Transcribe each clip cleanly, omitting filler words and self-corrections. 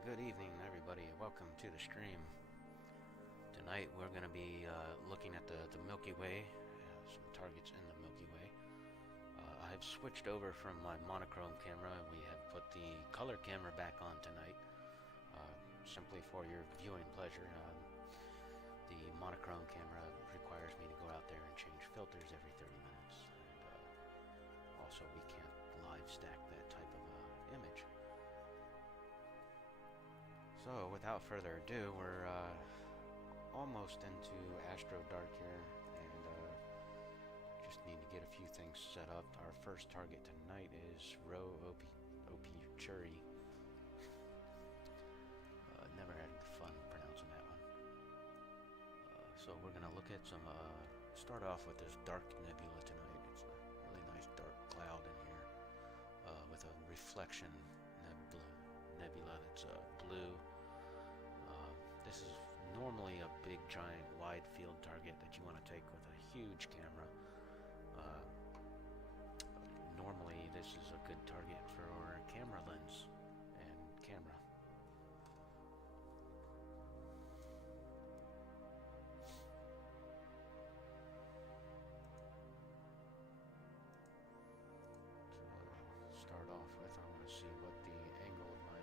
Good evening, everybody. Welcome to the stream. Tonight we're going to be looking at the Milky Way, some targets in the Milky Way. I've switched over from my monochrome camera, and we have put the color camera back on tonight, simply for your viewing pleasure. The monochrome camera requires me to go out there and change filters every 30 minutes, and also we can't live stack that type of image. So, without further ado, we're almost into Astro Dark here, and just need to get a few things set up. Our first target tonight is Rho OP Churi. Never had fun pronouncing that one. So we're going to look at some, start off with this dark nebula tonight. It's a really nice dark cloud in here with a reflection nebula that's blue. This is normally a big, giant, wide field target that you want to take with a huge camera. Normally, this is a good target for our camera lens and camera. So, start off with, I want to see what the angle of my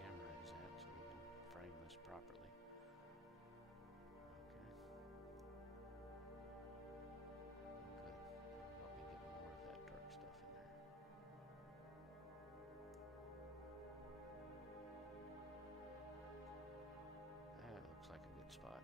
camera is at so we can frame this properly. Like a good spot.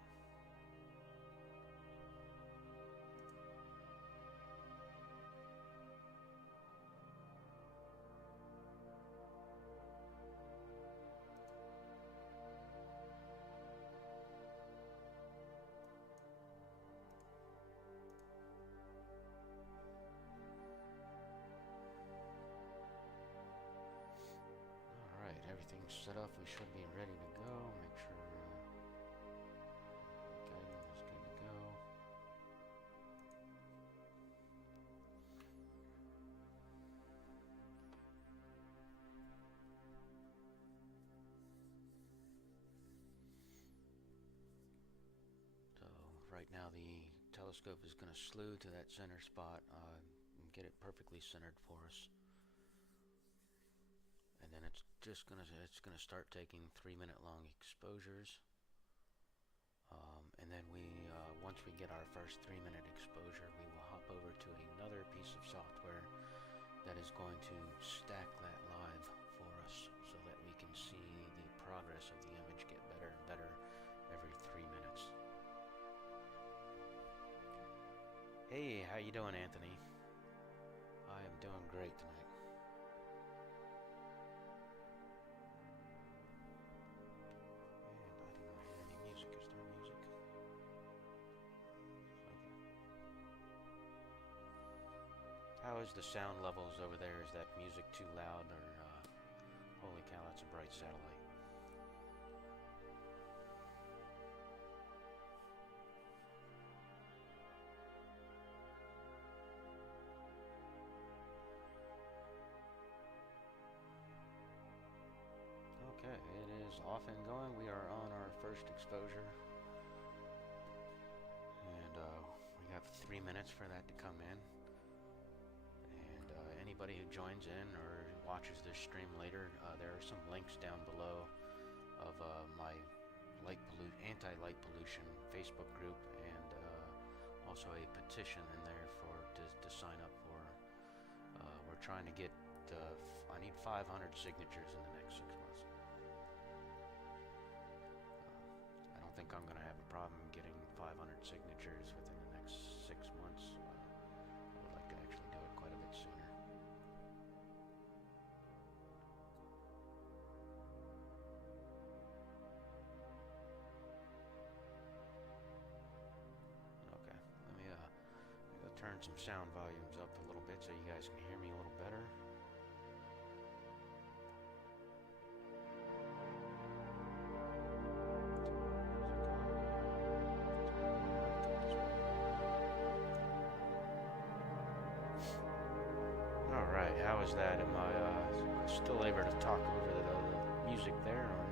All right, everything's set up. We should be ready to go. Make sure right now the telescope is going to slew to that center spot and get it perfectly centered for us, and then it's going to start taking 3-minute long exposures, and then once we get our first 3-minute exposure, we will hop over to another piece of software that is going to stack that live for us so that we can see the progress of the image get better and better every 3 minutes. Hey, how you doing, Anthony? I am doing great tonight. And I do not hear any music. Is there music? Okay. How is the sound levels over there? Is that music too loud, or holy cow, that's a bright satellite. Okay, it is off and going. We are on our first exposure, and we have 3 minutes for that to come in. And anybody who joins in or watches this stream later, there are some links down below of my anti-light pollution Facebook group, and also a petition in there to sign up for. We're trying to get. I need 500 signatures in the next 6 months. I don't think I'm going to have a problem getting 500 signatures within the next 6 months. I would like to actually do it quite a bit sooner. Okay, let me turn some sound volumes up a little bit so you guys can hear me a little better. How is that? Am I still able to talk over the music there? Or?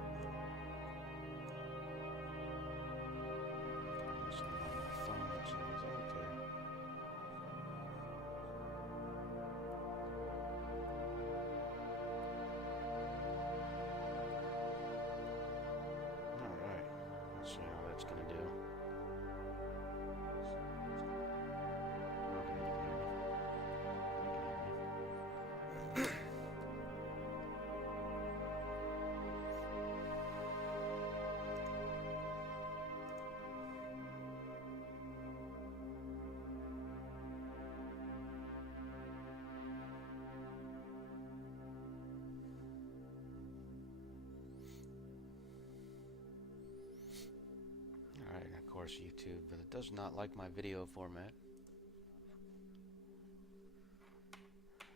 course, YouTube, but it does not like my video format.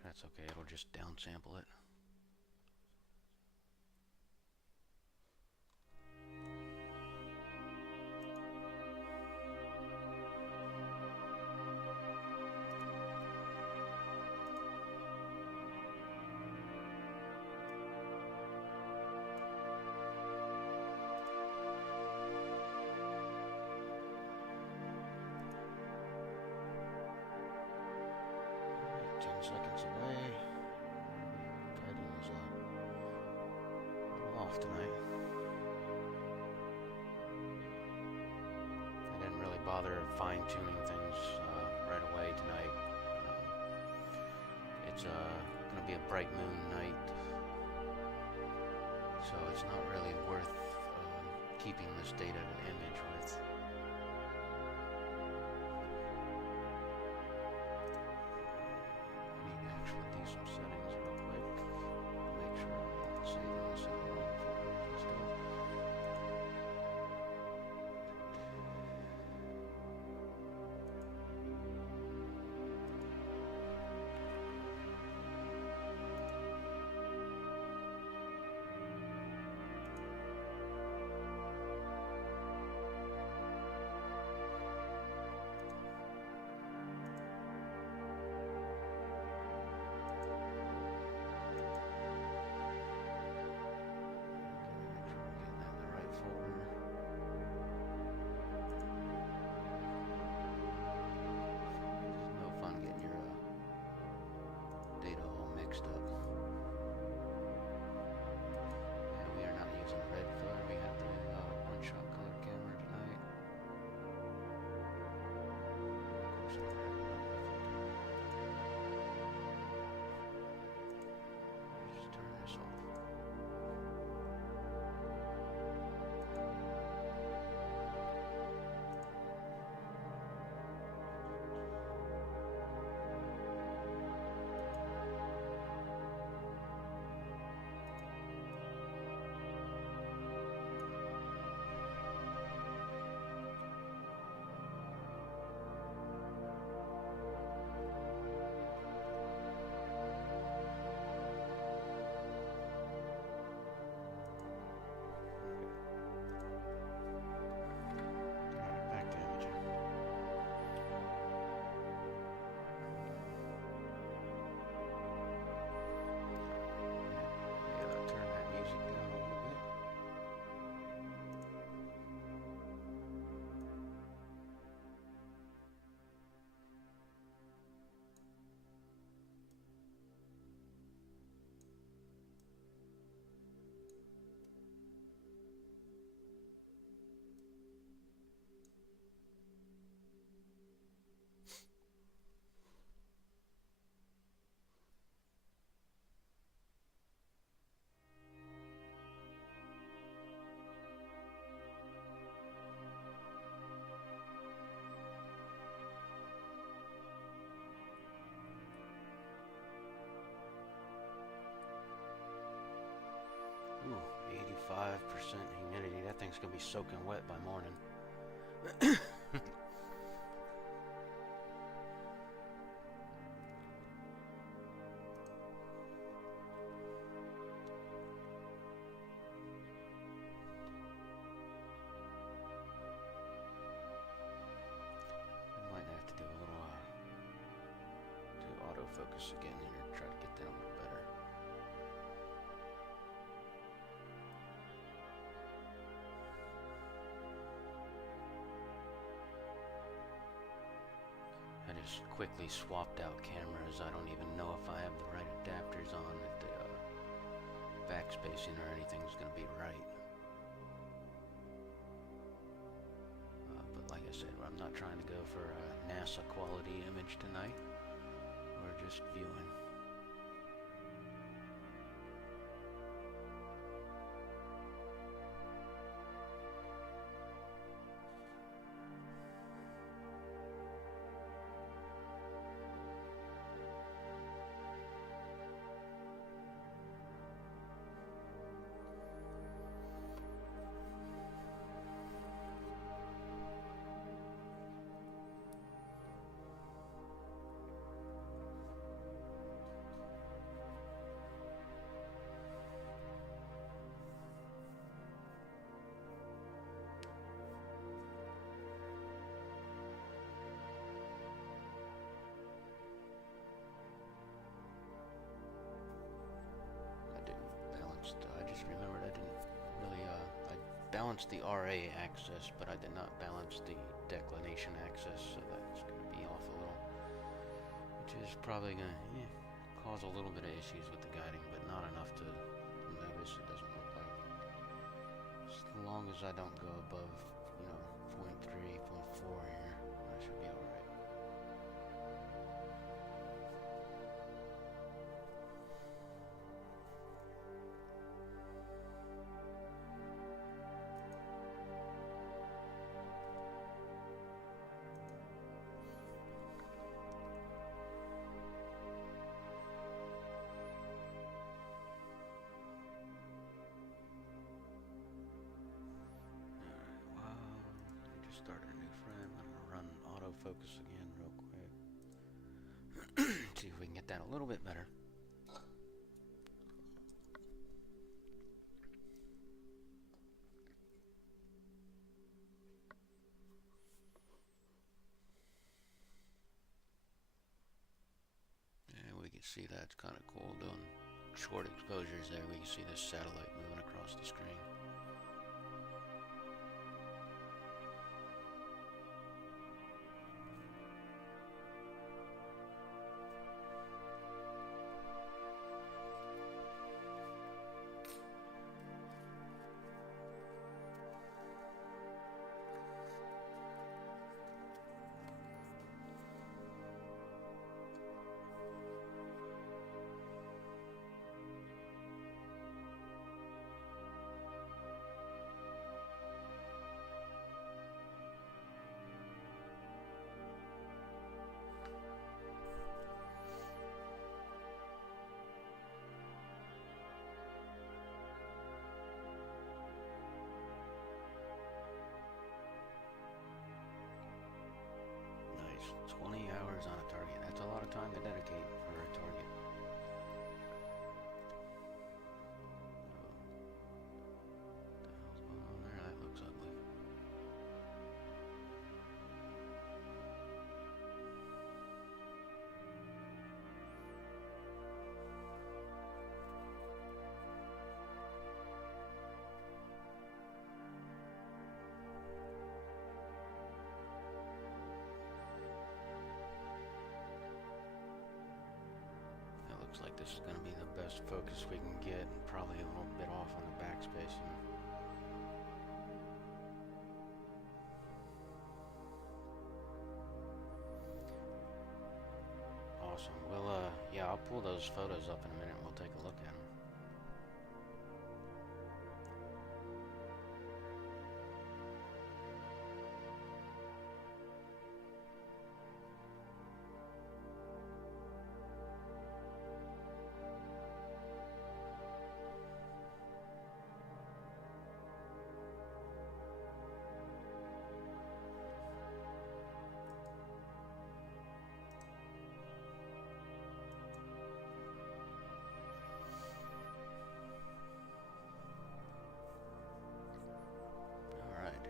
That's okay, it'll just downsample it. Seconds away. Title is off tonight. I didn't really bother fine-tuning things right away tonight. It's gonna be a bright moon night, so it's not really worth keeping this data image with. Some settings real quick. Make sure I'm not saving this in the wrong folders and stuff. Ooh, 85% humidity. That thing's gonna be soaking wet by morning. Might have to do a little do autofocus again here, try to get that a little better. I just quickly swapped out cameras. I don't even know if I have the right adapters on, if the backspacing or anything's going to be right. But like I said, I'm not trying to go for a NASA quality image tonight. We're just viewing. just remembered I didn't really, I balanced the RA axis, but I did not balance the declination axis, so that's going to be off a little, which is probably going to cause a little bit of issues with the guiding, but not enough to notice. It doesn't look like. As long as I don't go above, you know, 0.3, 0.4 here, I should be alright. Start a new frame. I'm going to run autofocus again real quick. See if we can get that a little bit better. And we can see that's kind of cool doing short exposures there. We can see this satellite moving across the screen. Nice. 20 hours on a target. That's a lot of time to dedicate for a target. What the hell's going on there? That looks ugly. Looks like this is going to be the best focus we can get, and probably a little bit off on the backspacing. Awesome. Well, yeah, I'll pull those photos up in a minute and we'll take a look at them.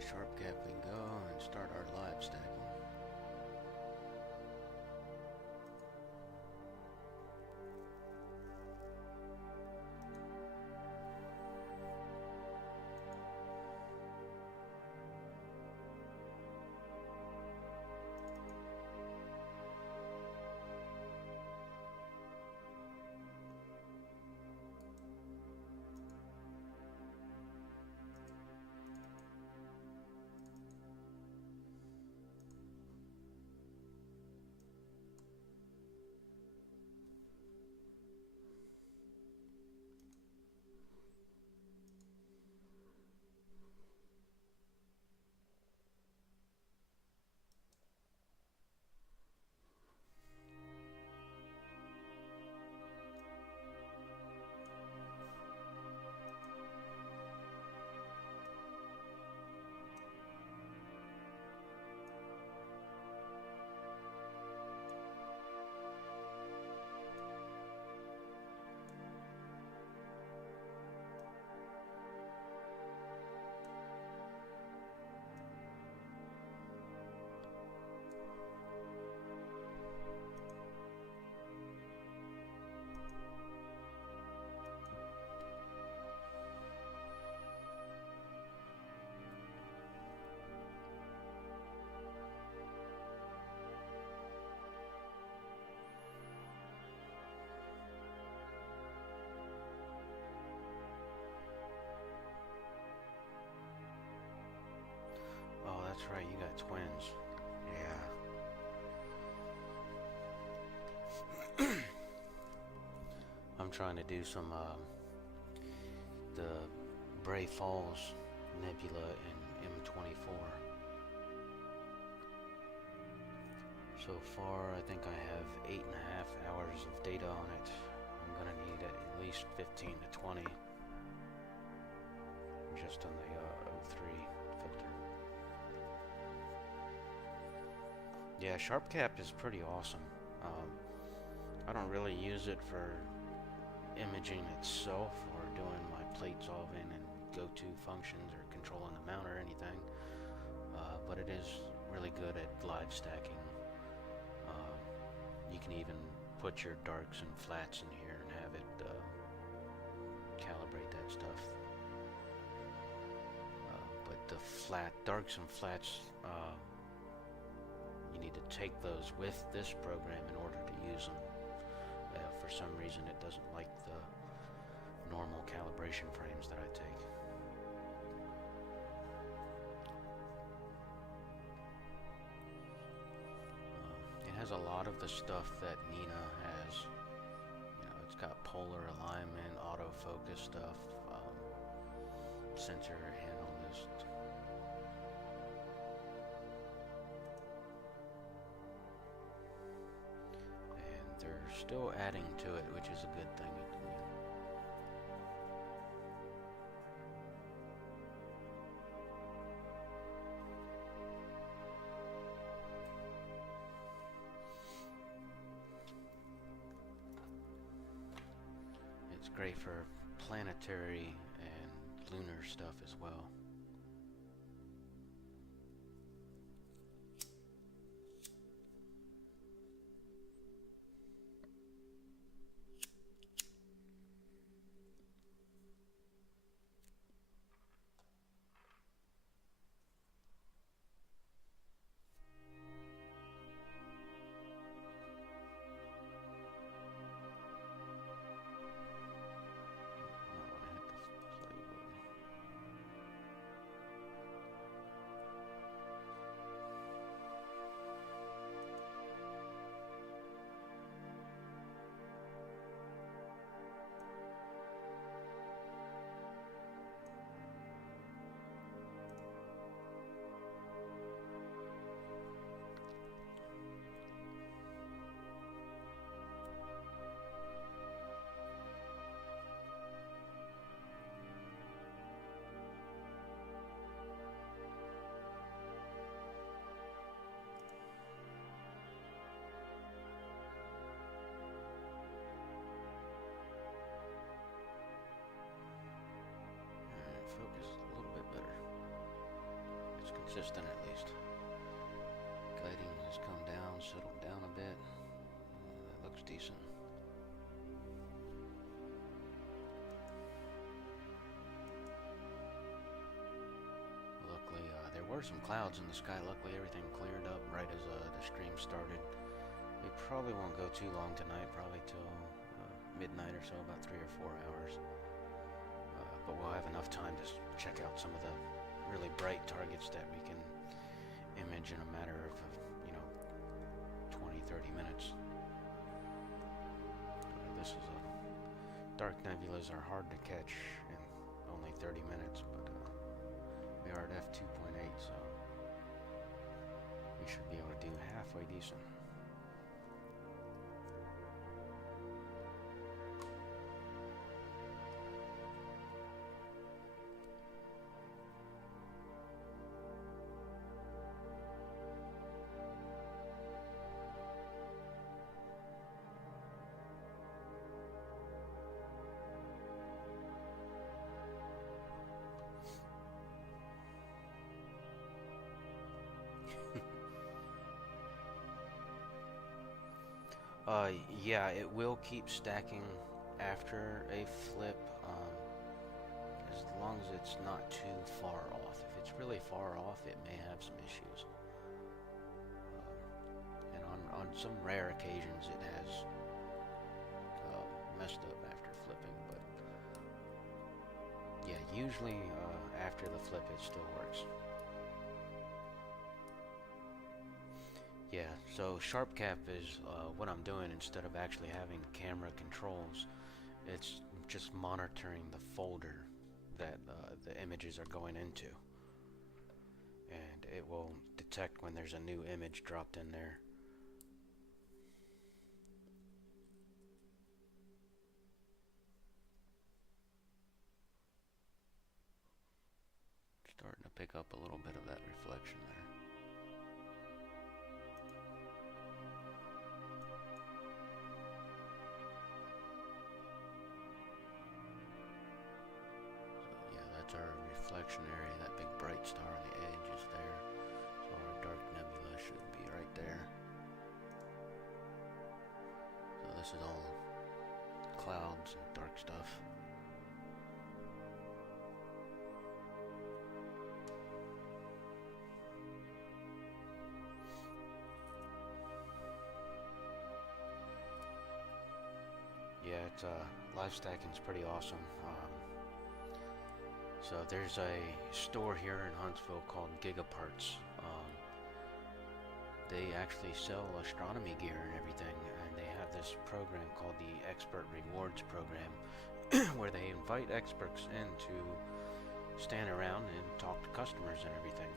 Sharp gap we go and start our live stacking. that's right, you got twins. Yeah. I'm trying to do some, the Bray Falls Nebula in M24. So far, I think I have 8.5 hours of data on it. I'm gonna need at least 15 to 20 just on the O3 filter. Yeah, SharpCap is pretty awesome. I don't really use it for imaging itself or doing my plate solving and go-to functions or controlling the mount or anything, but it is really good at glide stacking. You can even put your darks and flats in here and have it calibrate that stuff. But the darks and flats, you need to take those with this program in order to use them. For some reason it doesn't like the normal calibration frames that I take. It has a lot of the stuff that Nina has. You know, it's got polar alignment, autofocus stuff, sensor handle list. And they're still adding to it, which is a good thing. It's great for planetary and lunar stuff as well. Focus a little bit better. It's consistent at least. Guiding has come down, settled down a bit. That looks decent. Luckily, there were some clouds in the sky. Luckily, everything cleared up right as the stream started. We probably won't go too long tonight, probably till midnight or so, about 3 or 4 hours. But we'll have enough time to check out some of the really bright targets that we can image in a matter of, 20-30 minutes. This is dark nebulas are hard to catch in only 30 minutes, but we are at f2.8, so we should be able to do halfway decent. Yeah, it will keep stacking after a flip, as long as it's not too far off. If it's really far off, it may have some issues. And on some rare occasions, it has messed up after flipping, but yeah, usually after the flip, it still works. Yeah, so Sharp Cap is what I'm doing instead of actually having camera controls. It's just monitoring the folder that the images are going into. And it will detect when there's a new image dropped in there. Starting to pick up a little bit of that reflection there. So yeah, that's our reflection area. That big bright star on the edge is there. So our dark nebula should be right there. So this is all clouds and dark stuff. Yeah, it's live stacking's pretty awesome. So there's a store here in Huntsville called Gigaparts. They actually sell astronomy gear and everything, and they have this program called the Expert Rewards Program, where they invite experts in to stand around and talk to customers and everything.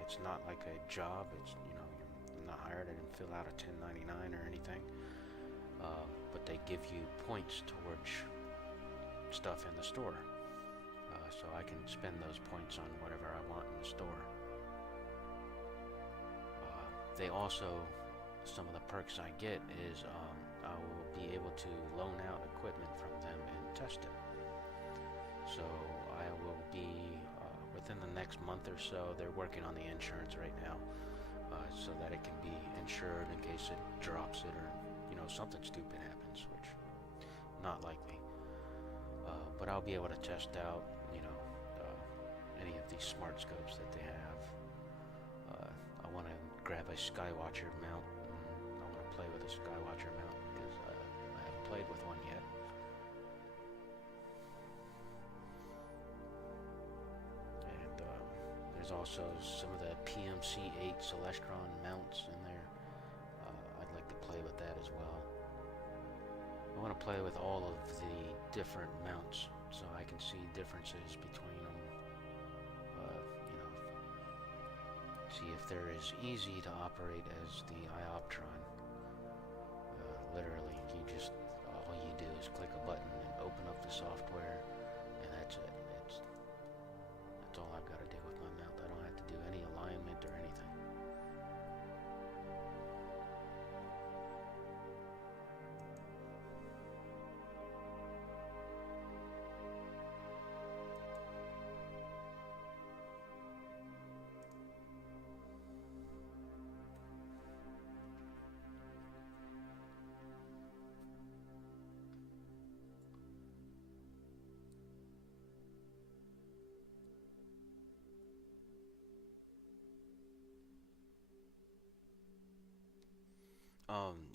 It's not like a job. It's, you know, you're not hired. I didn't fill out a 1099 or anything. But they give you points towards stuff in the store. So I can spend those points on whatever I want in the store. They also, some of the perks I get is I will be able to loan out equipment from them and test it. So I will be, within the next month or so, they're working on the insurance right now, so that it can be insured in case it drops it or, you know, something stupid happens, which not likely. But I'll be able to test out, you know, any of these smart scopes that they have. I want to grab a Skywatcher mount. I want to play with a Skywatcher mount because I haven't played with one yet. And there's also some of the PMC-8 Celestron mounts in there. I'd like to play with that as well. I want to play with all of the different mounts so I can see differences between them. You know, see if they're as easy to operate as the Ioptron. Literally, all you do is click a button and open up the software, and that's it. That's all I've got to do with my mount. I don't have to do any alignment or anything.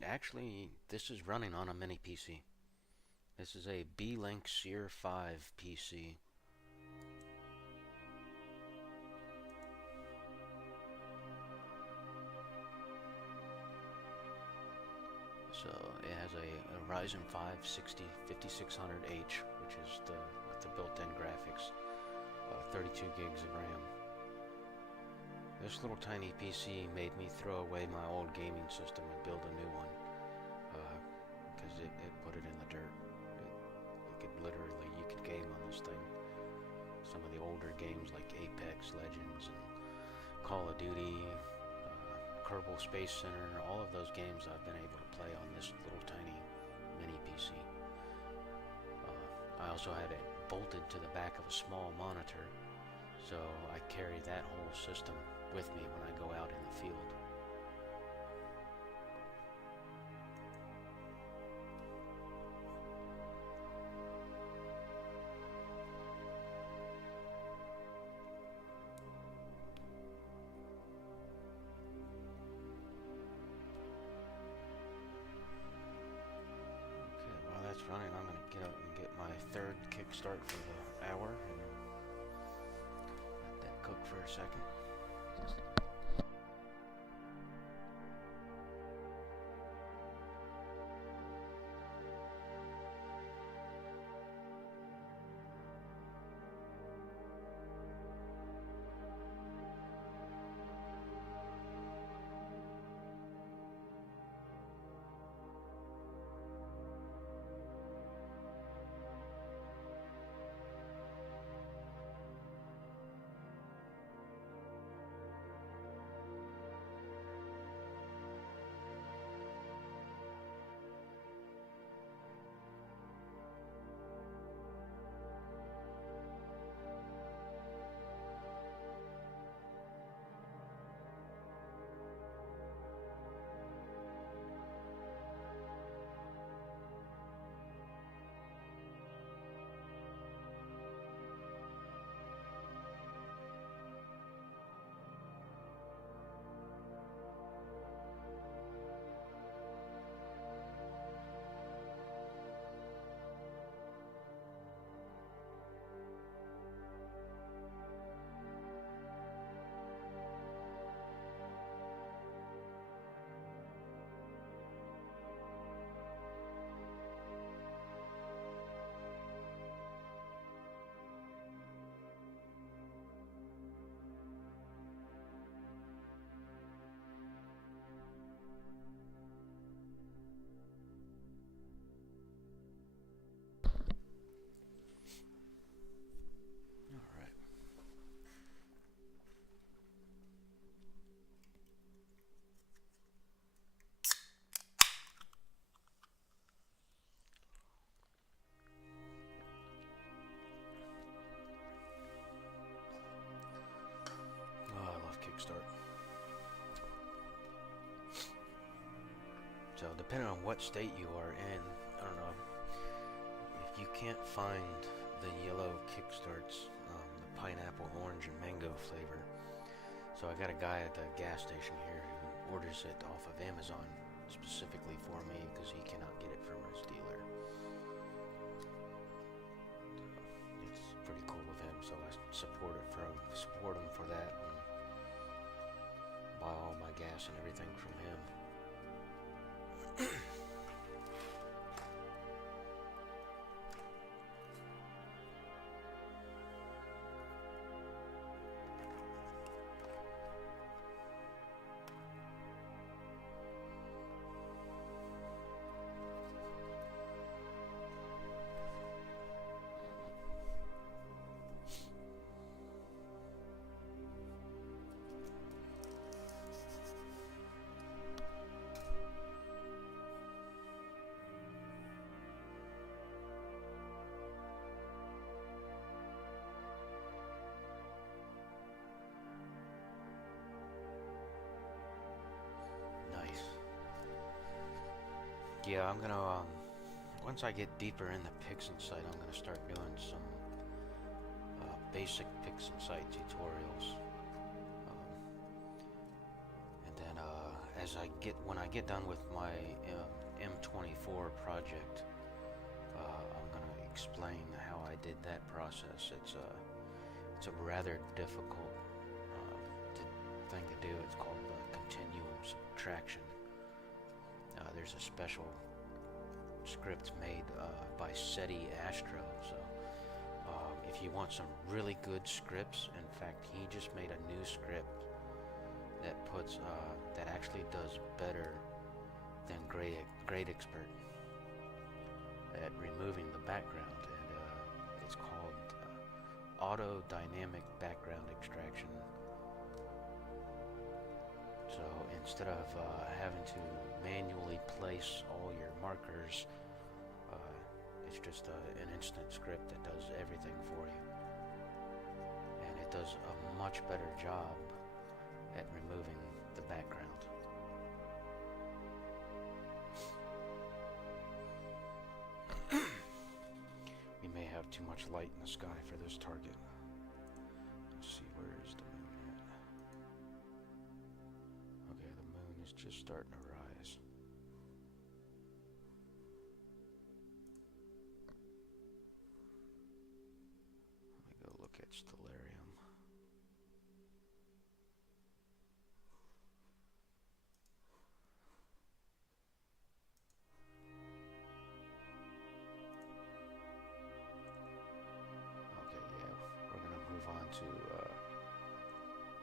Actually, this is running on a mini PC. This is a B-Link Seer 5 PC. So it has a Ryzen 5 5600H, which is with the built-in graphics, 32 gigs of RAM. This little tiny PC made me throw away my old gaming system and build a new one, because it put it in the dirt. It could literally, you could game on this thing. Some of the older games like Apex Legends and Call of Duty, Kerbal Space Center, all of those games I've been able to play on this little tiny mini PC. I also had it bolted to the back of a small monitor, so I carry that whole system with me when I go out in the field. Okay, while that's running, I'm going to get up and get my third kickstart for the hour and let that cook for a second. So depending on what state you are in, I don't know, if you can't find the yellow kickstarts, the pineapple, orange, and mango flavor. So I got a guy at the gas station here who orders it off of Amazon specifically for me because he cannot get it from his dealer. So it's pretty cool with him, so I support him for that and buy all my gas and everything from him. Yeah, I'm gonna, once I get deeper in the Pixin site, I'm gonna start doing some basic Pixin site tutorials. And then when I get done with my M24 project, I'm gonna explain how I did that process. It's a rather difficult thing to do. It's called continuum subtraction. There's a special script made by SETI Astro, so if you want some really good scripts, in fact, he just made a new script that puts that actually does better than Grade Expert at removing the background, and it's called Auto Dynamic Background Extraction. So instead of having to manually place all your markers, it's just an instant script that does everything for you. And it does a much better job at removing the background. We may have too much light in the sky for this target. Let's see, where is the moon at? Okay, the moon is just starting to rise. Let me go look at Stellarium. Okay, yeah, we're gonna move on to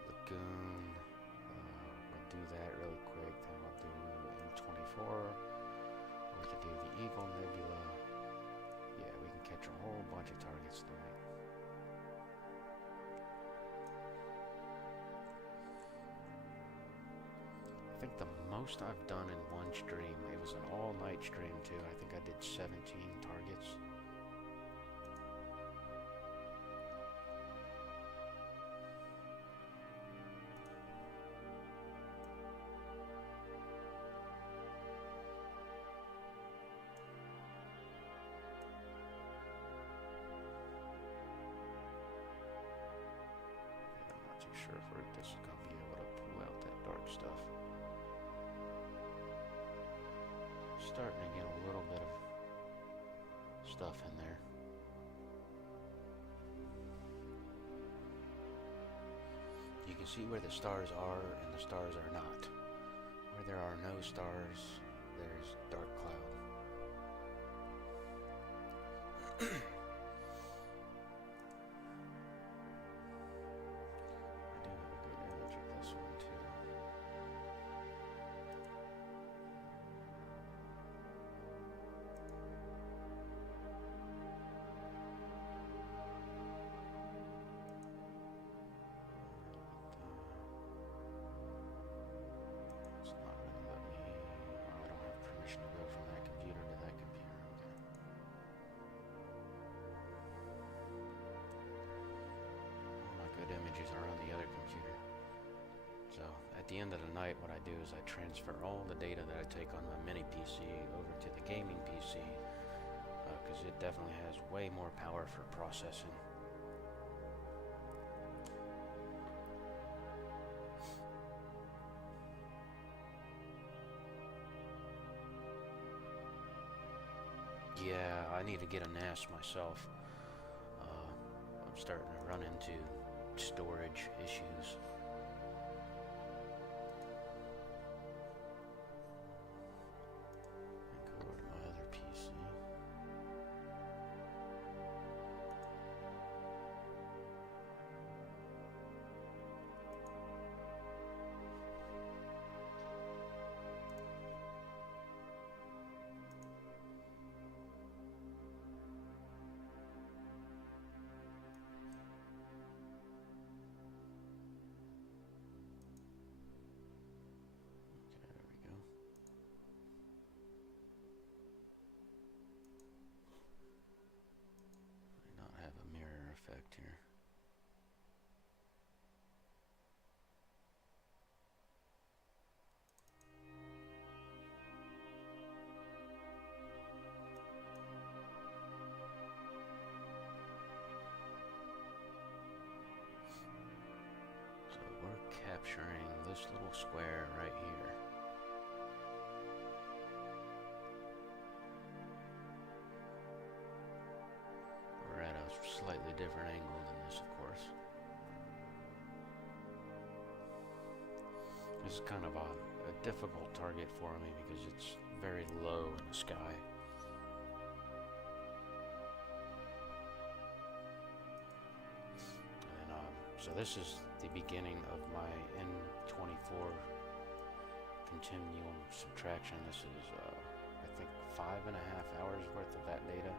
Lagoon. We'll do that really quick, then we'll do M24. We can do the Eagle Nebula. Yeah, we can catch a whole bunch of targets tonight. I think the most I've done in one stream, it was an all-night stream too. I think I did 17 targets. I'm not too sure if we're just gonna be able to pull out that dark stuff. Starting to get a little bit of stuff in there. You can see where the stars are and the stars are not. Where there are no stars, there's dark cloud. I do have a good image of this one too. It's not really letting me. Oh, I don't have permission to go from that computer to that computer. Okay. at the end of the night, what I do is I transfer all the data that I take on my mini PC over to the gaming PC, because it definitely has way more power for processing. Yeah, I need to get a NAS myself. I'm starting to run into storage issues. And go over to my other PC. Here. So we're capturing this little square right here. We're at a slightly different angle than this, of course. This is kind of a difficult target for me because it's very low in the sky. And so this is the beginning of my N24 continuum subtraction. This is, I think, 5.5 hours worth of that data.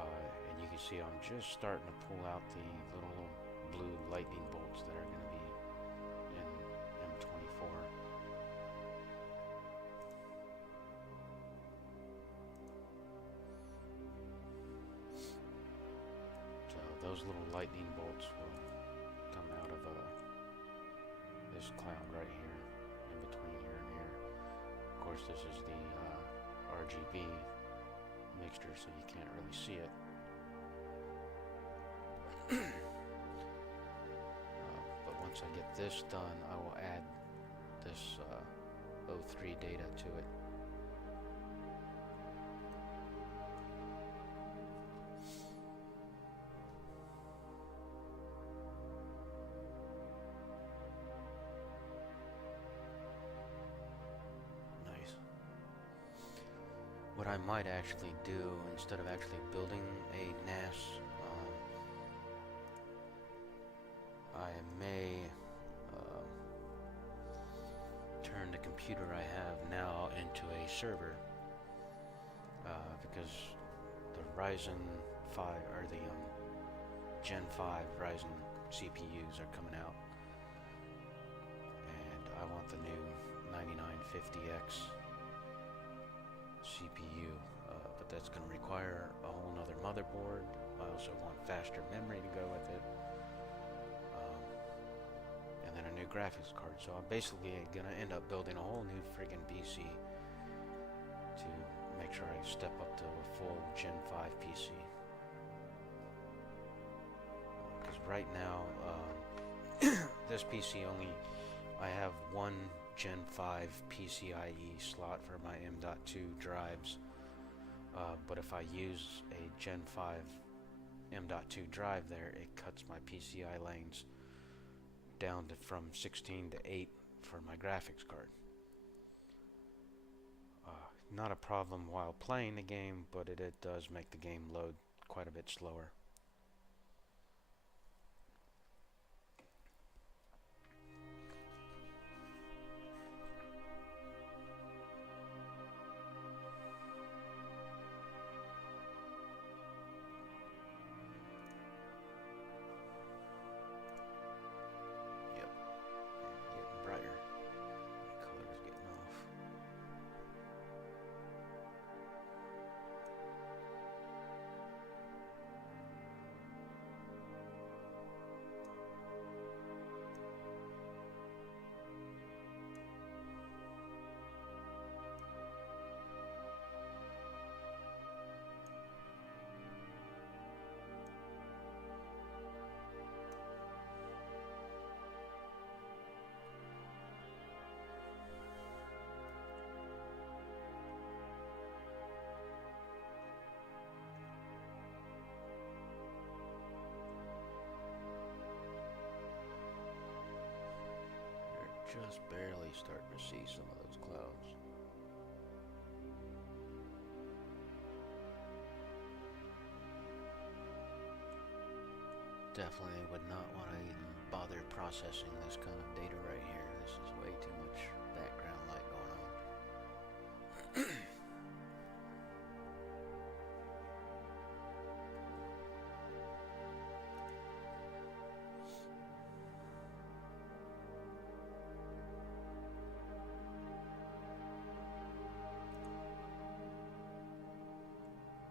And you can see I'm just starting to pull out the little blue lightning bolts that are going to be in M24. So those little lightning bolts will come out of this cloud right here, in between here and here. Of course, this is the RGB mixture, so you can't really see it. But once I get this done, I will add this O3 data to it. What I might actually do, instead of actually building a NAS, I may turn the computer I have now into a server, because the Ryzen 5, or the Gen 5 Ryzen CPUs are coming out, and I want the new 9950X CPU, but that's going to require a whole nother motherboard. I also want faster memory to go with it, and then a new graphics card. So I'm basically going to end up building a whole new friggin' PC to make sure I step up to a full Gen 5 PC. Because right now, this PC I have one Gen 5 PCIe slot for my M.2 drives, but if I use a Gen 5 M.2 drive there, it cuts my PCI lanes down to from 16 to 8 for my graphics card. Not a problem while playing the game, but it does make the game load quite a bit slower. just barely starting to see some of those clouds. Definitely would not want to even bother processing this kind of data right here. This is way too much background light going on.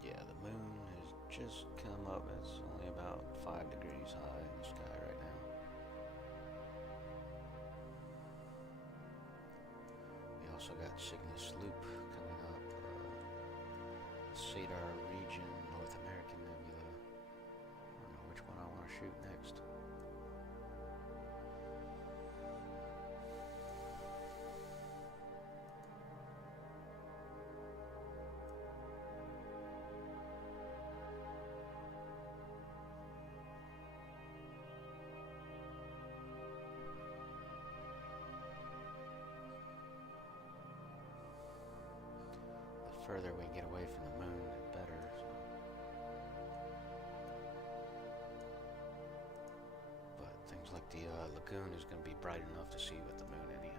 Yeah, the moon has just come up. It's only about 5 degrees high in the sky right now. We also got Cygnus Loop coming up, Cedar region, North American Nebula. I don't know which one I want to shoot next. The further we get away from the moon, the better. So. But things like the lagoon is going to be bright enough to see with the moon anyhow.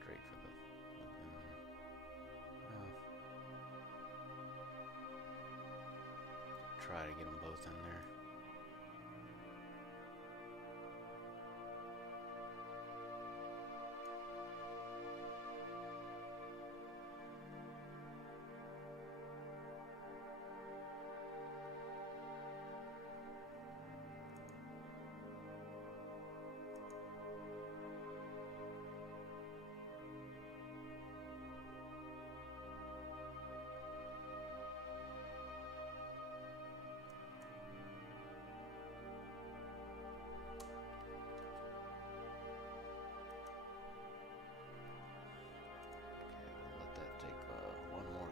Straight for the lagoon. Well, try to get them both in there.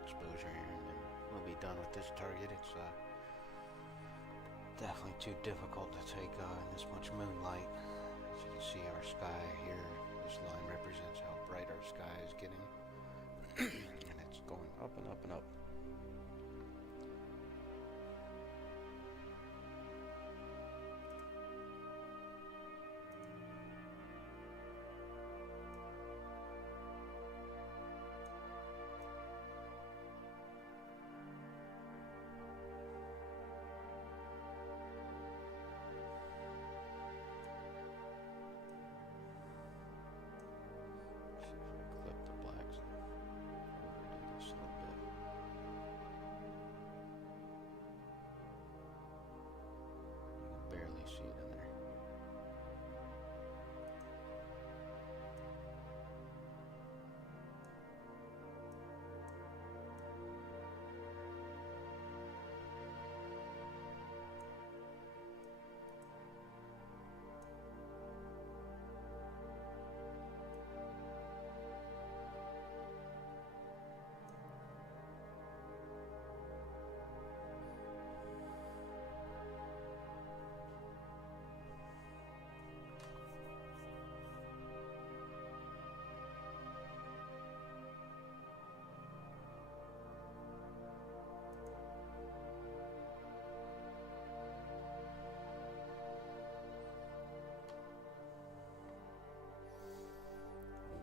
Exposure here, and then we'll be done with this target. It's definitely too difficult to take in this much moonlight. As you can see, our sky here, this line represents how bright our sky is getting, and it's going up and up and up. See it in there.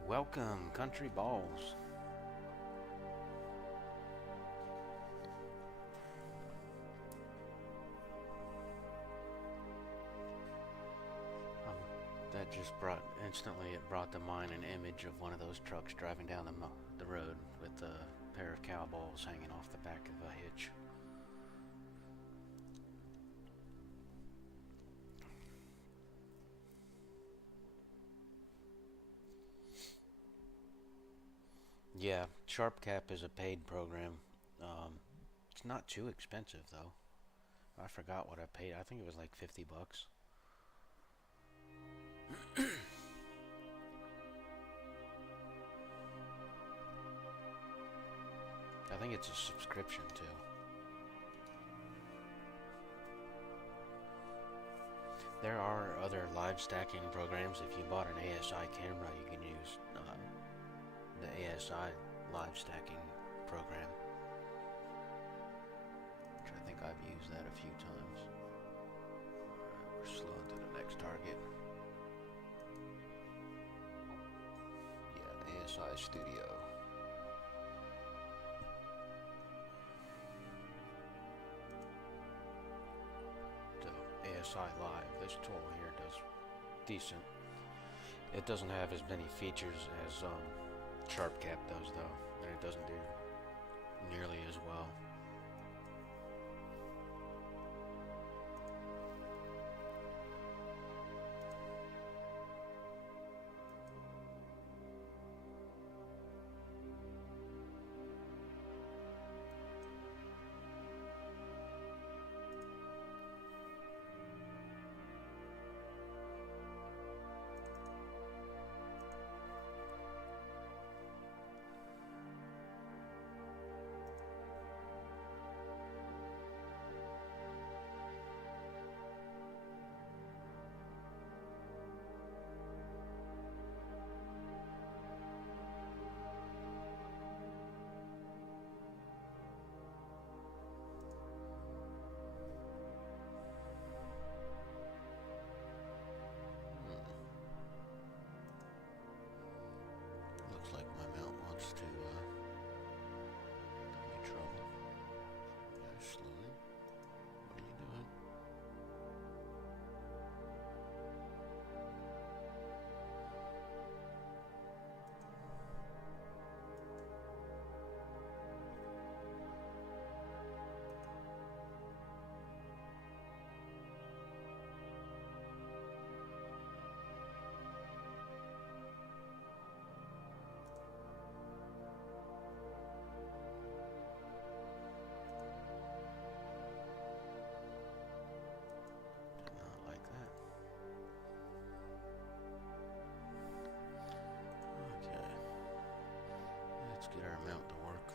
Welcome, country balls. That just instantly it brought to mind an image of one of those trucks driving down the road with a pair of of cow balls hanging off the back of a hitch. Yeah, SharpCap is a paid program. It's not too expensive though. I forgot what I paid. I think it was like 50 bucks. I think it's a subscription too. There are other live stacking programs. If you bought an ASI camera, you can use the ASI live stacking program, which I think I've used that a few times. Alright, we're slowing to the next target. Yeah, ASI Studio. So ASI Live, this tool here does decent. It doesn't have as many features as SharpCap does though, and it doesn't do nearly as well. Looks like my mount wants to give me trouble. Slowly. What are you doing? Not like that. Okay. Let's get our mount to work.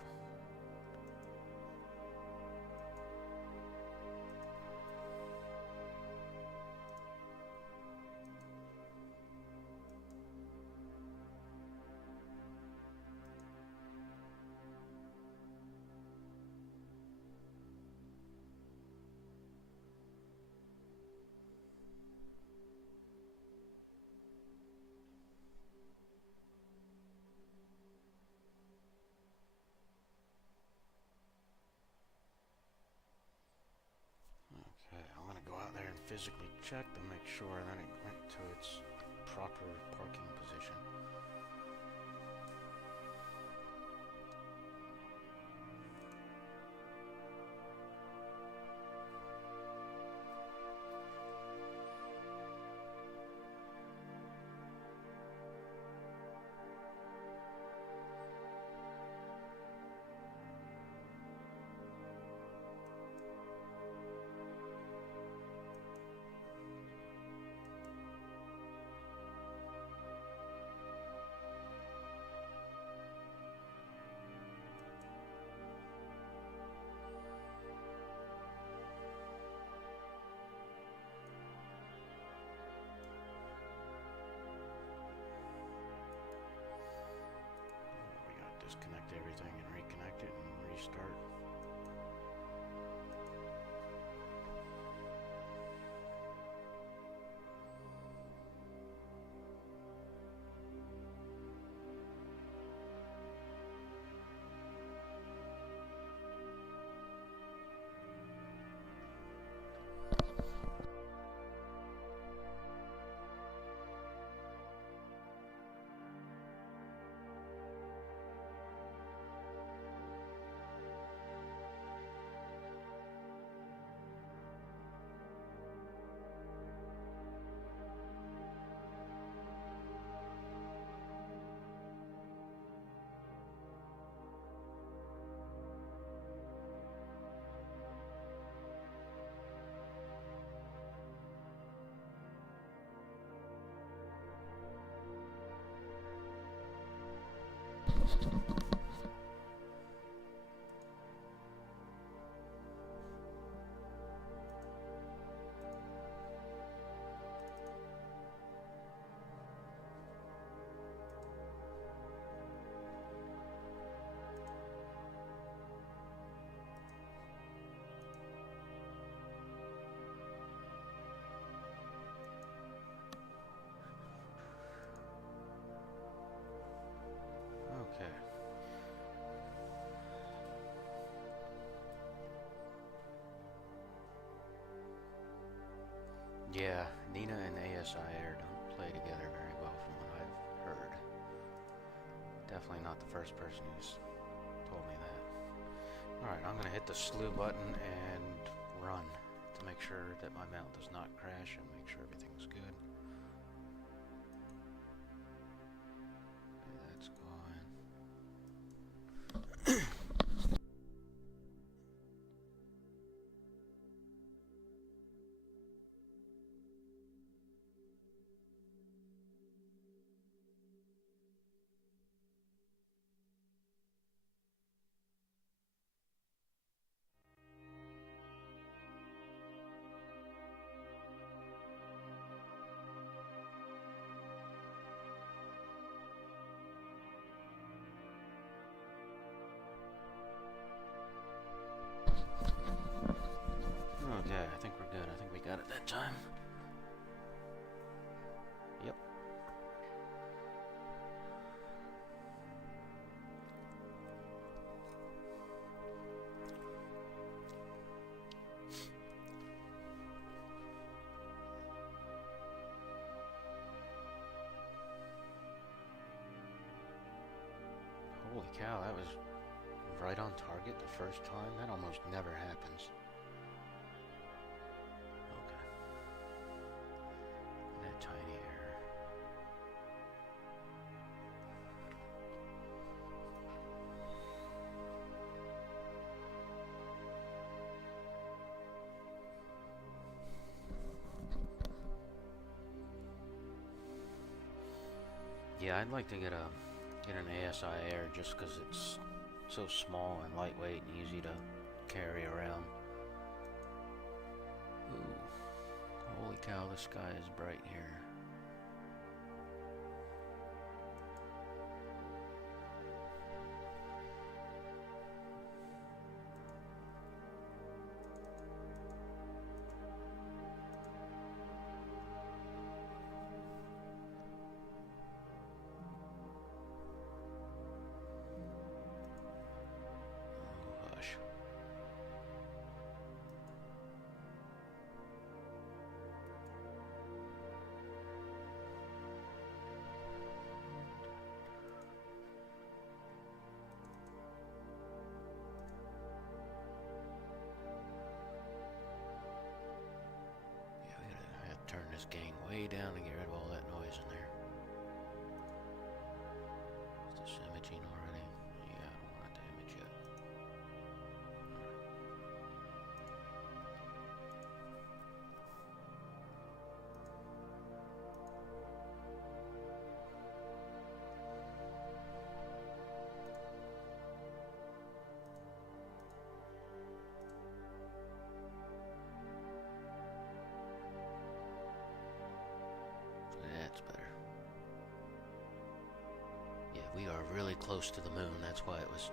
Okay, I'm gonna go out there and physically check to make sure that it went to its proper parking position. Yeah, Nina and ASI Air don't play together very well from what I've heard. Definitely not the first person who's told me that. Alright, I'm gonna hit the slew button and run to make sure that my mount does not crash and make sure everything's good. That's gone. Okay, I think we're good. I think we got it that time. Yep. Holy cow, that was right on target the first time? That almost never happens. Okay. That tiny error. Yeah, I'd like to get an ASI Air just because it's so small and lightweight and easy to carry around. Ooh, holy cow, the sky is bright here. Turn this gain way down to get rid of all that noise in there. Is this imaging already? Yeah, I don't want it to image yet. That's better. Yeah, we are really close to the moon. That's why it was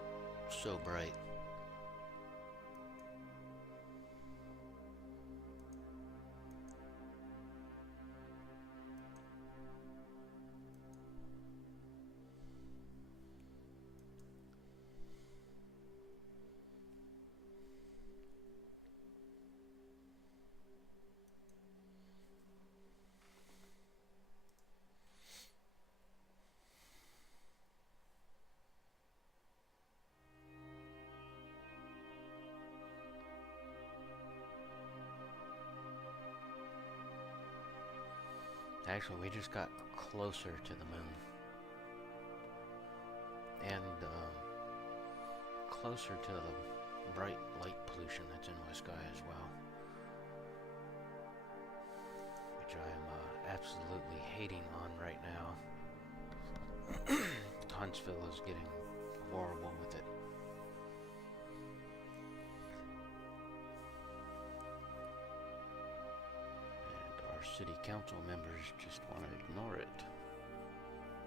so bright. Actually, we just got closer to the moon. And closer to the bright light pollution that's in my sky as well. Which I am absolutely hating on right now. Huntsville is getting horrible with it. City council members just want to ignore it.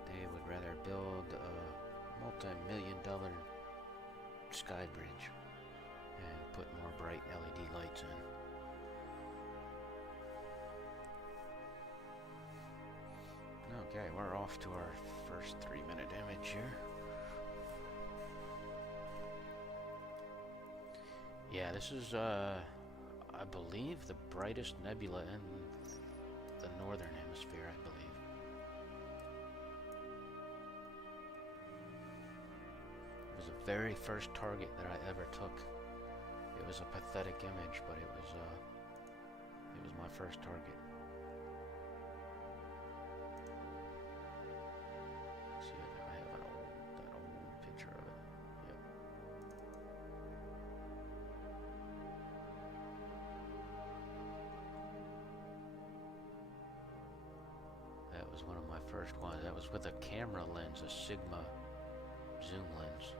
They would rather build a multi-million-dollar sky bridge and put more bright LED lights in. Okay, we're off to our first 3-minute image here. Yeah, this is, I believe, the brightest nebula in northern hemisphere, I believe. It was the very first target that I ever took. It was a pathetic image, but it was my first target. Let's see if I have that old picture of it. Yep. That was one of my first ones. That was with a camera lens, a Sigma zoom lens.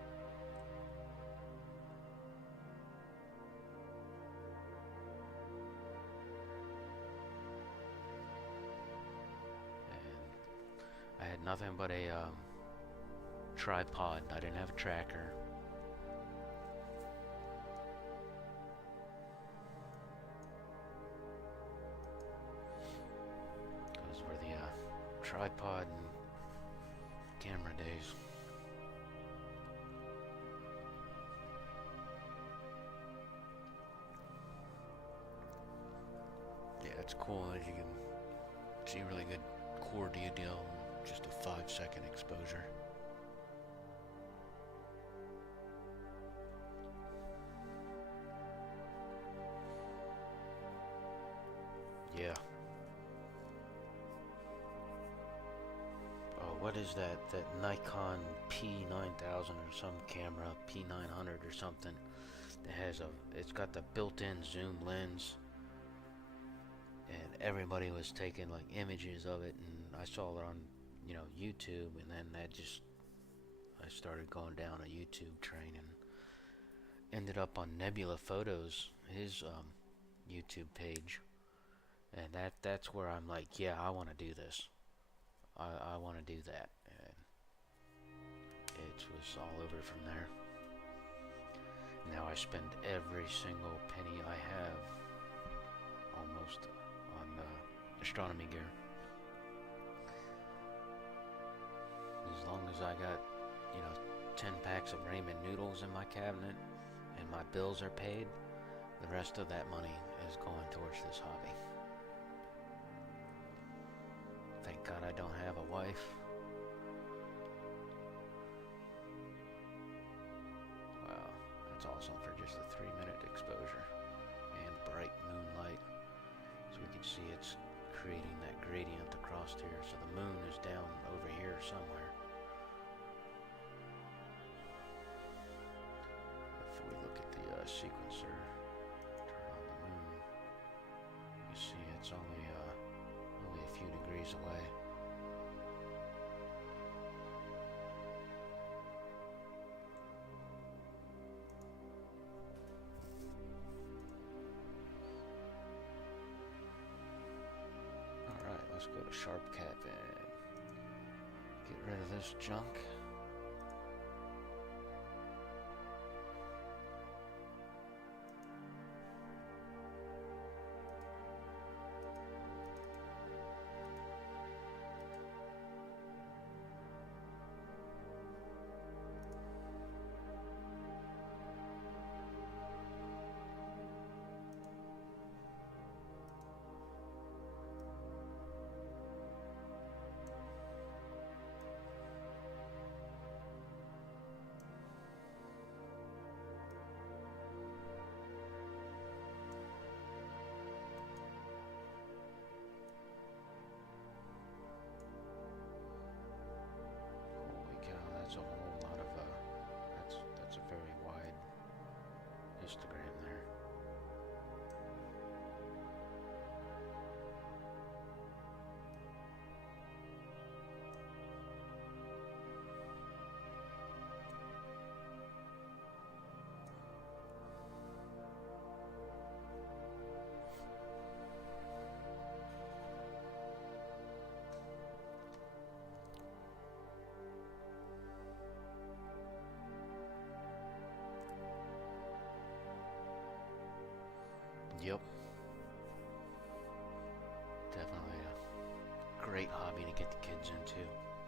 I had nothing but a tripod. I didn't have a tracker. Those were the tripod and camera days. Yeah, it's cool that you can see really good core detail. Just a 5-second exposure. Yeah. Oh, what is that? That Nikon P9000 or some camera, P900 or something. That has it's got the built-in zoom lens. And everybody was taking like images of it, and I saw it on YouTube, and then I started going down a YouTube train and ended up on Nebula Photos, his YouTube page, and that's where I'm like, yeah, I want to do this. I want to do that, and it was all over from there. Now I spend every single penny I have almost on astronomy gear. As long as I got, 10 packs of ramen noodles in my cabinet and my bills are paid, the rest of that money is going towards this hobby. Thank God I don't have a wife. Wow, that's awesome for just a 3-minute exposure and bright moonlight. So we can see it's creating that gradient across here. So the moon is down over here somewhere. If we look at the sequencer, turn on the moon, you see it's only a few degrees away. Alright, let's go to Sharp Cap and get rid of this junk. That's a whole lot of, that's a very wide histogram there. Yep. Definitely a great hobby to get the kids into,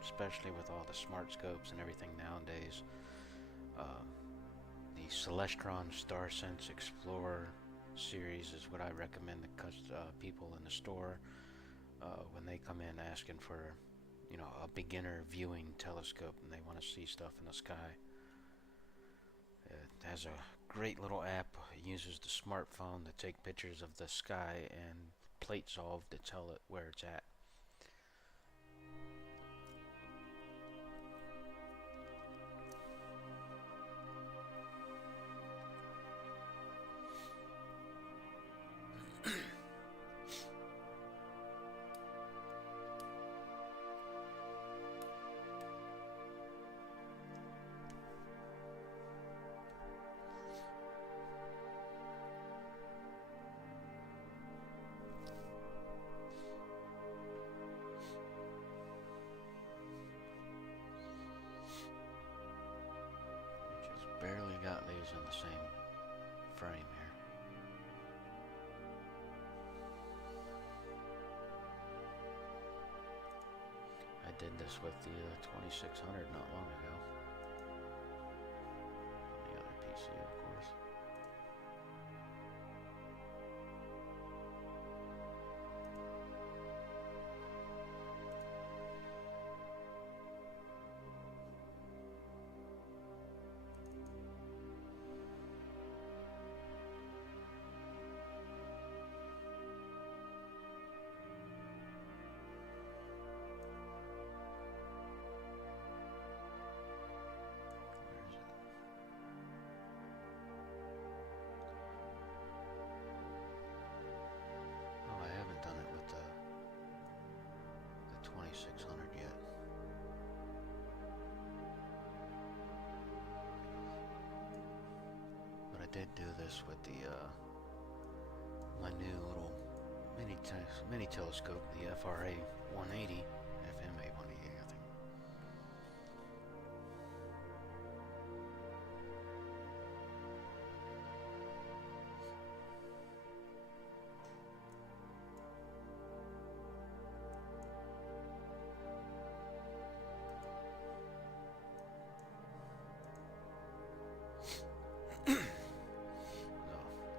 especially with all the smart scopes and everything nowadays. The Celestron StarSense Explorer series is what I recommend to people in the store. when they come in asking for, you know, a beginner viewing telescope and they want to see stuff in the sky. It has a great little app. It uses the smartphone to take pictures of the sky and plate solve to tell it where it's at. Barely got these in the same frame here. I did this with the 2600 not long ago. On the other PC, of course. Oh, I haven't done it with the 2600 yet. But I did do this with the my new little mini telescope, the FRA 180, FMA 180, I think.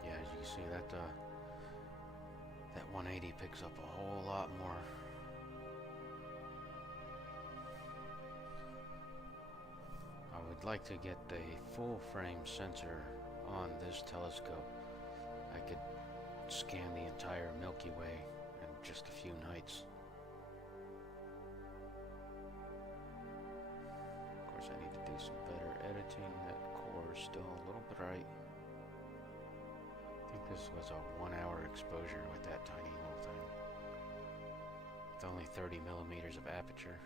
Yeah, as you can see, that 180 picks up a whole lot more. I would like to get the full frame sensor on this telescope. I could scan the entire Milky Way in just a few nights. Of course, I need to do some better editing. That core is still a little bright. I think this was a 1 hour exposure with that tiny little thing. With only 30 millimeters of aperture.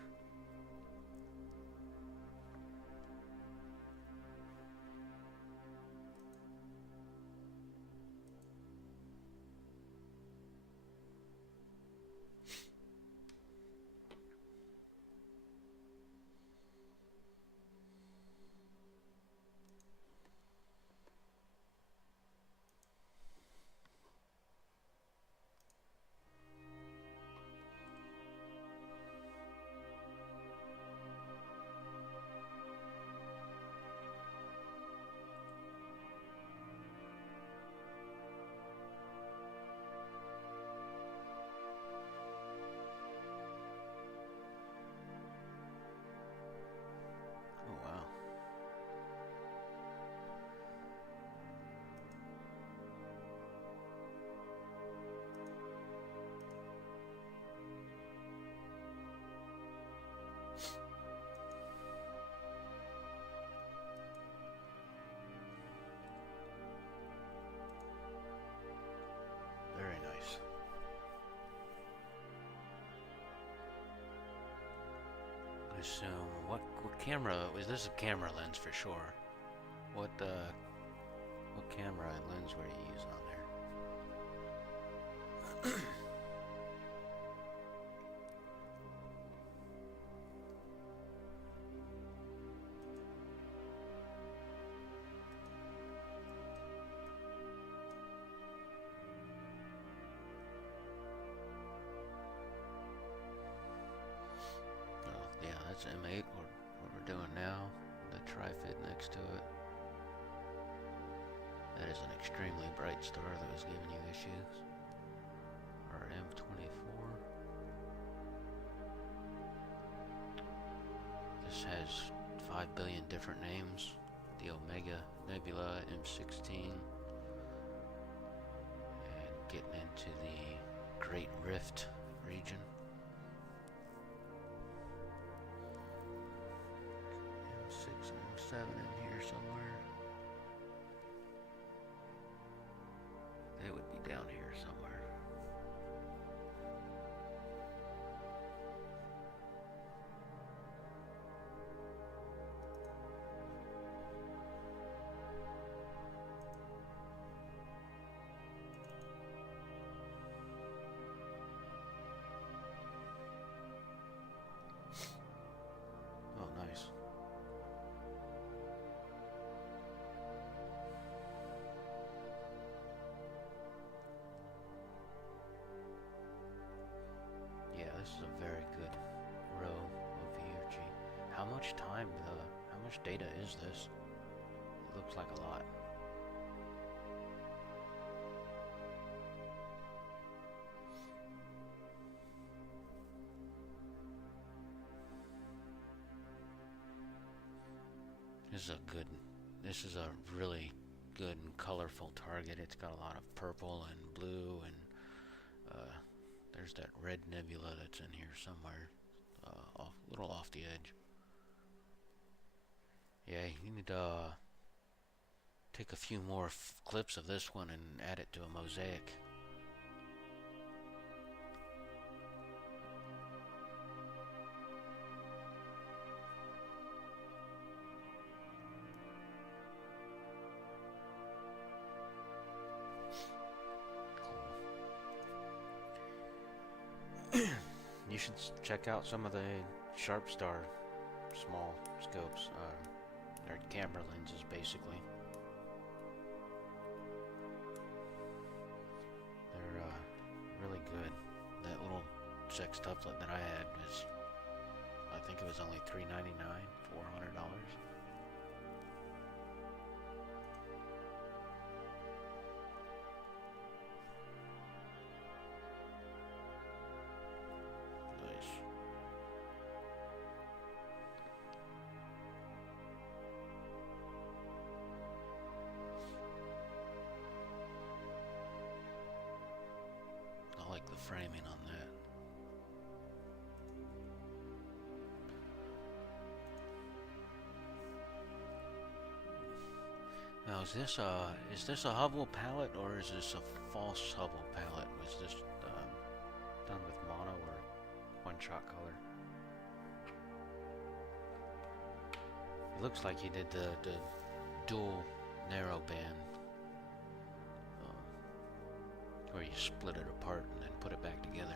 Very nice. I assume, what camera, is this a camera lens for sure? What camera lens were you using on there? Yeah, that's M8, what we're doing now. The tri-fit next to it. That is an extremely bright star that was giving you issues. Or M24. has 5 billion different names. The Omega Nebula M16. And getting into the Great Rift region. M6 and M7 in here somewhere. They would be down here somewhere. Oh, nice. Yeah, this is a very good row of VRG. How much how much data is this? It looks like a lot. This is a really good and colorful target. It's got a lot of purple and blue, and there's that red nebula that's in here somewhere, a little off the edge. Yeah, you need to take a few more clips of this one and add it to a mosaic. You should check out some of the Sharp Star small scopes. They're camera lenses, basically. They're really good. That little sextuplet that I had was, I think it was only $399, $400. I like the framing on that. Now, is this a Hubble palette, or is this a false Hubble palette? Was this done with mono or one-shot color? It looks like you did the dual narrow band, where you split it apart and then put it back together.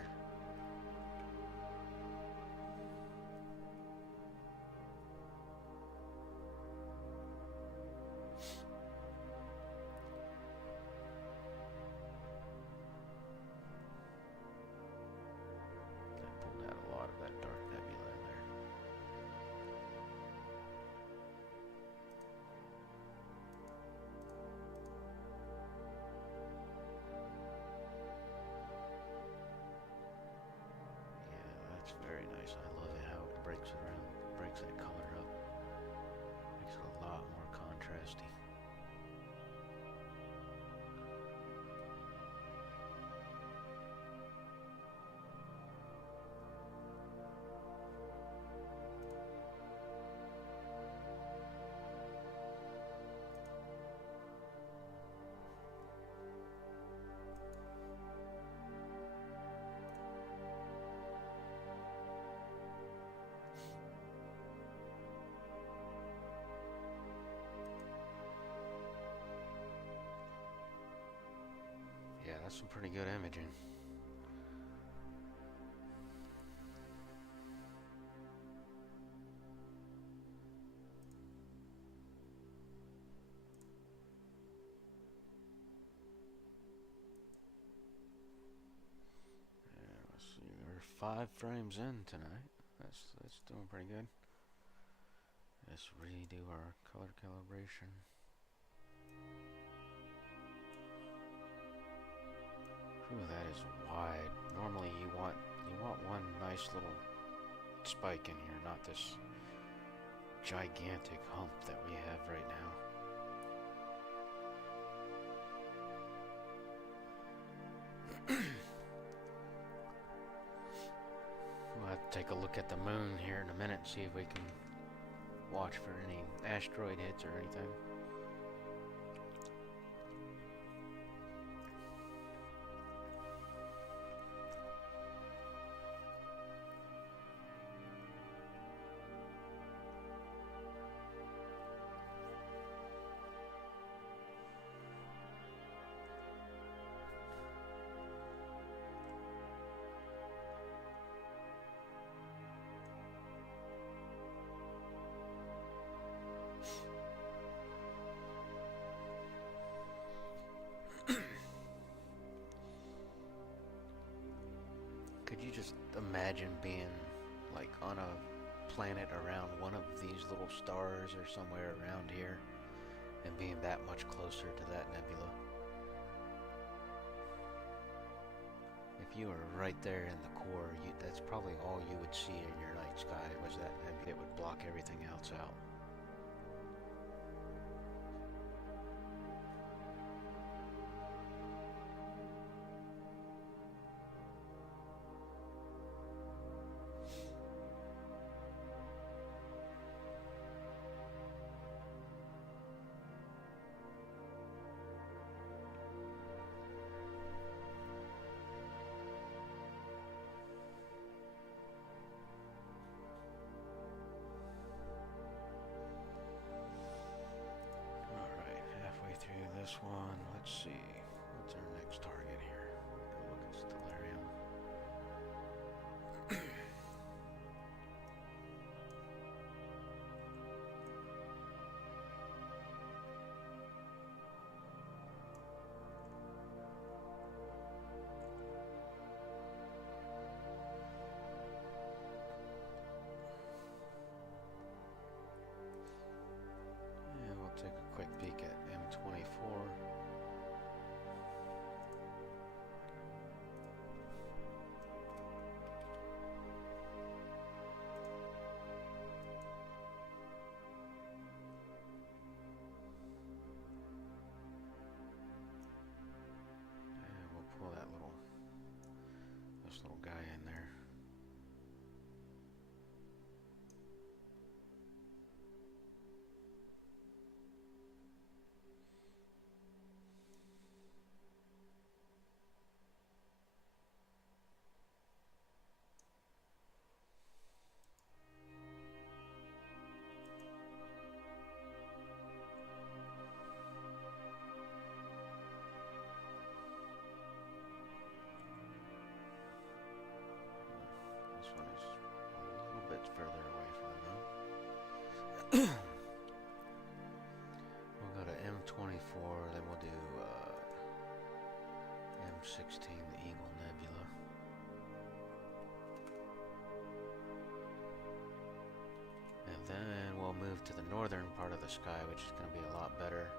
Very nice. I love it how it breaks that color up. Makes it a lot more contrasty. Yeah, that's some pretty good imaging. Yeah, let's see, we're 5 frames in tonight. That's doing pretty good. Let's redo our color calibration. Ooh, that is wide. Normally you want one nice little spike in here, not this gigantic hump that we have right now. We'll have to take a look at the moon here in a minute and see if we can watch for any asteroid hits or anything. Could you just imagine being like on a planet around one of these little stars or somewhere around here and being that much closer to that nebula? If you were right there in the core, that's probably all you would see in your night sky was that nebula. It would block everything else out. This one, let's see, what's our next target here? Go look at Stellarium. And we'll take a quick peek at M24. And we'll pull this little guy in there. This one is a little bit further away from the moon. We'll go to M24, then we'll do M16, the Eagle Nebula. And then we'll move to the northern part of the sky, which is going to be a lot better.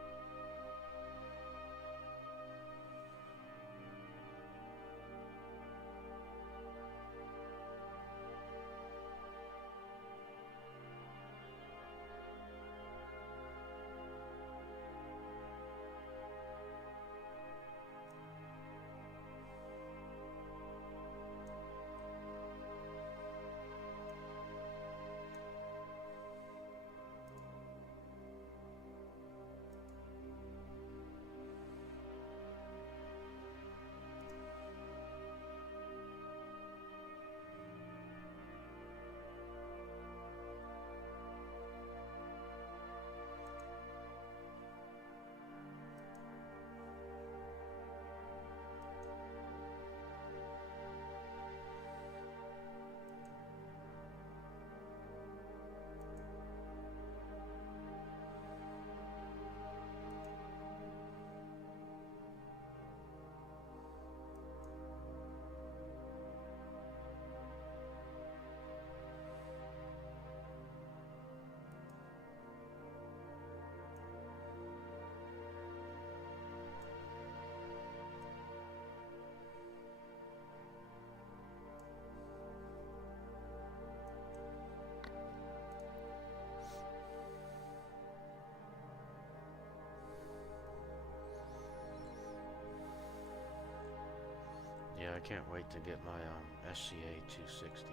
can't wait to get my SCA 260.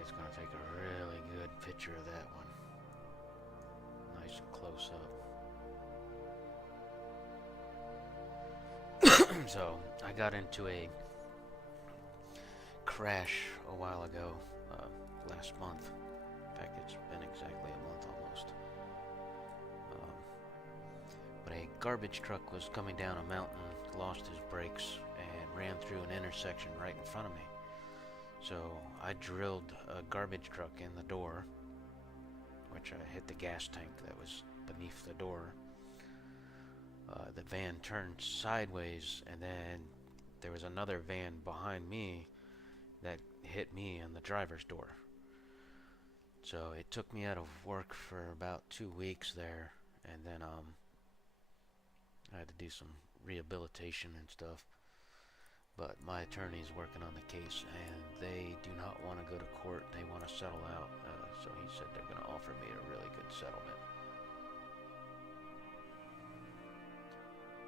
It's gonna take a really good picture of that one. Nice and close up. So, I got into a crash a while ago, last month. In fact, it's been exactly a month almost. But a garbage truck was coming down a mountain, lost his brakes, and ran through an intersection right in front of me. So I drilled a garbage truck in the door, which I hit the gas tank that was beneath the door. The van turned sideways, and then there was another van behind me that hit me in the driver's door. So it took me out of work for about 2 weeks there, and then I had to do some rehabilitation and stuff. But my attorney's working on the case, and they do not want to go to court. They want to settle out. So he said they're going to offer me a really good settlement.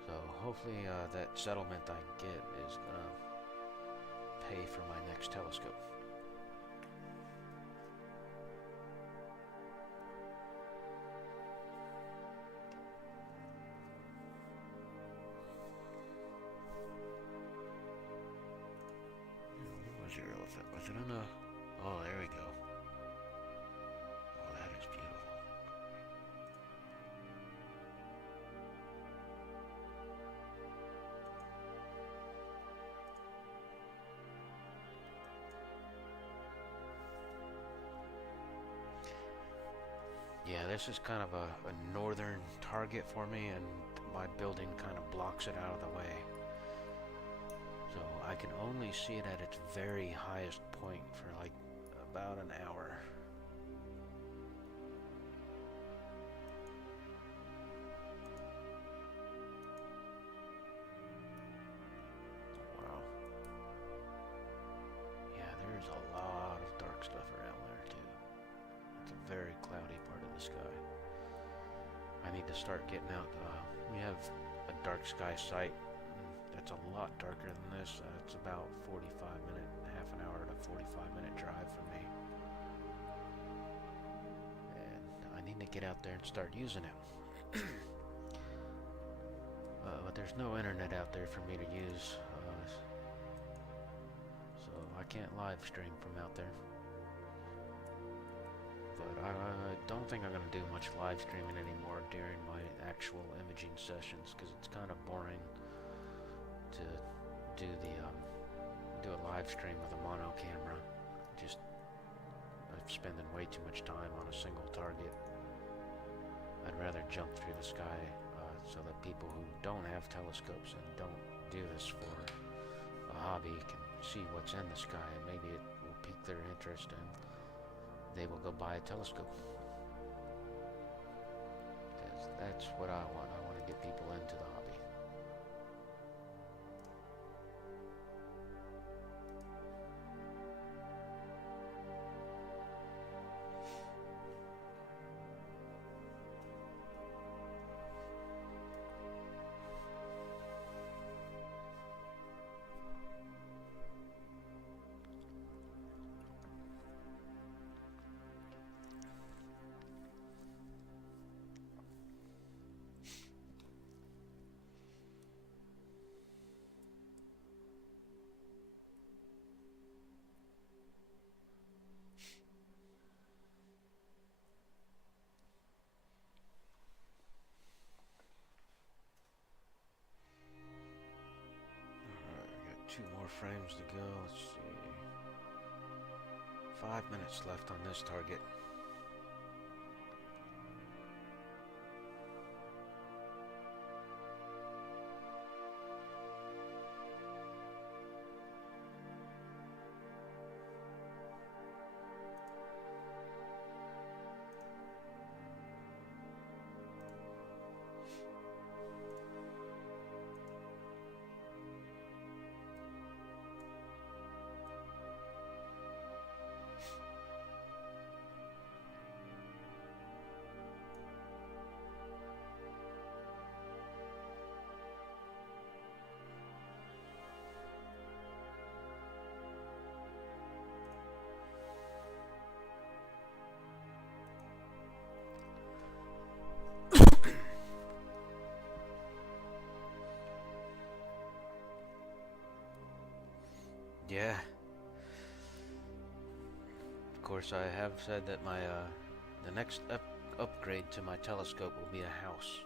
So hopefully that settlement I get is going to pay for my next telescope. Where's your elephant? Was it in a... Oh, there we go. Oh, that is beautiful. Yeah, this is kind of a northern target for me, and my building kind of blocks it out of the way. So I can only see it at its very highest point for like about an hour. Wow. Yeah, there's a lot of dark stuff around there too. It's a very cloudy part of the sky. I need to start getting out. We have a dark sky site that's a lot darker than this. It's about 45-minute, half an hour to 45-minute drive from me. And I need to get out there and start using it. But there's no internet out there for me to use. So I can't live stream from out there. But I don't think I'm going to do much live streaming anymore during my actual imaging sessions, because it's kind of boring to do a live stream with a mono camera. Just I'm spending way too much time on a single target. I'd rather jump through the sky so that people who don't have telescopes and don't do this for a hobby can see what's in the sky, and maybe it will pique their interest and they will go buy a telescope. That's what I want. I want to get people into the hobby. Two more frames to go. Let's see. 5 minutes left on this target. Yeah. Of course, I have said that my the next upgrade to my telescope will be a house.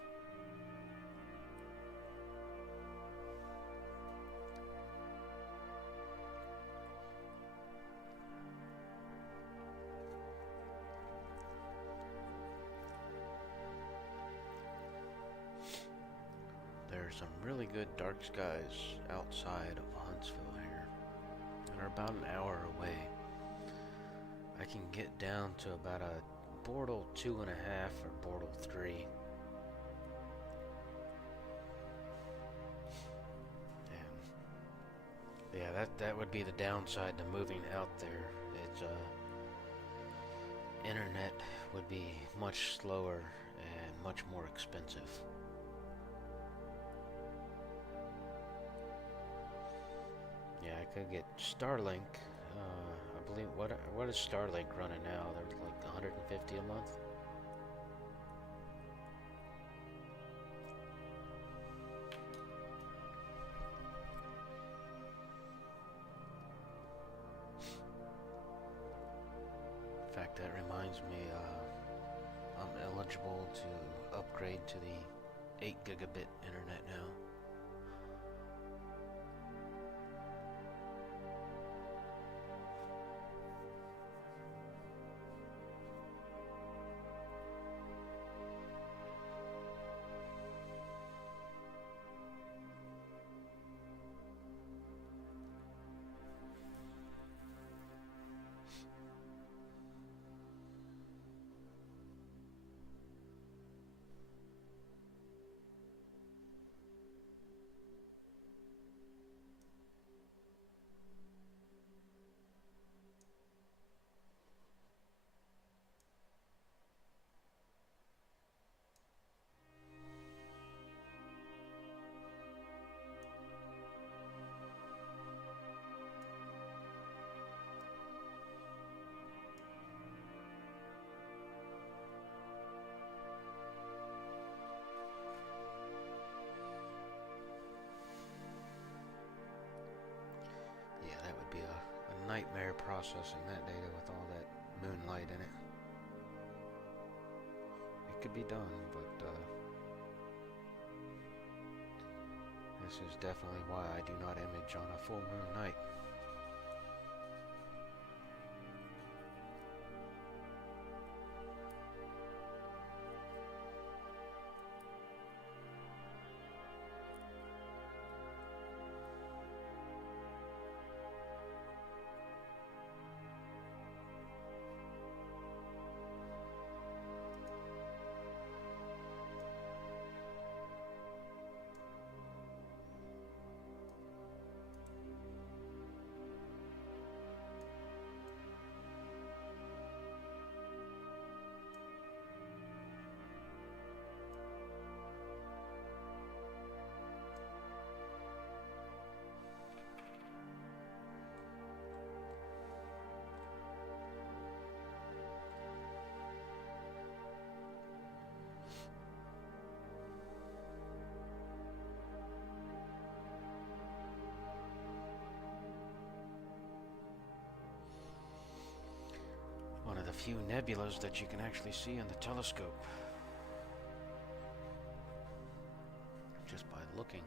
There are some really good dark skies outside of Huntsville here, and are about an hour away. I can get down to about a Bortle 2.5 or Bortle 3. And yeah, that would be the downside to moving out there. It's internet would be much slower and much more expensive. Yeah, I could get Starlink. I believe what is Starlink running now? They're like 150 a month. In fact, that reminds me, I'm eligible to upgrade to the 8 gigabit internet now. Nightmare processing that data with all that moonlight in it. It could be done, but this is definitely why I do not image on a full moon night. One of the few nebulas that you can actually see in the telescope. Just by looking.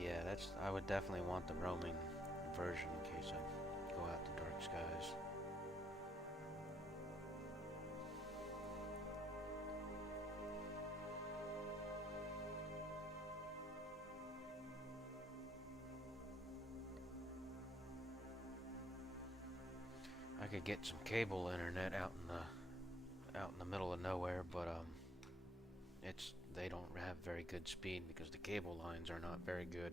Yeah, I would definitely want the roaming version in case I go out to dark skies. I could to get some cable internet out in the middle of nowhere, but they don't have very good speed because the cable lines are not very good.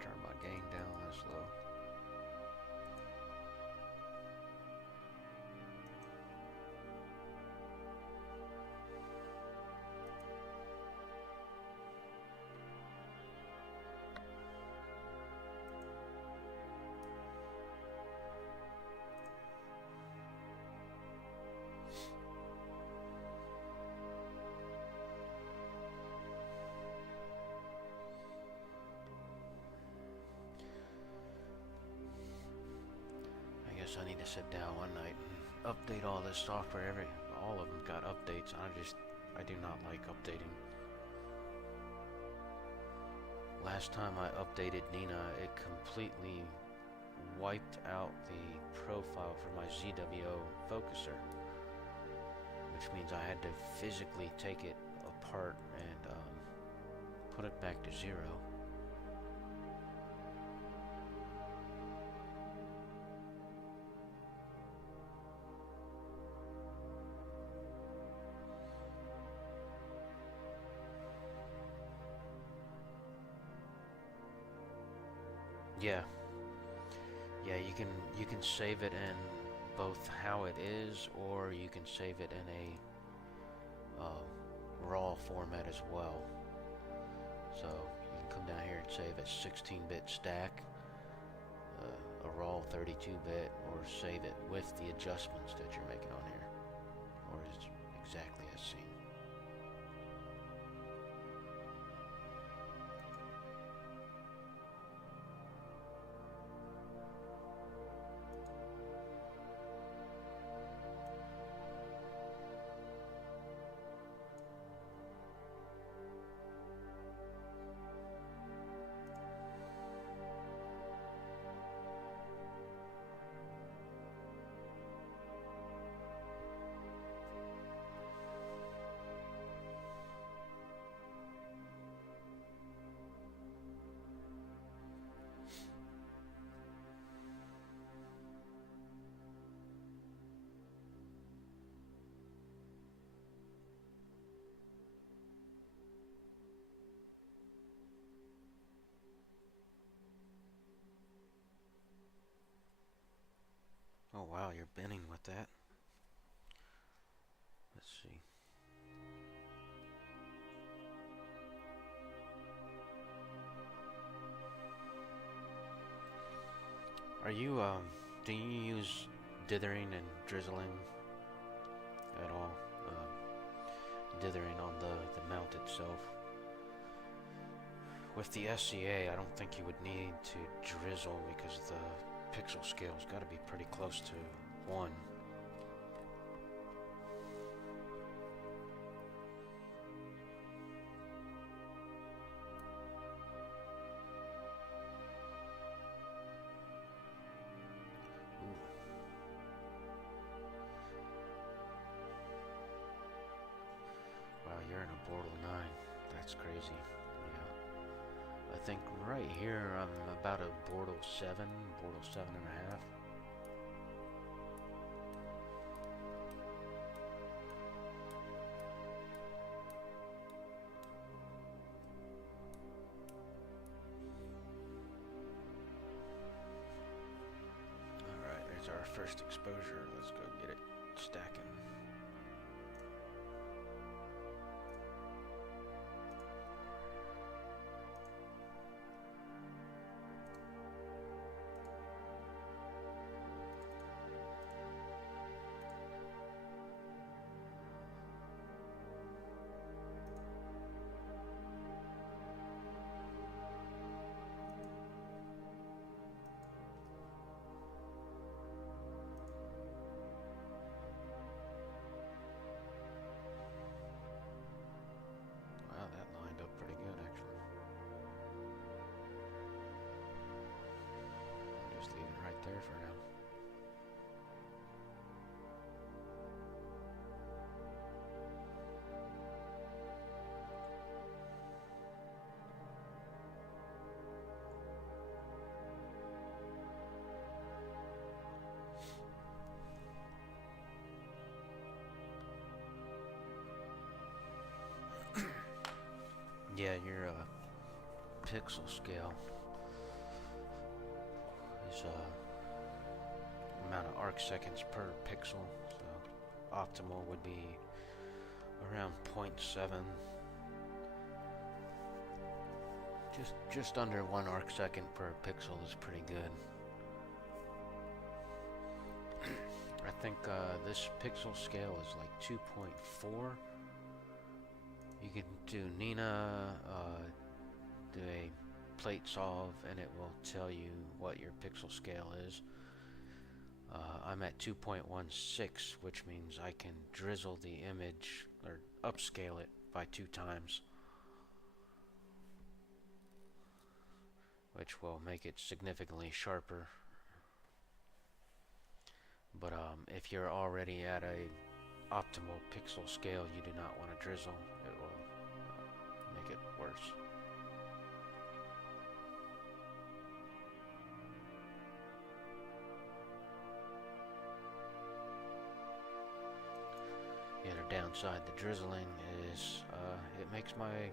Turn my gain down this low. I need to sit down one night and update all this software. All of them got updates. I do not like updating. Last time I updated Nina, it completely wiped out the profile for my ZWO focuser, which means I had to physically take it apart and put it back to 0. Yeah, you can save it in both how it is, or you can save it in a raw format as well. So you can come down here and save a 16-bit stack, a raw 32-bit, or save it with the adjustments that you're making on here, or it's exactly as seen. Oh wow, you're bending with that. Let's see. Are you, do you use dithering and drizzling at all? Dithering on the mount itself? With the SCA, I don't think you would need to drizzle because the pixel scale's got to be pretty close to 1. You're in a Bortle 9. That's crazy. Yeah. I think right here I'm about a Bortle 7, Bortle 7.5. Alright, there's our first exposure. Let's go get it stacking. there for now. Yeah, your pixel scale is amount of arc seconds per pixel. So optimal would be around 0.7, just under 1 arc second per pixel is pretty good. I think this pixel scale is like 2.4. You can do Nina, do a plate solve, and it will tell you what your pixel scale is. I'm at 2.16, which means I can drizzle the image, or upscale it by 2 times, which will make it significantly sharper. But if you're already at a optimal pixel scale, you do not want to drizzle. It will make it worse. The other downside to drizzling is it makes my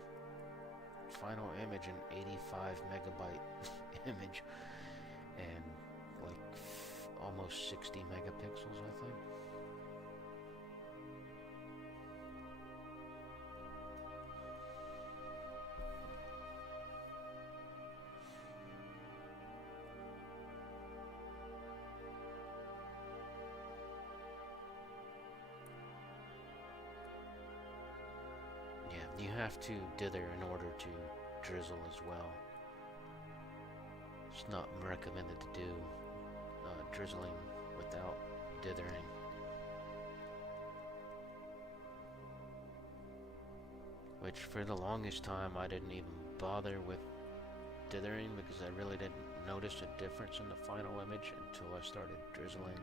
final image an 85 megabyte image and like almost 60 megapixels, I think. You have to dither in order to drizzle as well. It's not recommended to do drizzling without dithering. Which for the longest time I didn't even bother with dithering because I really didn't notice a difference in the final image until I started drizzling.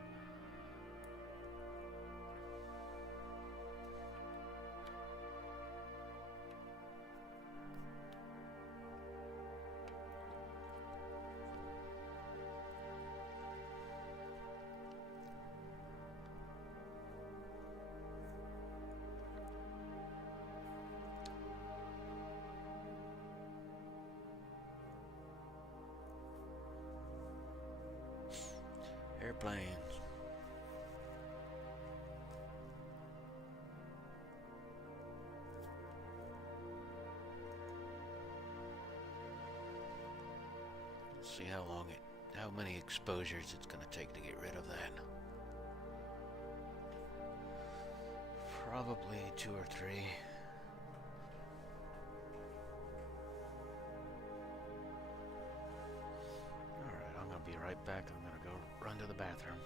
Airplanes. Let's see how many exposures it's gonna take to get rid of that. Probably 2 or 3. Alright, I'm gonna be right back. I'm gonna go run to the bathroom.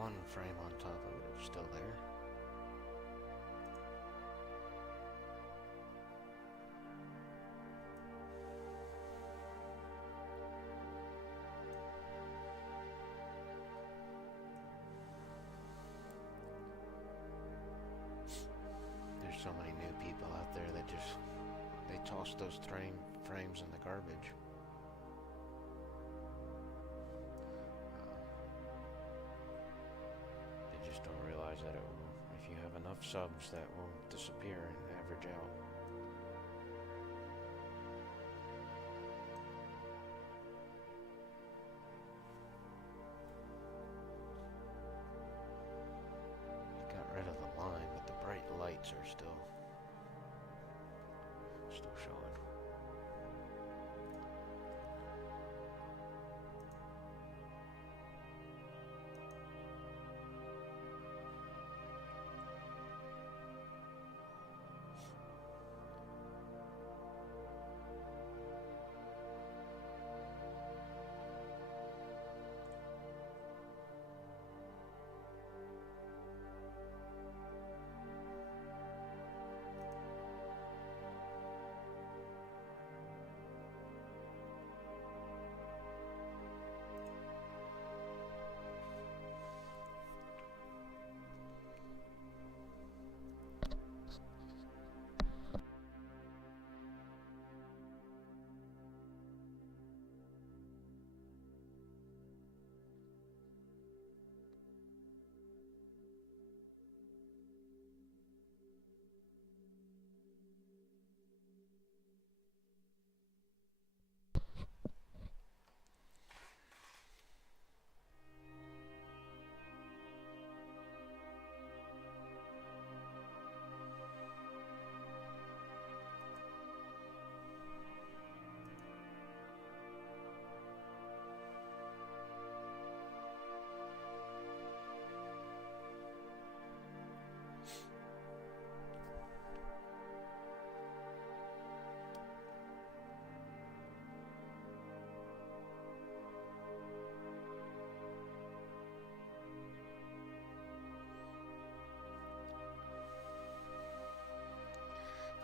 one frame on top of it was still there. There's so many new people out there that just, they toss those frames in the garbage. They just don't realize that it will, if you have enough subs, that will disappear and average out. It got rid of the line, but the bright lights are still showing.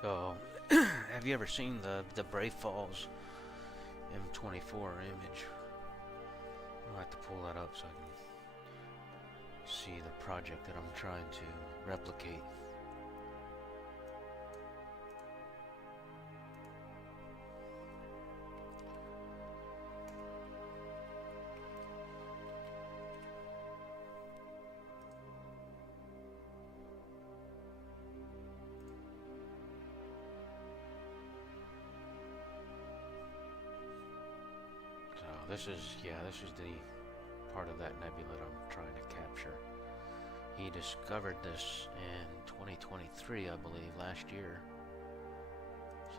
So, have you ever seen the Brave Falls M24 image? I'll have to pull that up so I can see the project that I'm trying to replicate. This is the part of that nebula that I'm trying to capture. He discovered this in 2023, I believe, last year.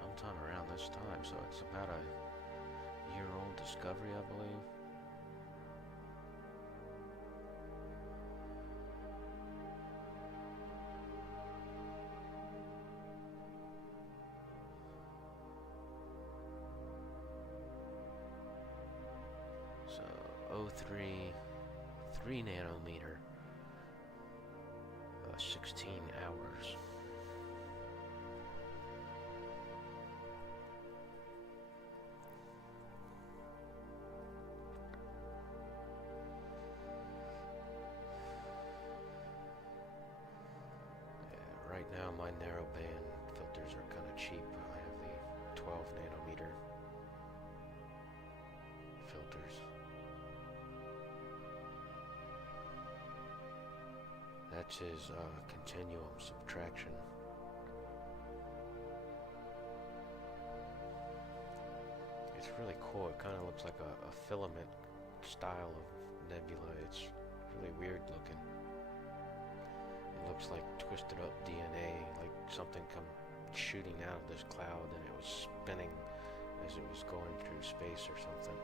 Sometime around this time, so it's about a year-old discovery, I believe. So 3 nanometer, 16 hours. Right now my narrowband filters are kind of cheap. I have the 12 nanometer filters. That's his continuum subtraction. It's really cool. It kind of looks like a filament style of nebula. It's really weird looking. It looks like twisted up DNA, like something come shooting out of this cloud and it was spinning as it was going through space or something.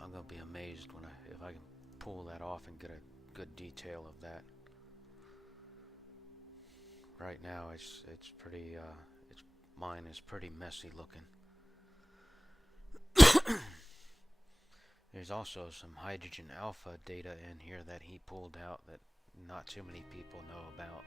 I'm gonna be amazed when if I can pull that off and get a good detail of that. Right now, it's Mine is pretty messy looking. There's also some hydrogen alpha data in here that he pulled out that not too many people know about.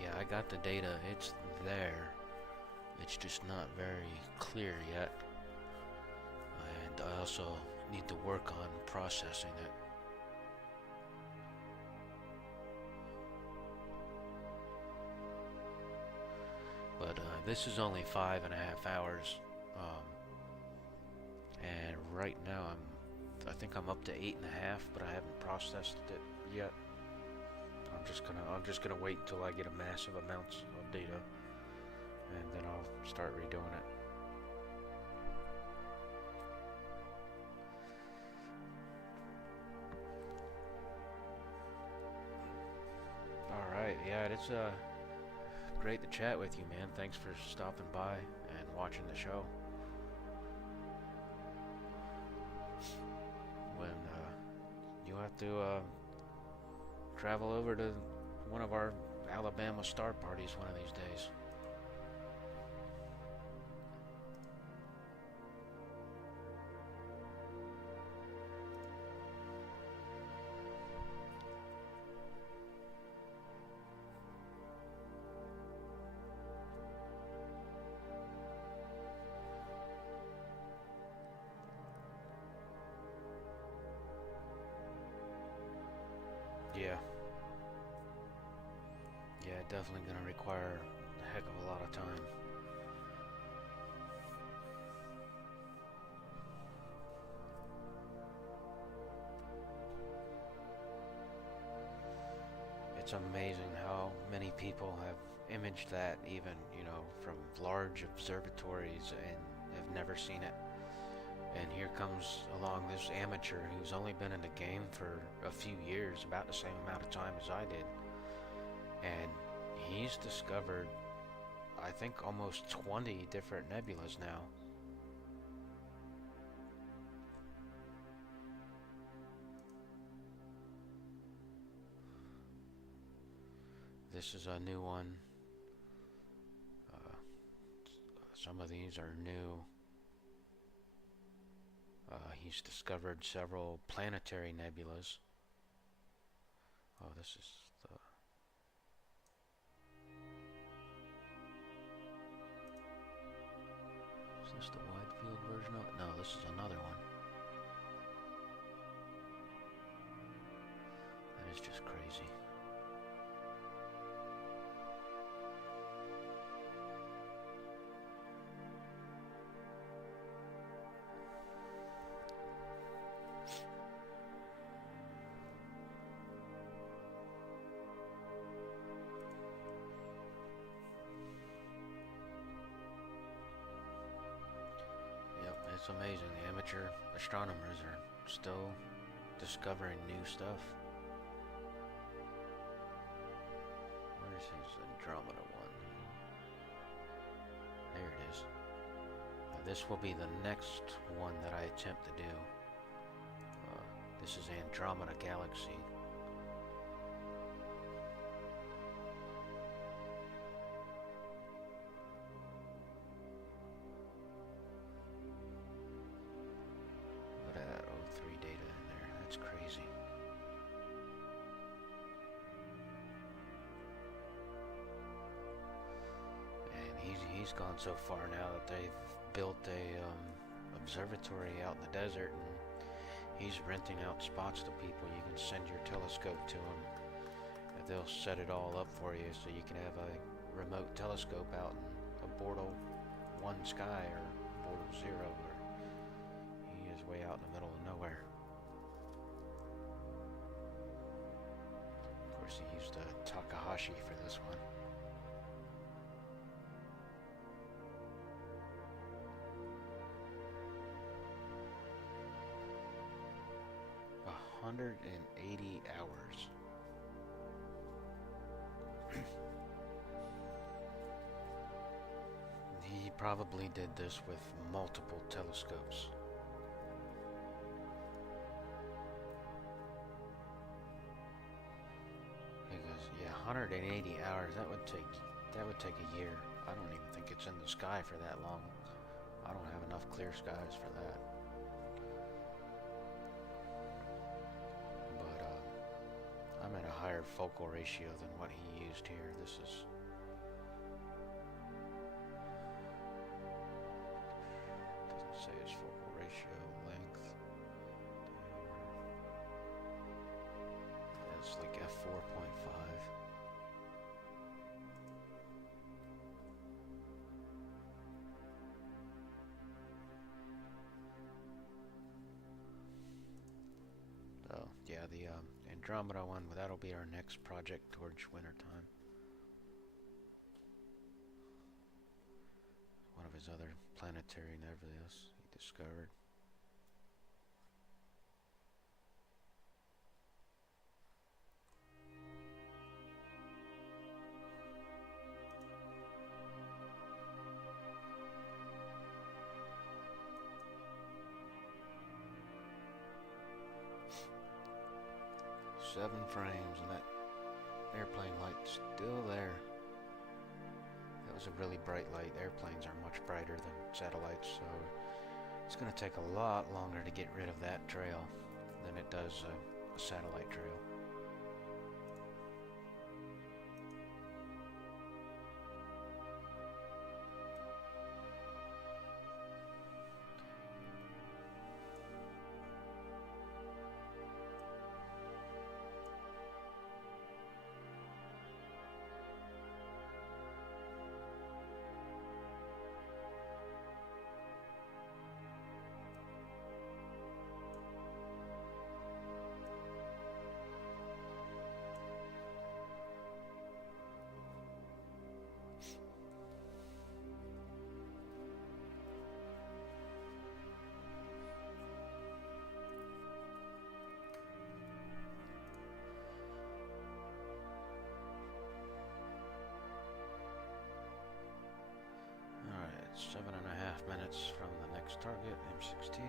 Yeah, I got the data, it's there. It's just not very clear yet. And I also need to work on processing it. But this is only 5.5 hours. And right now I think I'm up to 8.5, but I haven't processed it yet. I'm just gonna wait until I get a massive amounts of data, and then I'll start redoing it. All right, yeah, it's great to chat with you, man. Thanks for stopping by and watching the show. When you have to travel over to one of our Alabama star parties one of these days. Yeah, definitely gonna require a heck of a lot of time. It's amazing how many people have imaged that, even, you know, from large observatories, and have never seen it. And here comes along this amateur who's only been in the game for a few years, about the same amount of time as I did. And he's discovered, I think, almost 20 different nebulas now. This is a new one. Some of these are new. He's discovered several planetary nebulas. Oh, this is the... Is this the wide field version of it? No, this is another one. That is just crazy. It's amazing. The amateur astronomers are still discovering new stuff. Where's his Andromeda one? There it is. This will be the next one that I attempt to do. This is Andromeda Galaxy. He's gone so far now that they've built a observatory out in the desert, and he's renting out spots to people. You can send your telescope to them, and they'll set it all up for you, so you can have a remote telescope out in a Bortle 1 sky or Bortle 0, or he is way out in the middle of nowhere. He used a Takahashi for this one. $180 hours. He probably did this with multiple telescopes. Because yeah, 180 hours, that would take a year. I don't even think it's in the sky for that long. I don't have enough clear skies for that. But I'm at a higher focal ratio than what he used here. This is doesn't say his focal ratio length. That's like f4.5. Yeah, the Andromeda one, that'll be our next project towards wintertime. One of his other planetary nebulas he discovered. Seven frames, and that airplane light's still there. That was a really bright light. Airplanes are much brighter than satellites, so it's going to take a lot longer to get rid of that trail than it does a satellite trail. Alright, 7.5 minutes from the next target, M16.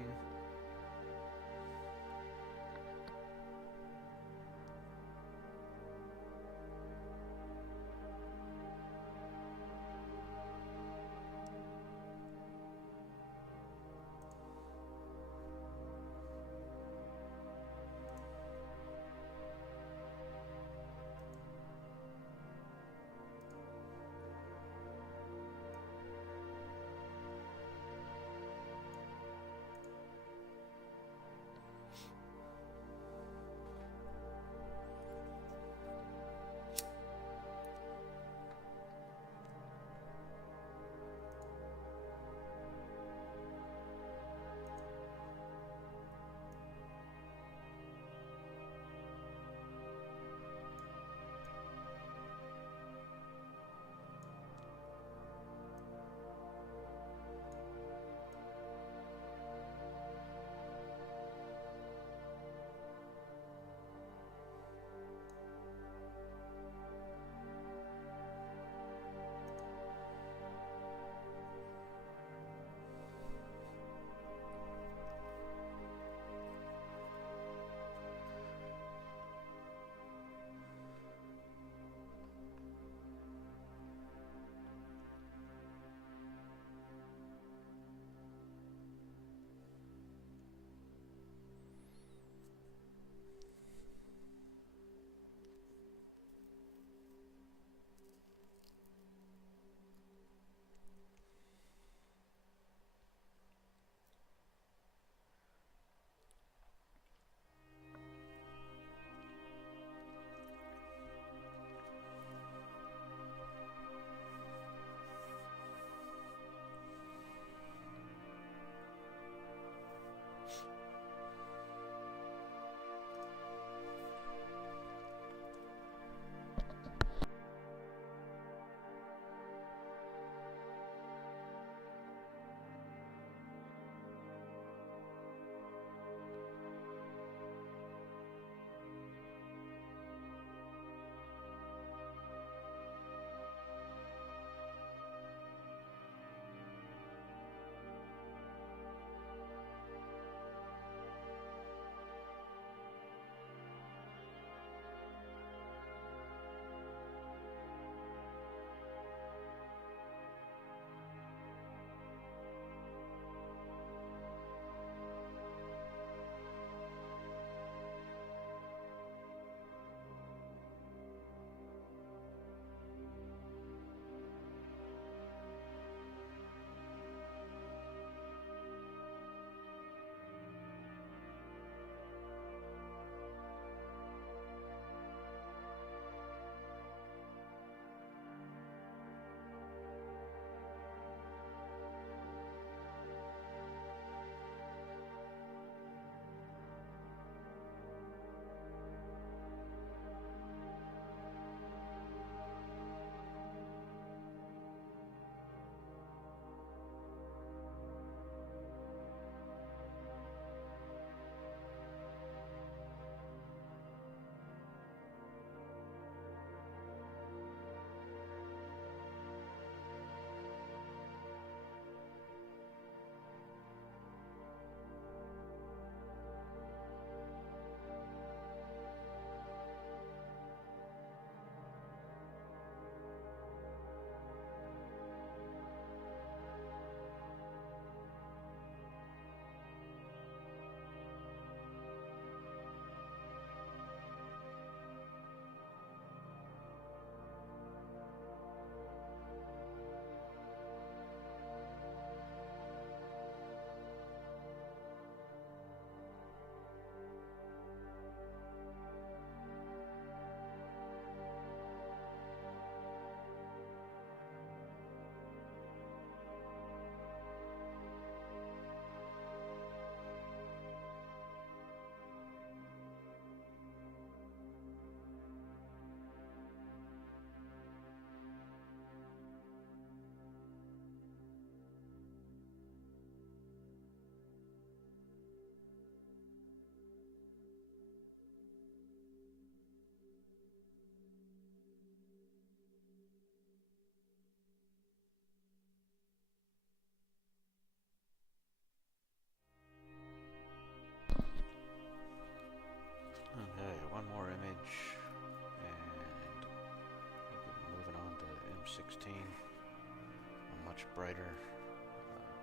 M16, a much brighter,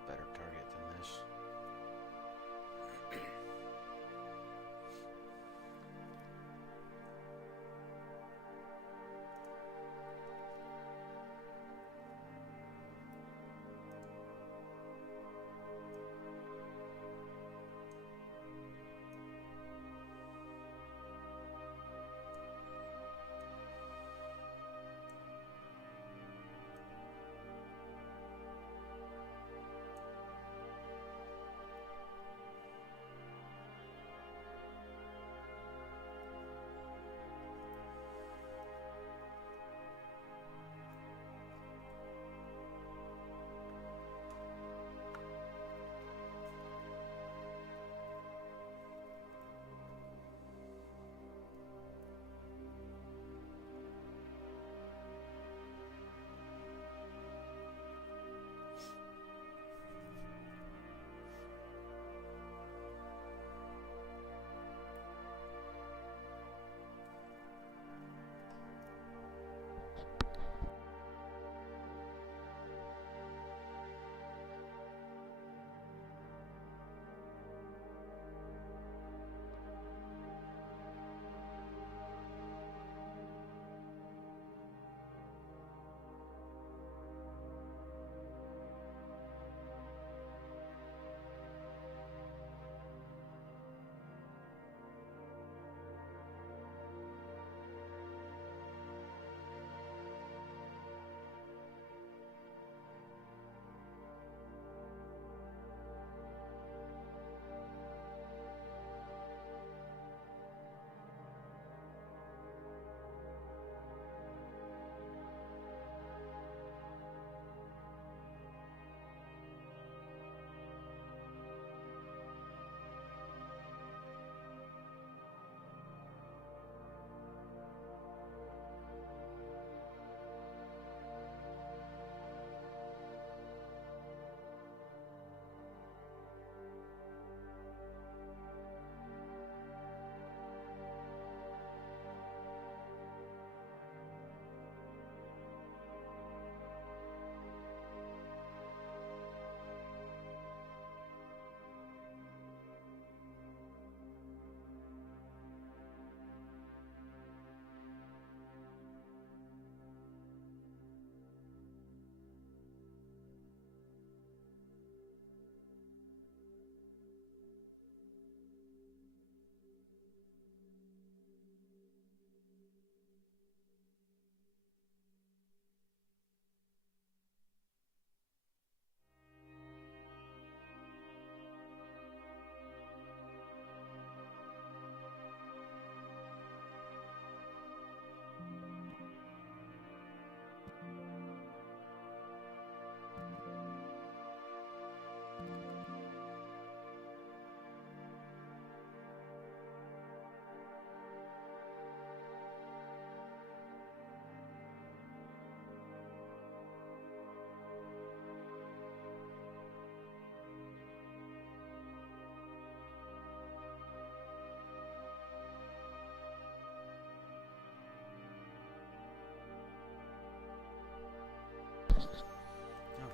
better target than this.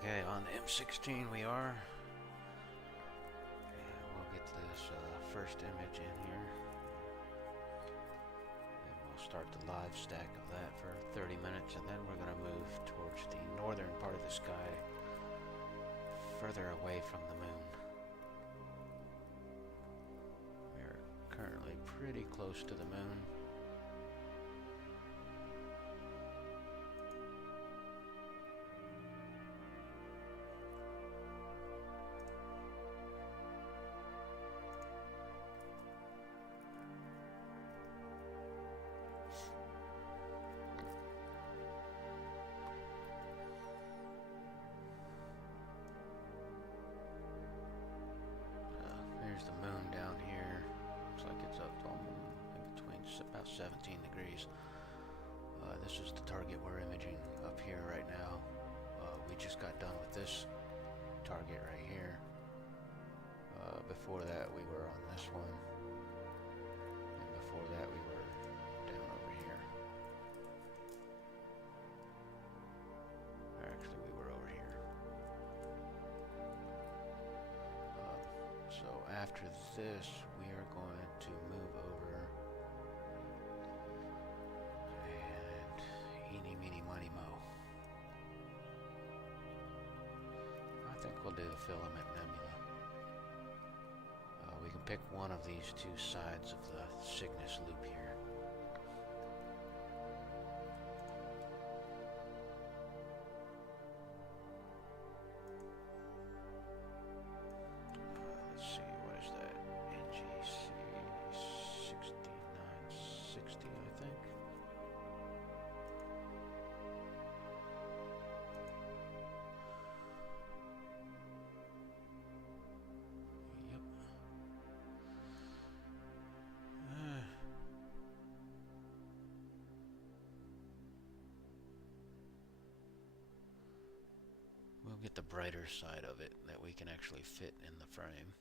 Okay, on the M16 we are. And we'll get this first image in here. And we'll start the live stack of that for 30 minutes, and then we're going to move towards the northern part of the sky, further away from the moon. We're currently pretty close to the moon. There's the moon down here. Looks like it's up in between about 17 degrees. This is the target we're imaging up here right now. We just got done with this target right here. Before that we were on this one. And before that we were down over here. So after this, we are going to move over and eeny, meeny, miny, mo. I think we'll do the Filament Nebula. We can pick one of these two sides of the Cygnus loop here. Get the brighter side of it that we can actually fit in the frame.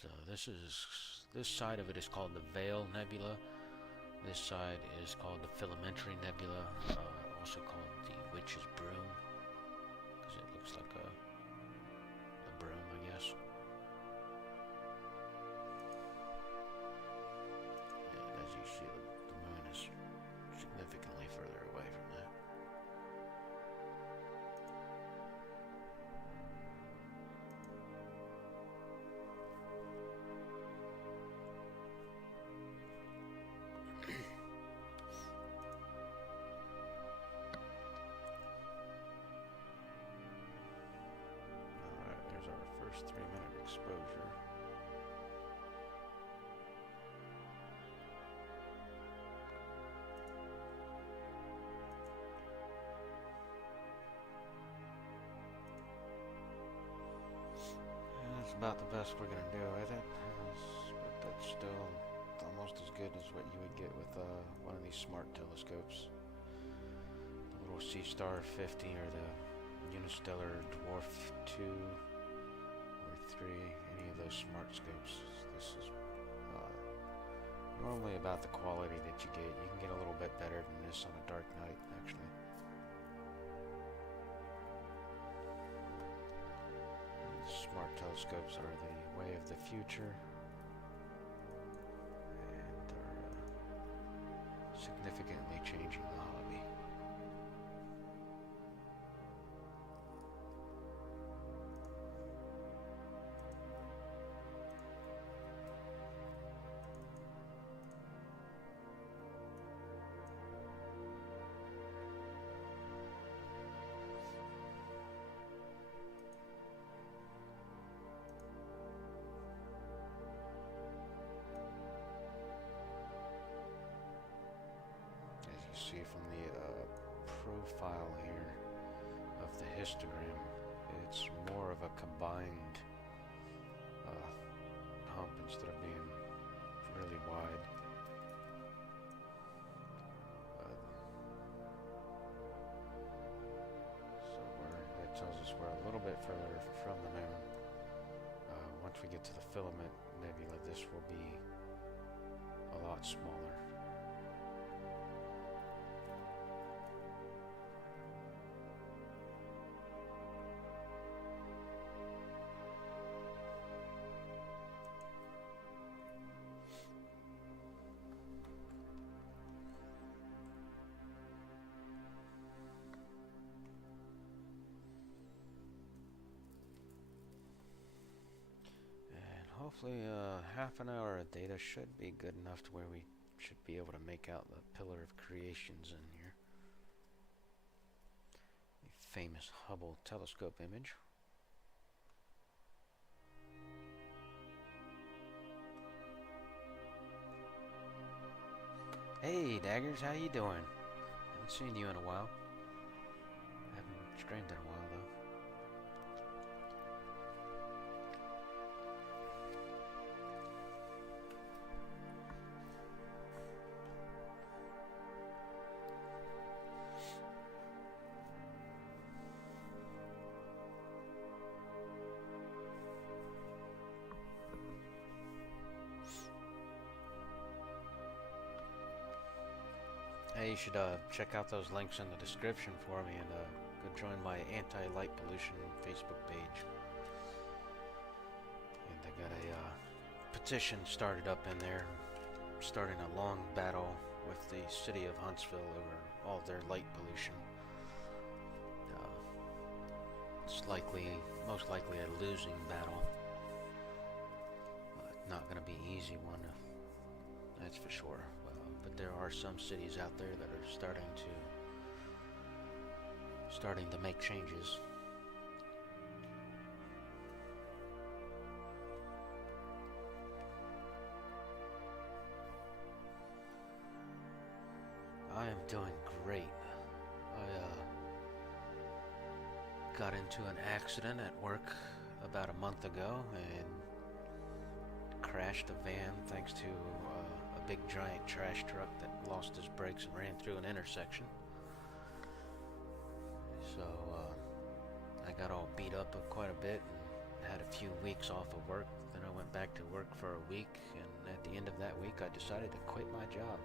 So this side of it is called the Veil Nebula. This side is called the Filamentary Nebula, also called the Witch's Broom, because it looks like a broom, I guess. You see the moon is significantly further away from that. Alright, there's our first 3-minute exposure. About the best we're gonna do with it, but that's still almost as good as what you would get with one of these smart telescopes. The little C-Star 50 or the Unistellar Dwarf 2 or 3, any of those smart scopes. This is normally about the quality that you get. You can get a little bit better than this on a dark night, actually. Smart telescopes are the way of the future and are significantly changing the hobby. See from the profile here of the histogram, it's more of a combined hump instead of being really wide. So that tells us we're a little bit further from the moon. Once we get to the Filament Nebula, this will be a lot smaller. Hopefully half an hour of data should be good enough to where we should be able to make out the Pillar of Creations in here. The famous Hubble telescope image. Hey Daggers, how you doing? Haven't seen you in a while. Haven't streamed in a while though. Hey you should check out those links in the description for me, and go join my anti-light pollution Facebook page. And I got a petition started up in there, starting a long battle with the city of Huntsville over all their light pollution. It's most likely a losing battle. Not going to be an easy one, that's for sure. But there are some cities out there that are starting to make changes. I am doing great. I got into an accident at work about a month ago and crashed a van thanks to a big giant trash truck that lost his brakes and ran through an intersection. So I got all beat up quite a bit and had a few weeks off of work. Then I went back to work for a week, and at the end of that week I decided to quit my job.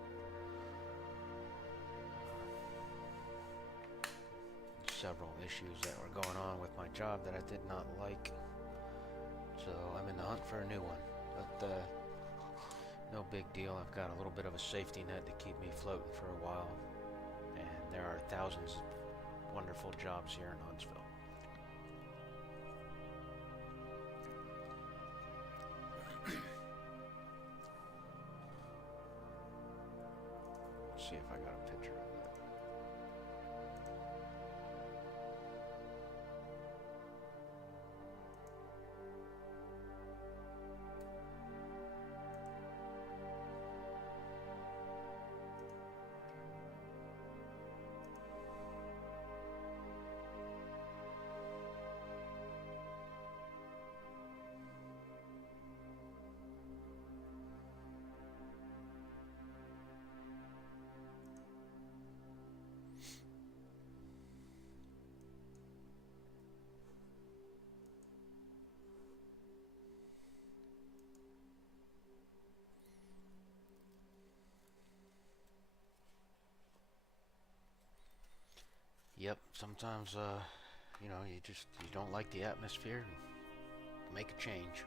Several issues that were going on with my job that I did not like. So I'm in the hunt for a new one. But no big deal. I've got a little bit of a safety net to keep me floating for a while. And there are thousands of wonderful jobs here in Huntsville. Let's see if I got a picture of that. Yep, sometimes, you know, you don't like the atmosphere, make a change.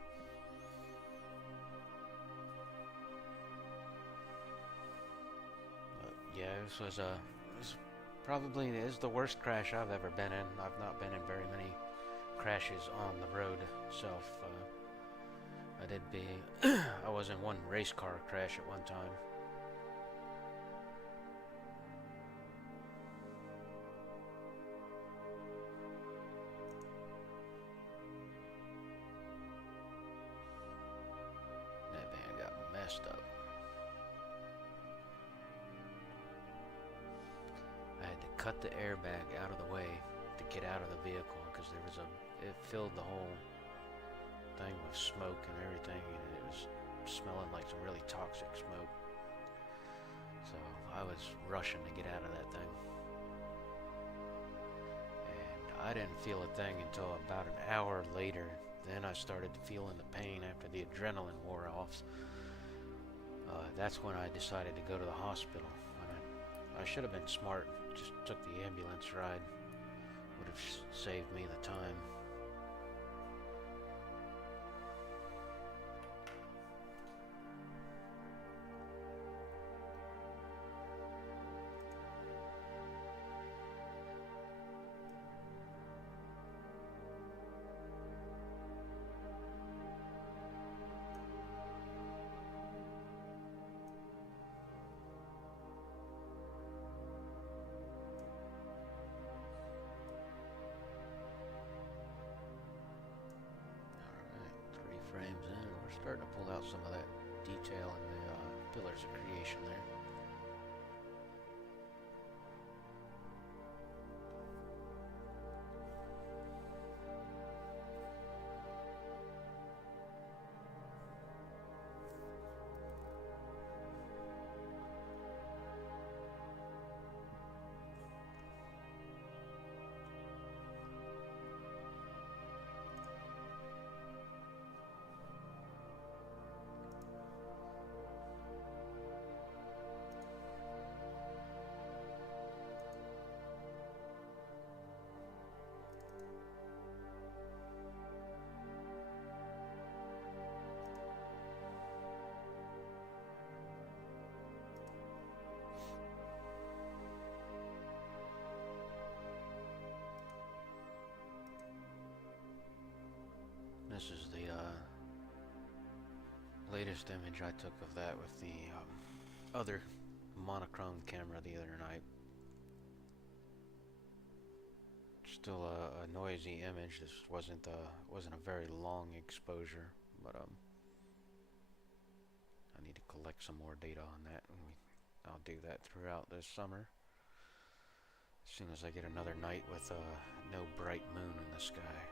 But yeah, this probably is the worst crash I've ever been in. I've not been in very many crashes on the road itself. I was in one race car crash at one time. Up. I had to cut the airbag out of the way to get out of the vehicle because it filled the whole thing with smoke and everything, and it was smelling like some really toxic smoke. So I was rushing to get out of that thing, and I didn't feel a thing until about an hour later. Then I started feeling the pain after the adrenaline wore off. That's when I decided to go to the hospital. I should have been smart, just took the ambulance ride. Would have saved me the time. Frames in, we're starting to pull out some of that detail in the pillars of creation there. This is the latest image I took of that with the other monochrome camera the other night. Still a noisy image. This wasn't a very long exposure, but I need to collect some more data on that, and I'll do that throughout this summer. As soon as I get another night with no bright moon in the sky.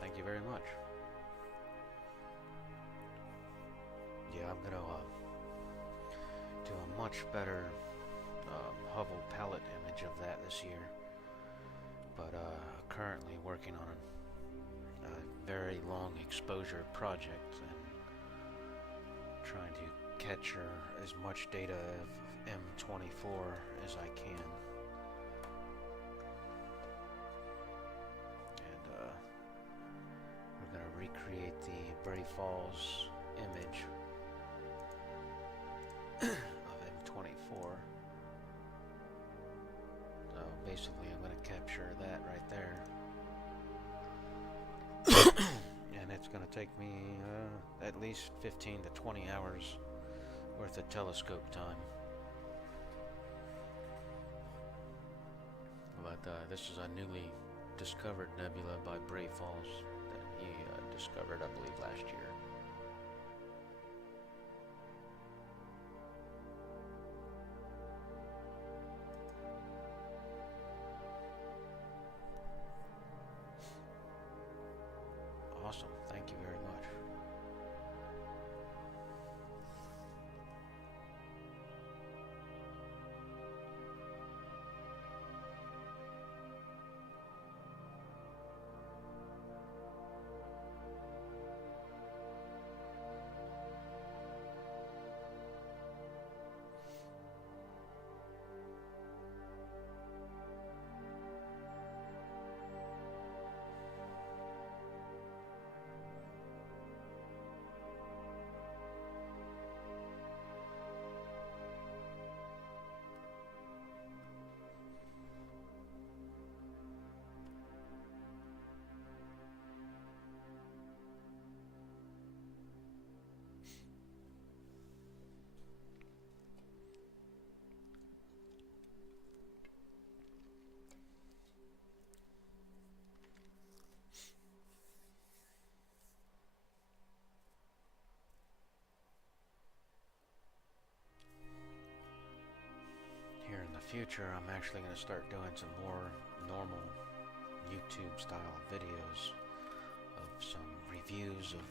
Thank you very much. Yeah, I'm gonna do a much better Hubble palette image of that this year, but currently working on a very long exposure project and trying to capture as much data of M24 as I can. Recreate the Bray Falls image of M24. So basically I'm going to capture that right there. And it's going to take me at least 15 to 20 hours worth of telescope time. But this is a newly discovered nebula by Bray Falls. He discovered, I believe, last year. Awesome. Thank you very much. Future, I'm actually going to start doing some more normal YouTube style videos of some reviews of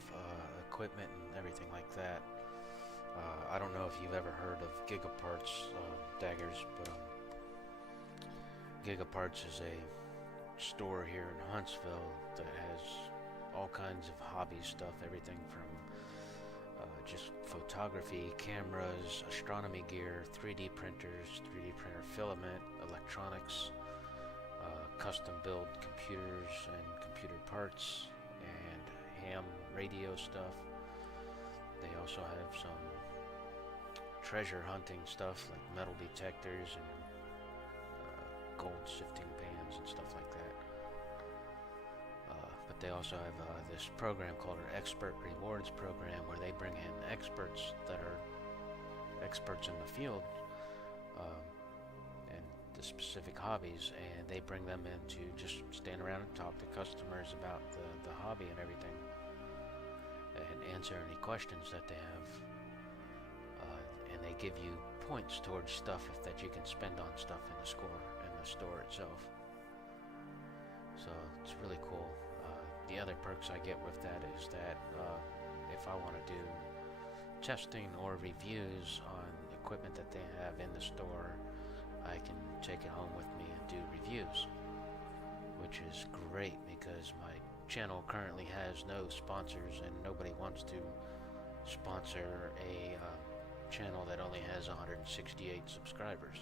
equipment and everything like that. I don't know if you've ever heard of Gigaparts daggers, but Gigaparts is a store here in Huntsville that has all kinds of hobby stuff, everything from just photography, cameras, astronomy gear, 3D printers, 3D printer filament, electronics, custom build computers and computer parts, and ham radio stuff. They also have some treasure hunting stuff like metal detectors and gold sifting pans and stuff like that. But they also have this program called an Expert Rewards program, where they bring in experts that are experts in the field and the specific hobbies, and they bring them in to just stand around and talk to customers about the hobby and everything, and answer any questions that they have. And they give you points towards stuff that you can spend on stuff in the store itself. So it's really cool. the other perks I get with that is that if I want to do testing or reviews on equipment that they have in the store, I can take it home with me and do reviews, which is great because my channel currently has no sponsors and nobody wants to sponsor a channel that only has 168 subscribers.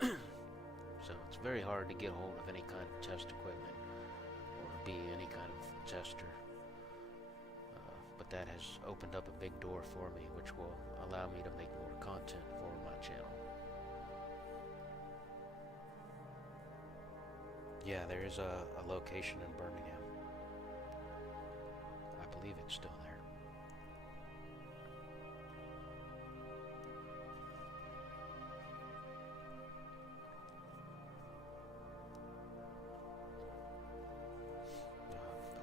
So it's very hard to get hold of any kind of test equipment or be any kind of tester. But that has opened up a big door for me, which will allow me to make more content for my channel. Yeah, there is a location in Birmingham. I believe it's still there.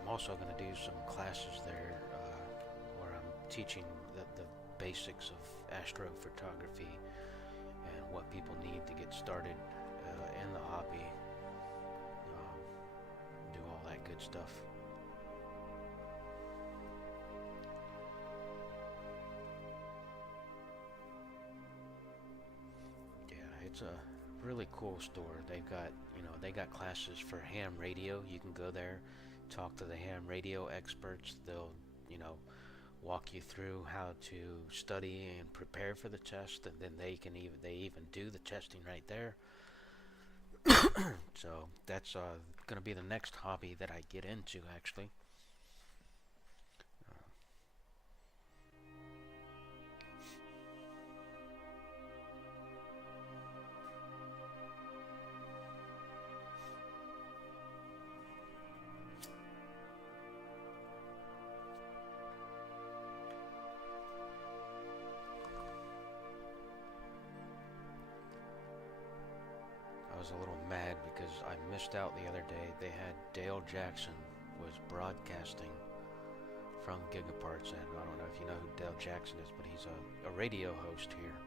I'm also going to do some classes there where I'm teaching the basics of astrophotography and what people need to get started in the hobby. Do all that good stuff. Yeah, it's a really cool store. They got classes for ham radio. You can go there, talk to the ham radio experts. They'll, walk you through how to study and prepare for the test, and then they even do the testing right there. So that's going to be the next hobby that I get into, actually. I was a little mad because I missed out the other day. They had Dale Jackson was broadcasting from Gigaparts, and I don't know if you know who Dale Jackson is, but he's a radio host here,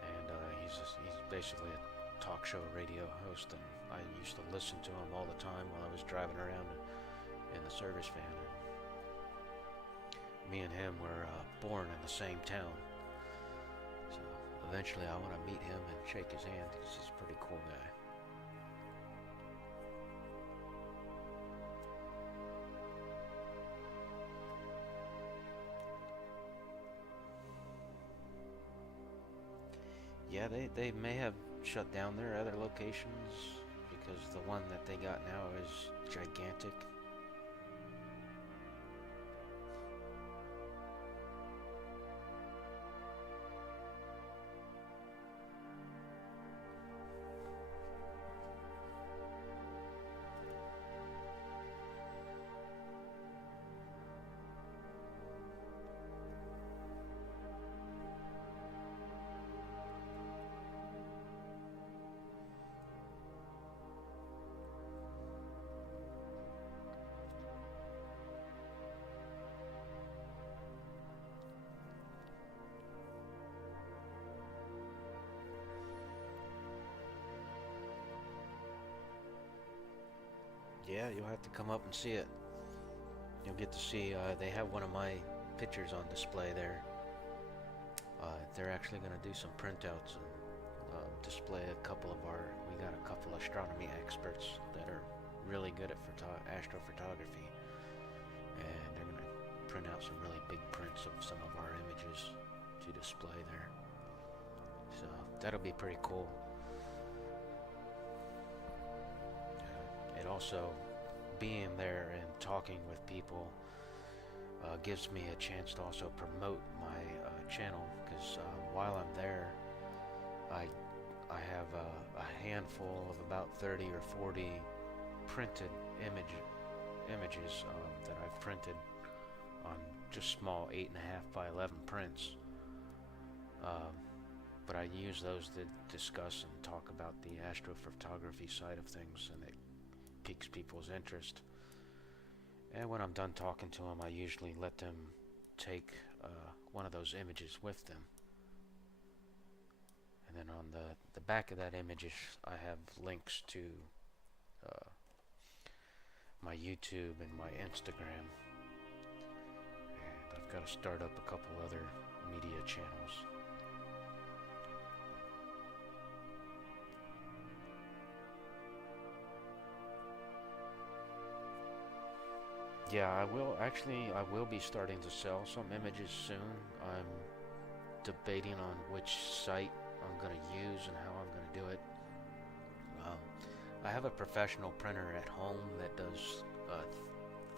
and he's basically a talk show radio host, and I used to listen to him all the time while I was driving around in the service van. And me and him were born in the same town. Eventually I want to meet him and shake his hand because he's a pretty cool guy. Yeah, they may have shut down their other locations because the one that they got now is gigantic. Yeah, you'll have to come up and see it. You'll get to see, they have one of my pictures on display there. They're actually going to do some printouts and display we got a couple astronomy experts that are really good at astrophotography. And they're going to print out some really big prints of some of our images to display there. So that'll be pretty cool. It also, being there and talking with people gives me a chance to also promote my channel, because while I'm there I have a handful of about 30 or 40 printed images that I've printed on just small 8.5 by 11 prints, but I use those to discuss and talk about the astrophotography side of things, and it piques people's interest. And when I'm done talking to them, I usually let them take one of those images with them. And then on the back of that image, I have links to my YouTube and my Instagram. And I've got to start up a couple other media channels. Yeah, I will be starting to sell some images soon. I'm debating on which site I'm going to use and how I'm going to do it. I have a professional printer at home that does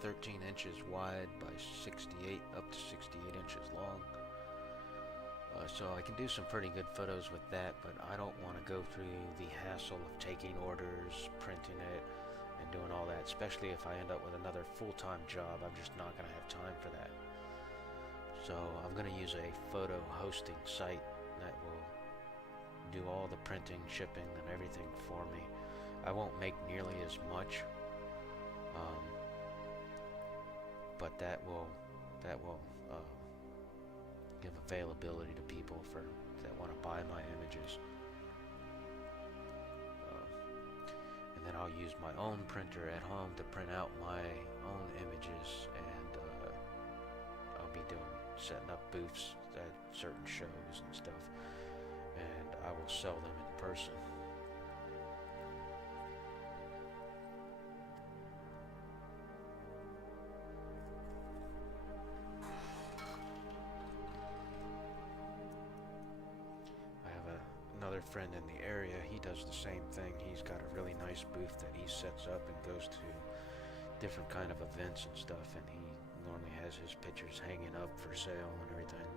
13 inches wide by 68 up to 68 inches long. So I can do some pretty good photos with that, but I don't want to go through the hassle of taking orders, printing it, and doing all that, especially if I end up with another full-time job. I'm just not going to have time for that. So I'm going to use a photo hosting site that will do all the printing, shipping, and everything for me. I won't make nearly as much, but that will give availability to people that want to buy my images. And then I'll use my own printer at home to print out my own images, and I'll be setting up booths at certain shows and stuff, and I will sell them in person. Another friend in the area, he does the same thing. He's got a really nice booth that he sets up and goes to different kind of events and stuff, and he normally has his pictures hanging up for sale and everything.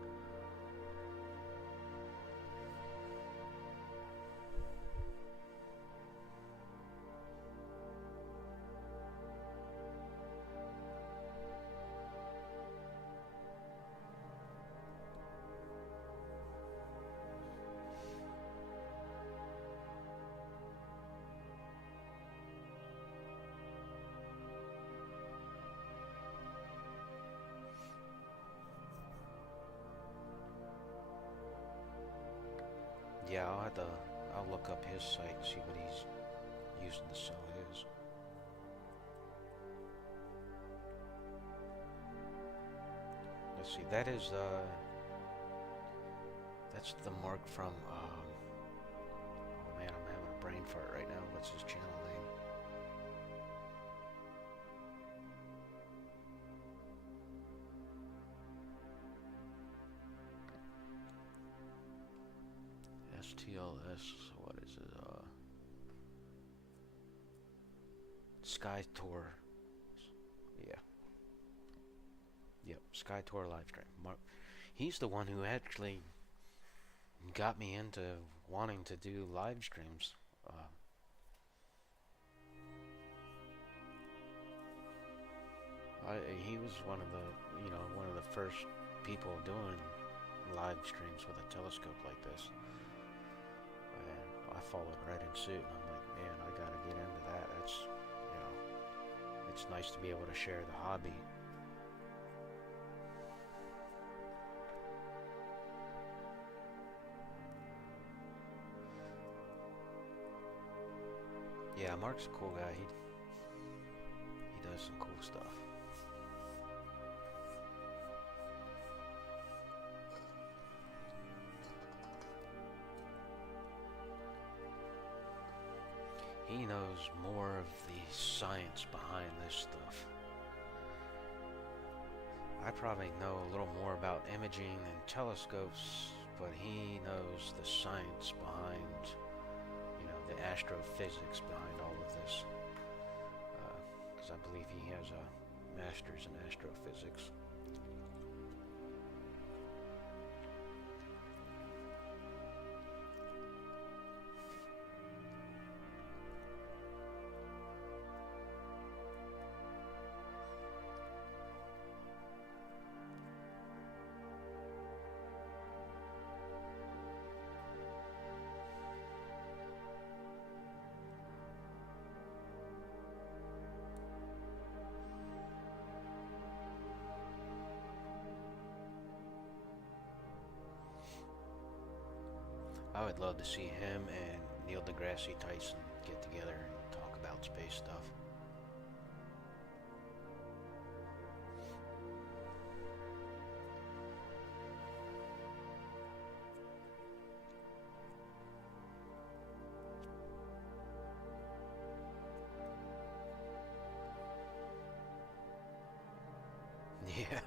Yeah, I'll look up his site and see what he's using to sell his. Let's see, that's the mark from, oh man, I'm having a brain fart right now. What's his channel name? STLS, what is it? Sky Tour. Yeah. Yep, Sky Tour live stream. He's the one who actually got me into wanting to do live streams. He was one of the first people doing live streams with a telescope like this. And I followed right in suit, and I'm like, man, I gotta get into that. It's nice to be able to share the hobby. Yeah, Mark's a cool guy. He does some cool stuff. He knows more of the science behind this stuff. I probably know a little more about imaging and telescopes, but he knows the science behind, the astrophysics behind all of this. Because I believe he has a master's in astrophysics. I would love to see him and Neil deGrasse Tyson get together and talk about space stuff. Yeah.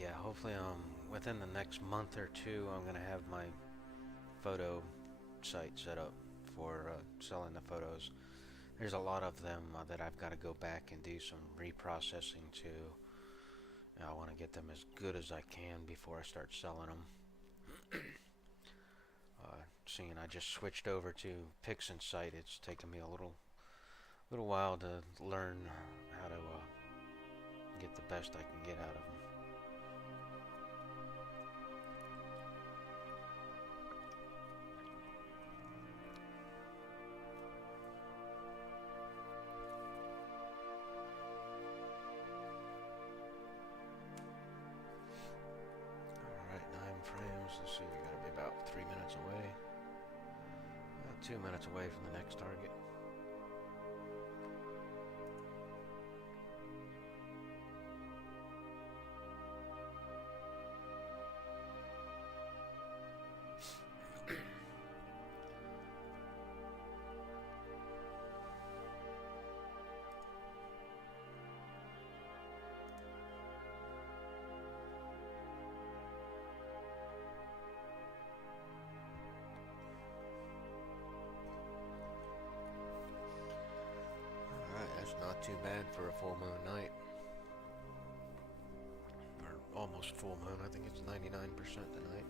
Yeah, hopefully within the next month or two I'm gonna have my photo site set up for selling the photos. There's a lot of them that I've got to go back and do some reprocessing to. I want to get them as good as I can before I start selling them. Seeing I just switched over to Pixin's site, it's taken me a little while to learn how to get the best I can get out of them. Alright, 9 frames. Let's see, we gotta be about 3 minutes away. About 2 minutes away from the next target. Not too bad for a full moon night. Or almost full moon. I think it's 99% tonight.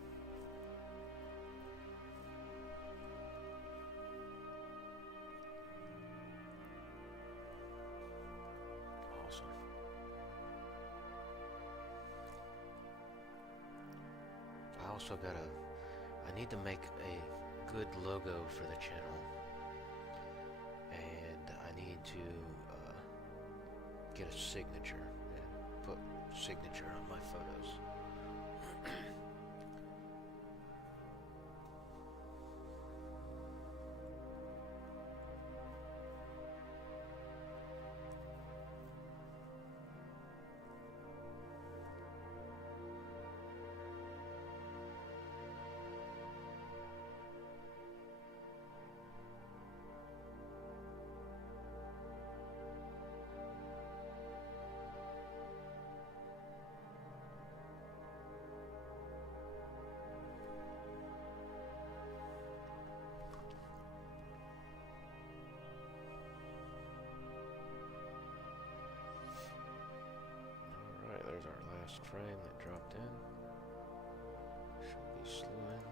Awesome. I need to make a good logo for the channel. And I need to get a signature and put signature on my photos. Frame that dropped in. Should be slewing.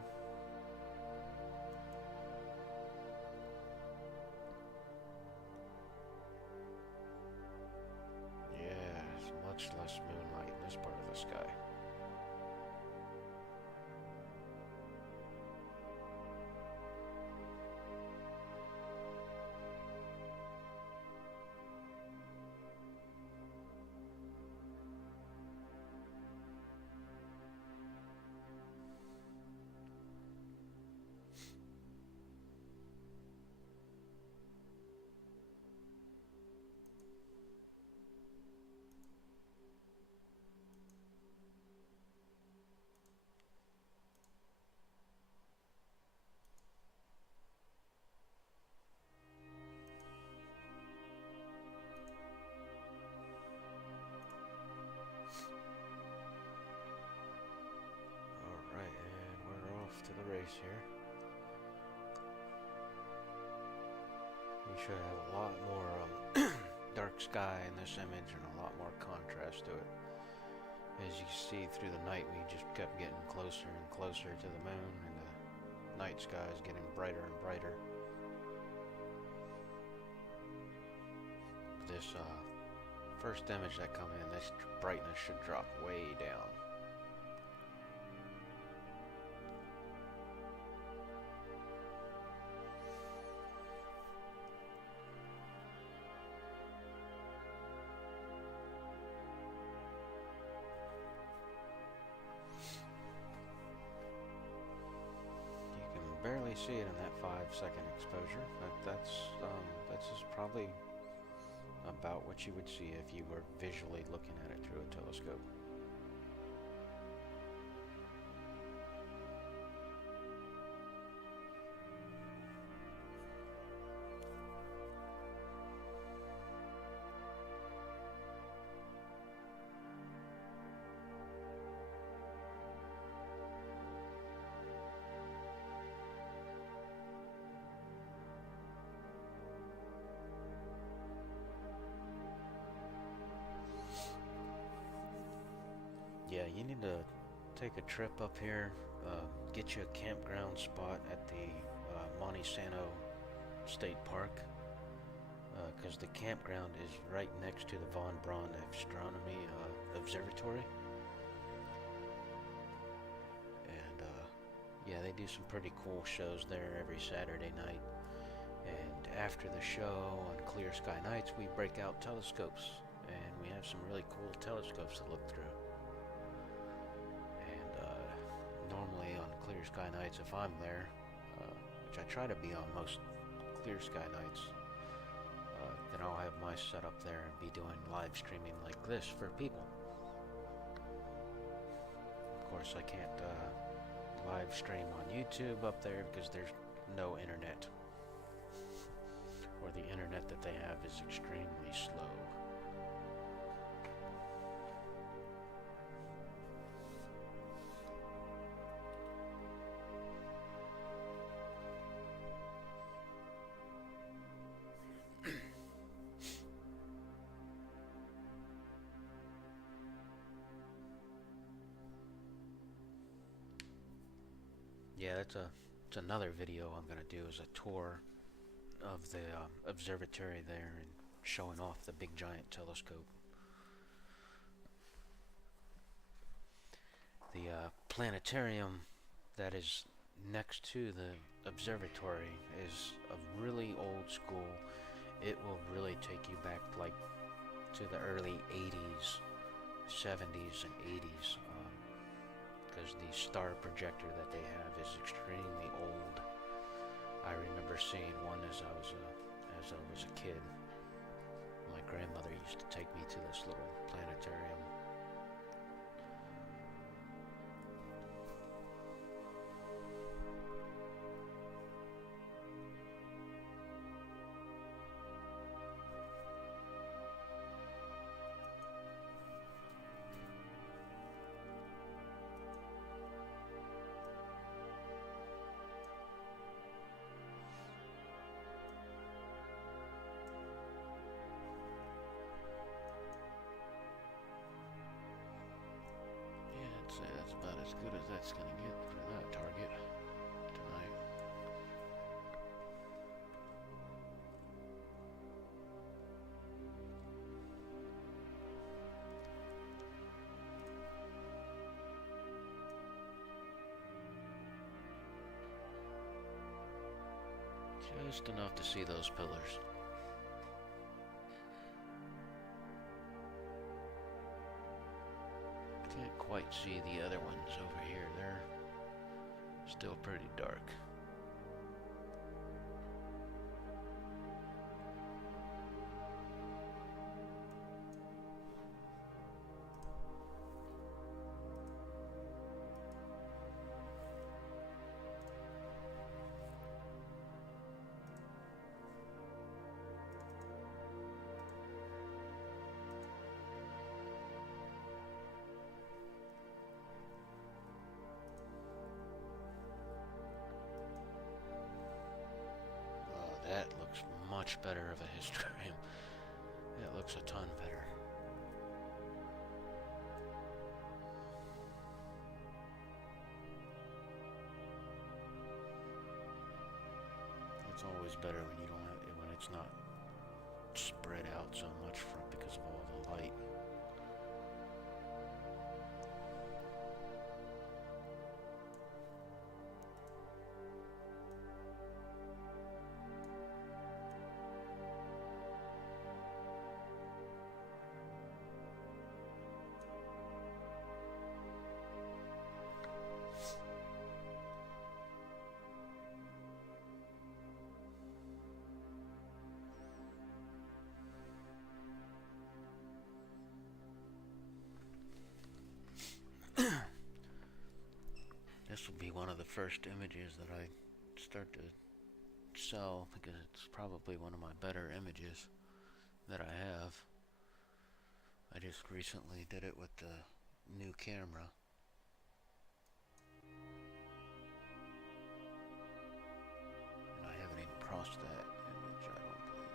Yeah, it's much less moonlight in this part of the sky. Here. We should have a lot more dark sky in this image and a lot more contrast to it. As you see through the night, we just kept getting closer and closer to the moon, and the night sky is getting brighter and brighter. This first image that come in, this brightness should drop way down. see it in that 5-second exposure. That's just probably about what you would see if you were visually looking at it through a telescope. Yeah, you need to take a trip up here, get you a campground spot at the Monte Sano State Park, because the campground is right next to the Von Braun Astronomy Observatory. And yeah, they do some pretty cool shows there every Saturday night. And after the show on clear sky nights, we break out telescopes, and we have some really cool telescopes to look through. Normally on clear sky nights, if I'm there, which I try to be on most clear sky nights, then I'll have my setup there and be doing live streaming like this for people. Of course, I can't live stream on YouTube up there because there's no internet, or the internet that they have is extremely slow. Yeah, that's another video I'm gonna do, is a tour of the observatory there and showing off the big giant telescope. The planetarium that is next to the observatory is a really old school. It will really take you back like to the early 80s, 70s and 80s. Because the star projector that they have is extremely old. I remember seeing one as I was a kid. My grandmother used to take me to this little planetarium. That's about as good as that's going to get for that target tonight. Just enough to see those pillars. Can't quite see the other ones over here. They're still pretty dark. That looks much better of a histogram. That looks a ton better. It's always better when you don't have it, when it's not spread out so much because of all the light. would be one of the first images that I start to sell because it's probably one of my better images that I have. I just recently did it with the new camera. And I haven't even processed that image, I don't believe.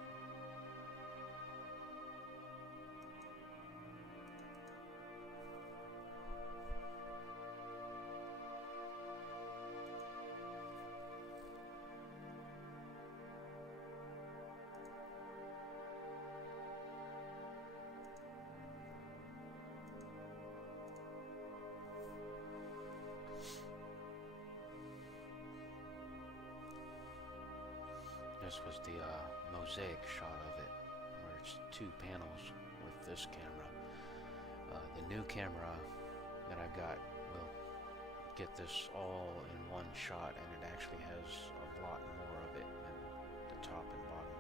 This was the mosaic shot of it, where it's two panels with this camera. The new camera that I got will get this all in one shot, and it actually has a lot more of it than the top and bottom.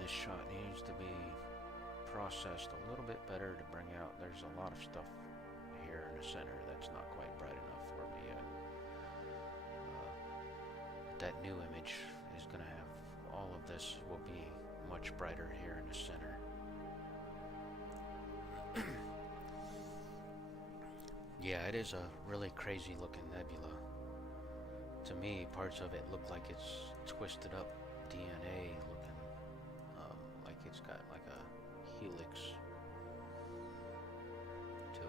This shot needs to be processed a little bit better to bring out. There's a lot of stuff here in the center that's not quite bright enough for me yet. That new image is going to have all of this will be much brighter here in the center. Yeah, it is a really crazy looking nebula. To me, parts of it look like it's twisted up DNA looking. Like it's got like a helix to it.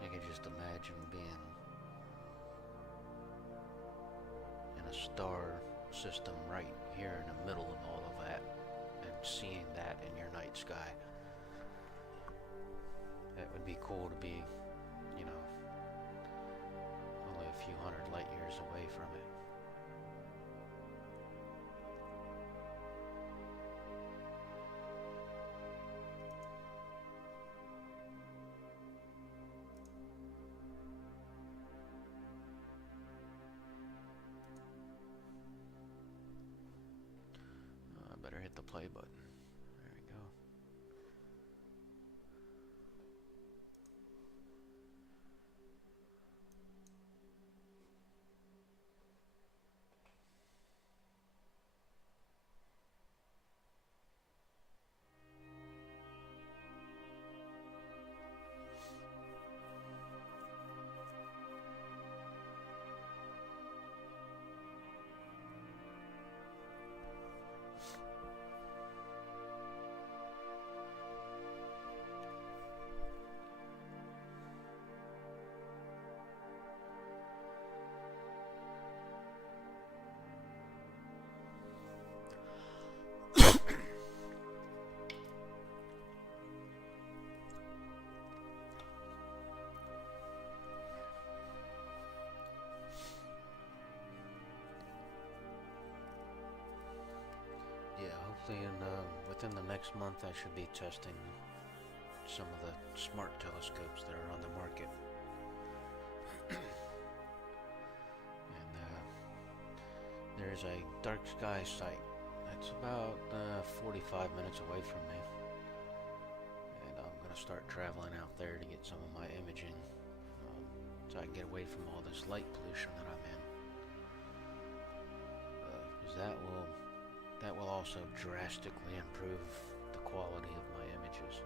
I can just imagine being in a star system right here in the middle of all of that and seeing that in your night sky. That would be cool to be, you know, only a few hundred light years away from it. Better hit the play button. There we go. Hopefully within the next month I should be testing some of the smart telescopes that are on the market. And there's a dark sky site that's about 45 minutes away from me. And I'm going to start traveling out there to get some of my imaging so I can get away from all this light pollution that I'm in. Because that will also drastically improve the quality of my images.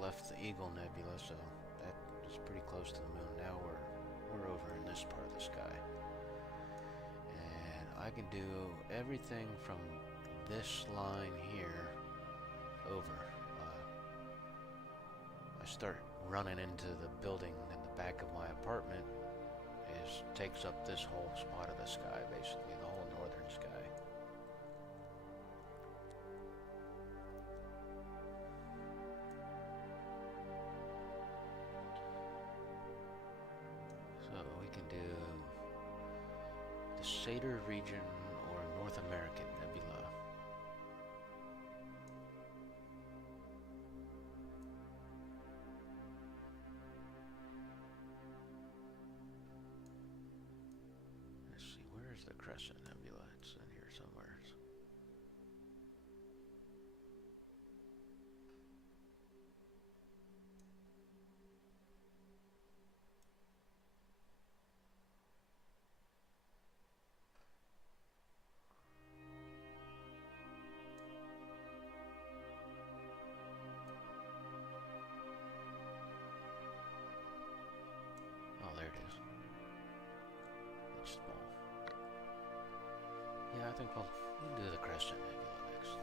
left the Eagle Nebula, so that is pretty close to the moon. Now we're over in this part of the sky. And I can do everything from this line here over. I start running into the building in the back of my apartment. Takes up this whole spot of the sky, basically, the whole northern sky. So we can do the Satyr region or North American Nebula. The Crescent Nebula, it's in here somewhere. Oh, there it is. It's small. Yeah, I think we'll do the Crescent Nebula next.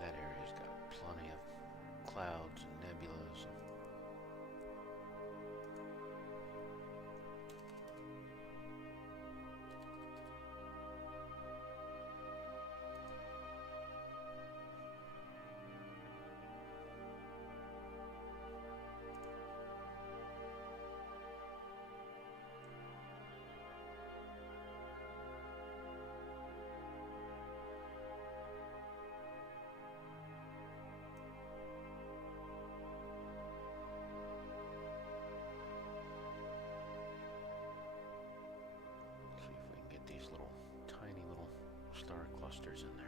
That area's got plenty of clouds and nebulas. Tiny little star clusters in there.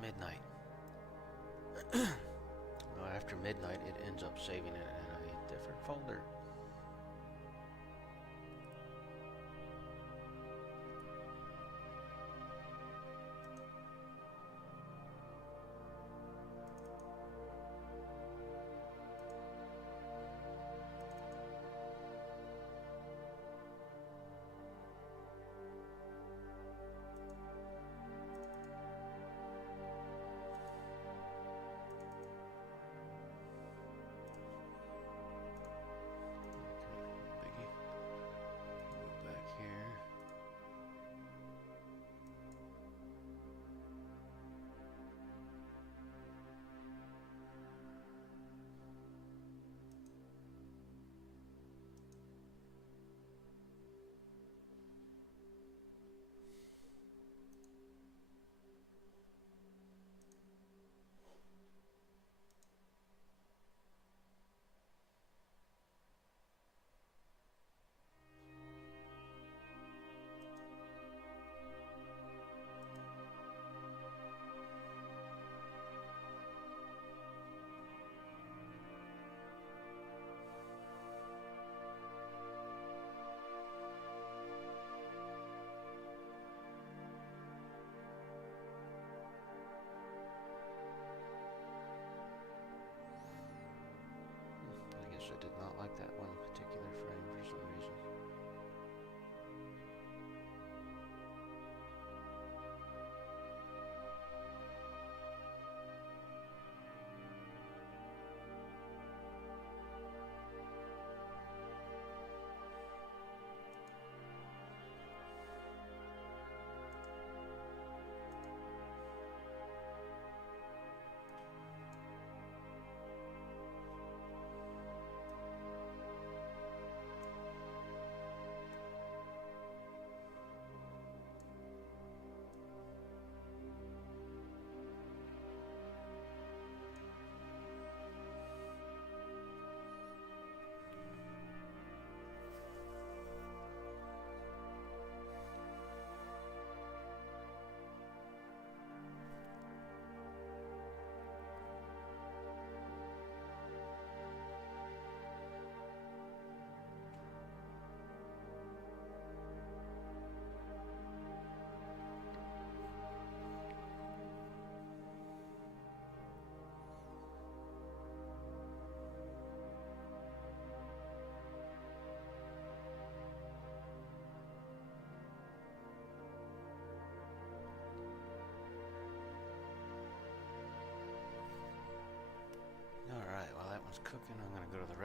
Midnight. Well, after midnight, it ends up saving it in a different folder. I did not like that one particular frame for some reason.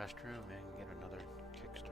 restroom and get another kickstart.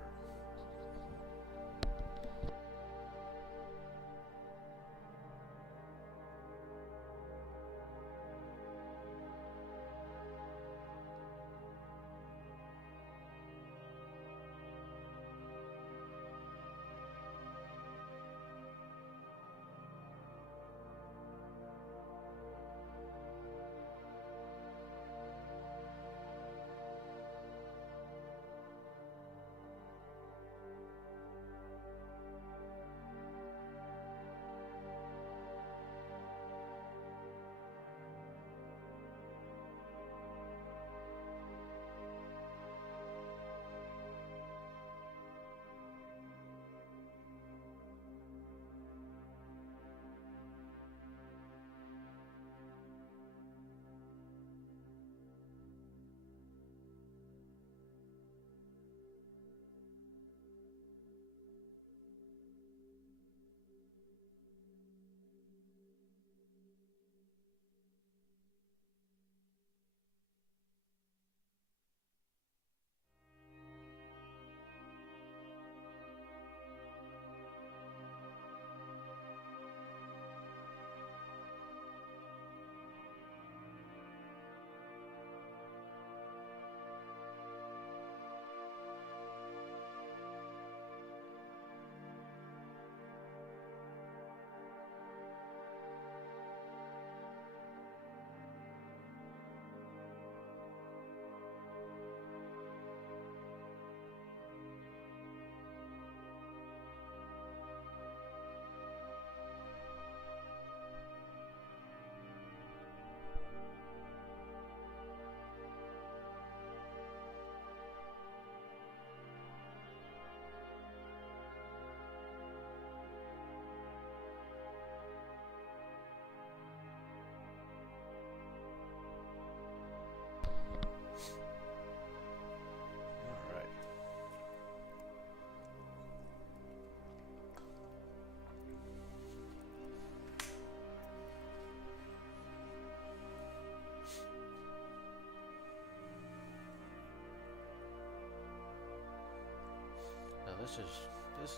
This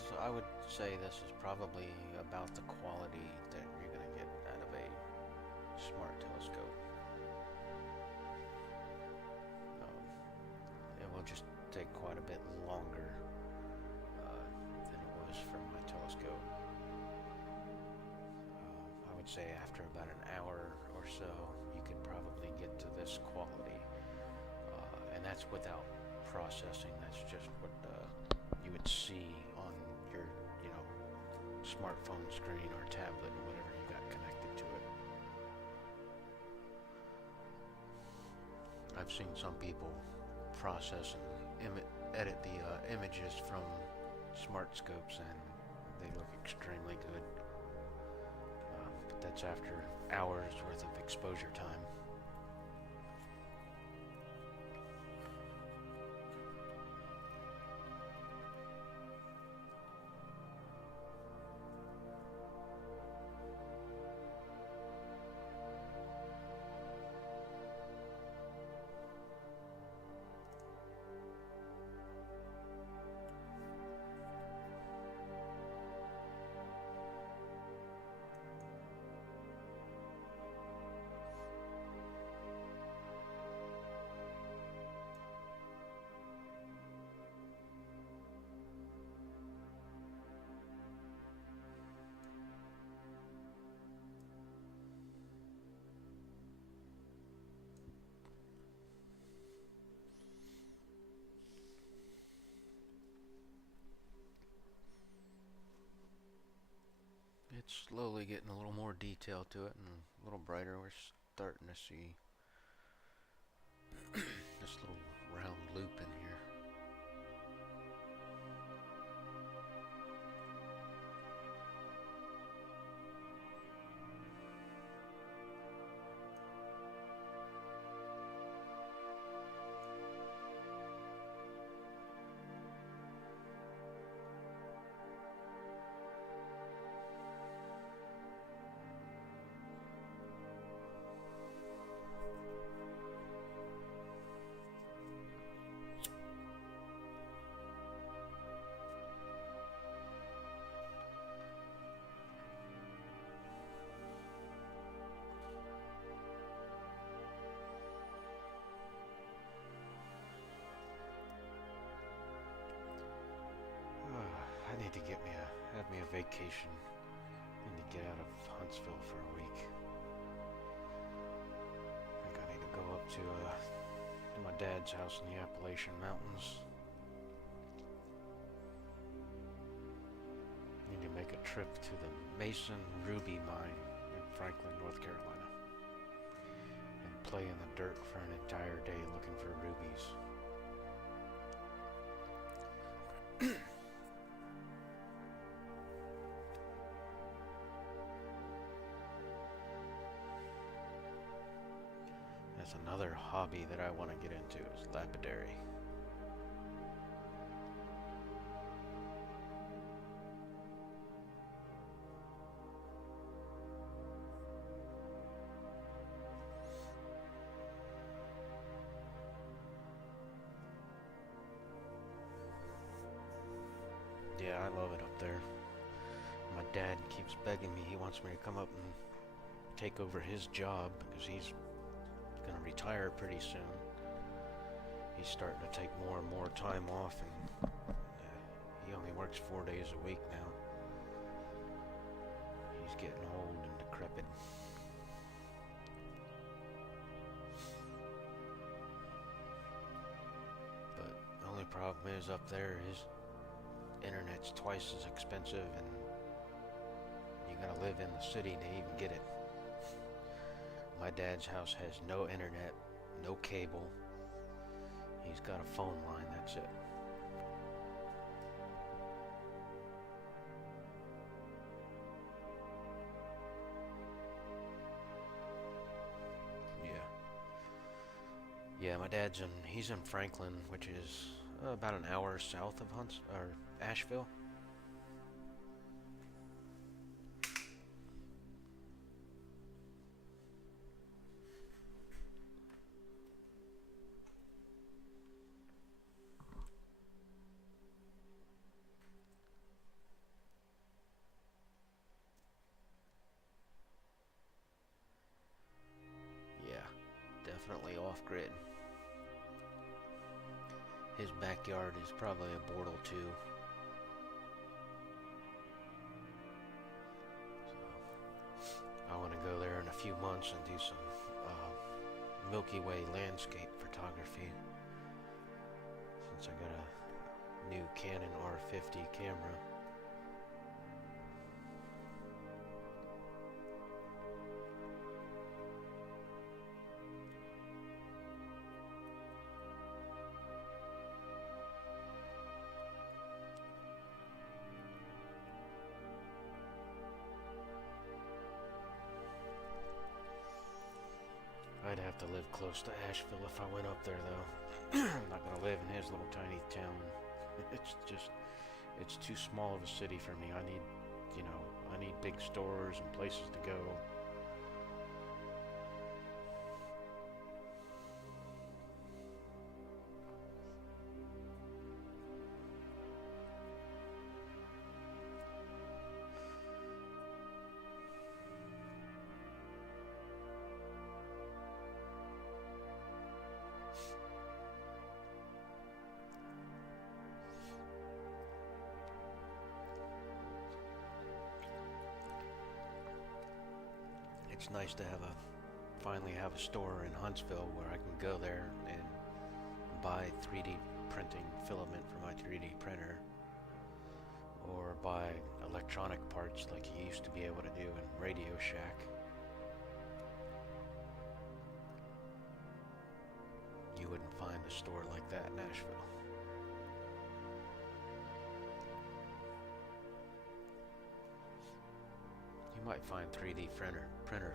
is I would say this is probably about the quality that you're going to get out of a smart telescope. It will just take quite a bit longer than it was from my telescope. I would say after about an hour or so, you could probably get to this quality, and that's without processing. That's just what you would see on your, smartphone screen or tablet or whatever you got connected to it. I've seen some people process and edit the images from smart scopes, and they look extremely good. But that's after hours worth of exposure time. It's slowly getting a little more detail to it and a little brighter. We're starting to see this little round loop in here. vacation. Need to get out of Huntsville for a week. I think I need to go up to my dad's house in the Appalachian Mountains. Need to make a trip to the Mason Ruby Mine in Franklin, North Carolina, and play in the dirt for an entire day looking for rubies. That's another hobby that I want to get into, is lapidary. Yeah, I love it up there. My dad keeps begging me. He wants me to come up and take over his job because he's going to retire pretty soon. He's starting to take more and more time off, and he only works 4 days a week now. He's getting old and decrepit. But the only problem is up there is internet's twice as expensive, and you gotta live in the city to even get it. My dad's house has no internet, no cable. He's got a phone line, that's it. Yeah, my dad's he's in Franklin, which is about an hour south of Asheville. Yeah, definitely off-grid. His backyard is probably a boardle too. So, I want to go there in a few months and do some Milky Way landscape photography. Since I got a new Canon R50 camera. I'd have to live close to Asheville if I went up there, though. I'm not gonna live in his little tiny town. It's too small of a city for me. I need big stores and places to go. It's nice to finally have a store in Huntsville where I can go there and buy 3D printing filament for my 3D printer, or buy electronic parts like you used to be able to do in Radio Shack. You wouldn't find a store like that in Nashville. You might find 3D printer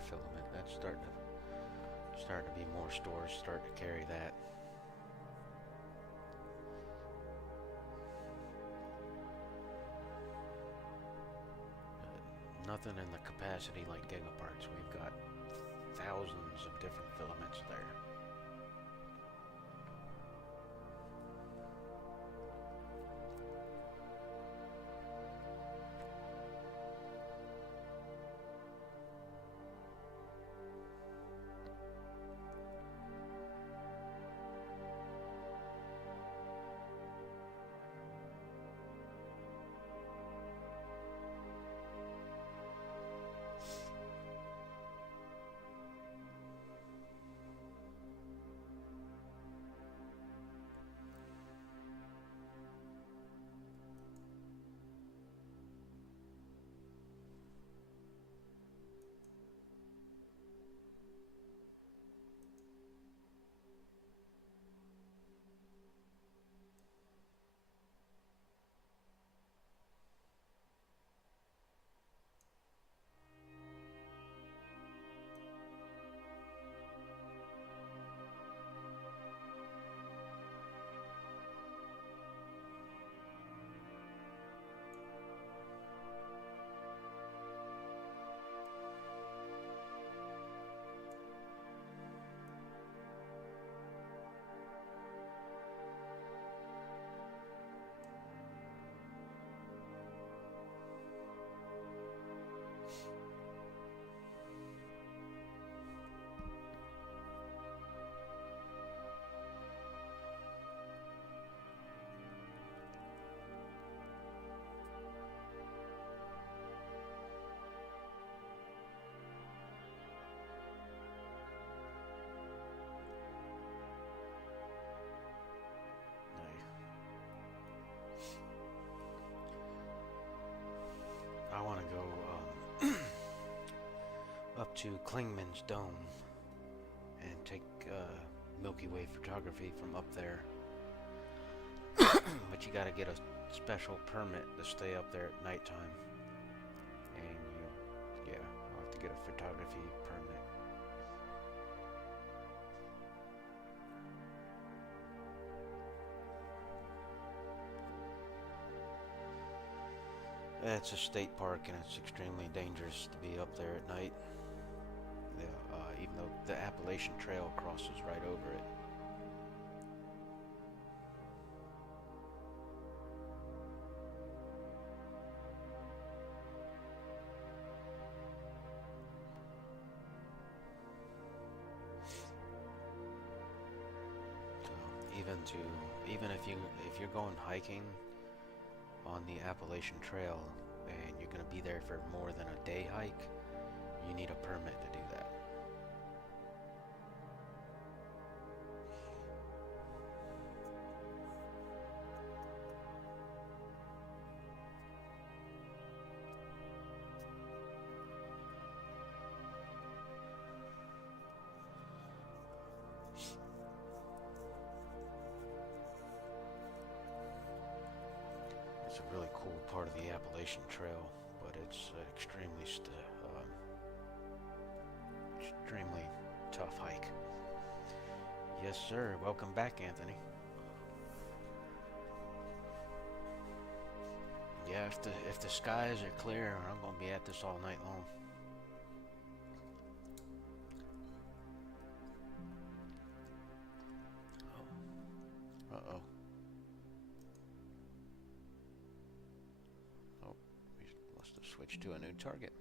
filament. That's starting to be more stores starting to carry that. Nothing in the capacity like Gigaparts. We've got thousands of different filaments there. up to Klingman's Dome and take Milky Way photography from up there. But you gotta get a special permit to stay up there at nighttime. And I'll have to get a photography permit. It's a state park and it's extremely dangerous to be up there at night. Even though the Appalachian Trail crosses right over it. Even if you're going hiking on the Appalachian Trail and you're going to be there for more than a day hike, you need a permit to do that. It's a really cool part of the Appalachian Trail, but it's extremely tough hike. Yes, sir. Welcome back, Anthony. Yeah, if the skies are clear, I'm gonna be at this all night long. Uh-oh. Oh, we must have switched to a new target.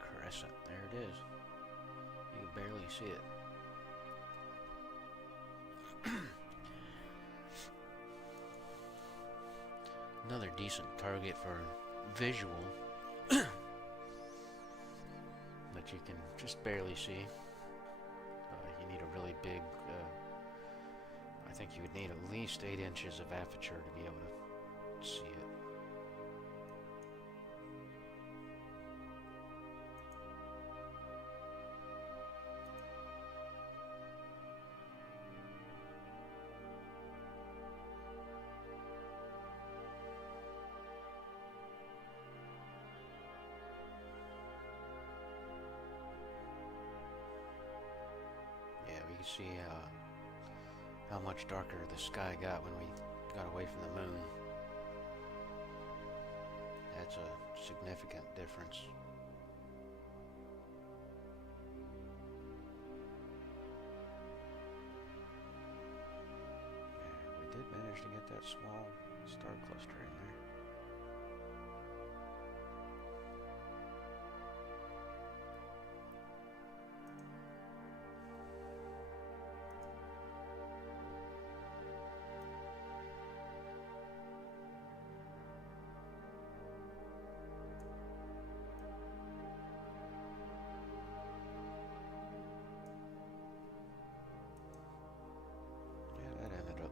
Crescent, there it is. You can barely see it. Another decent target for visual, but you can just barely see. You need a really big, I think you would need at least 8 inches of aperture to be able to see it. See how much darker the sky got when we got away from the moon. That's a significant difference. Yeah, we did manage to get that small star cluster in there.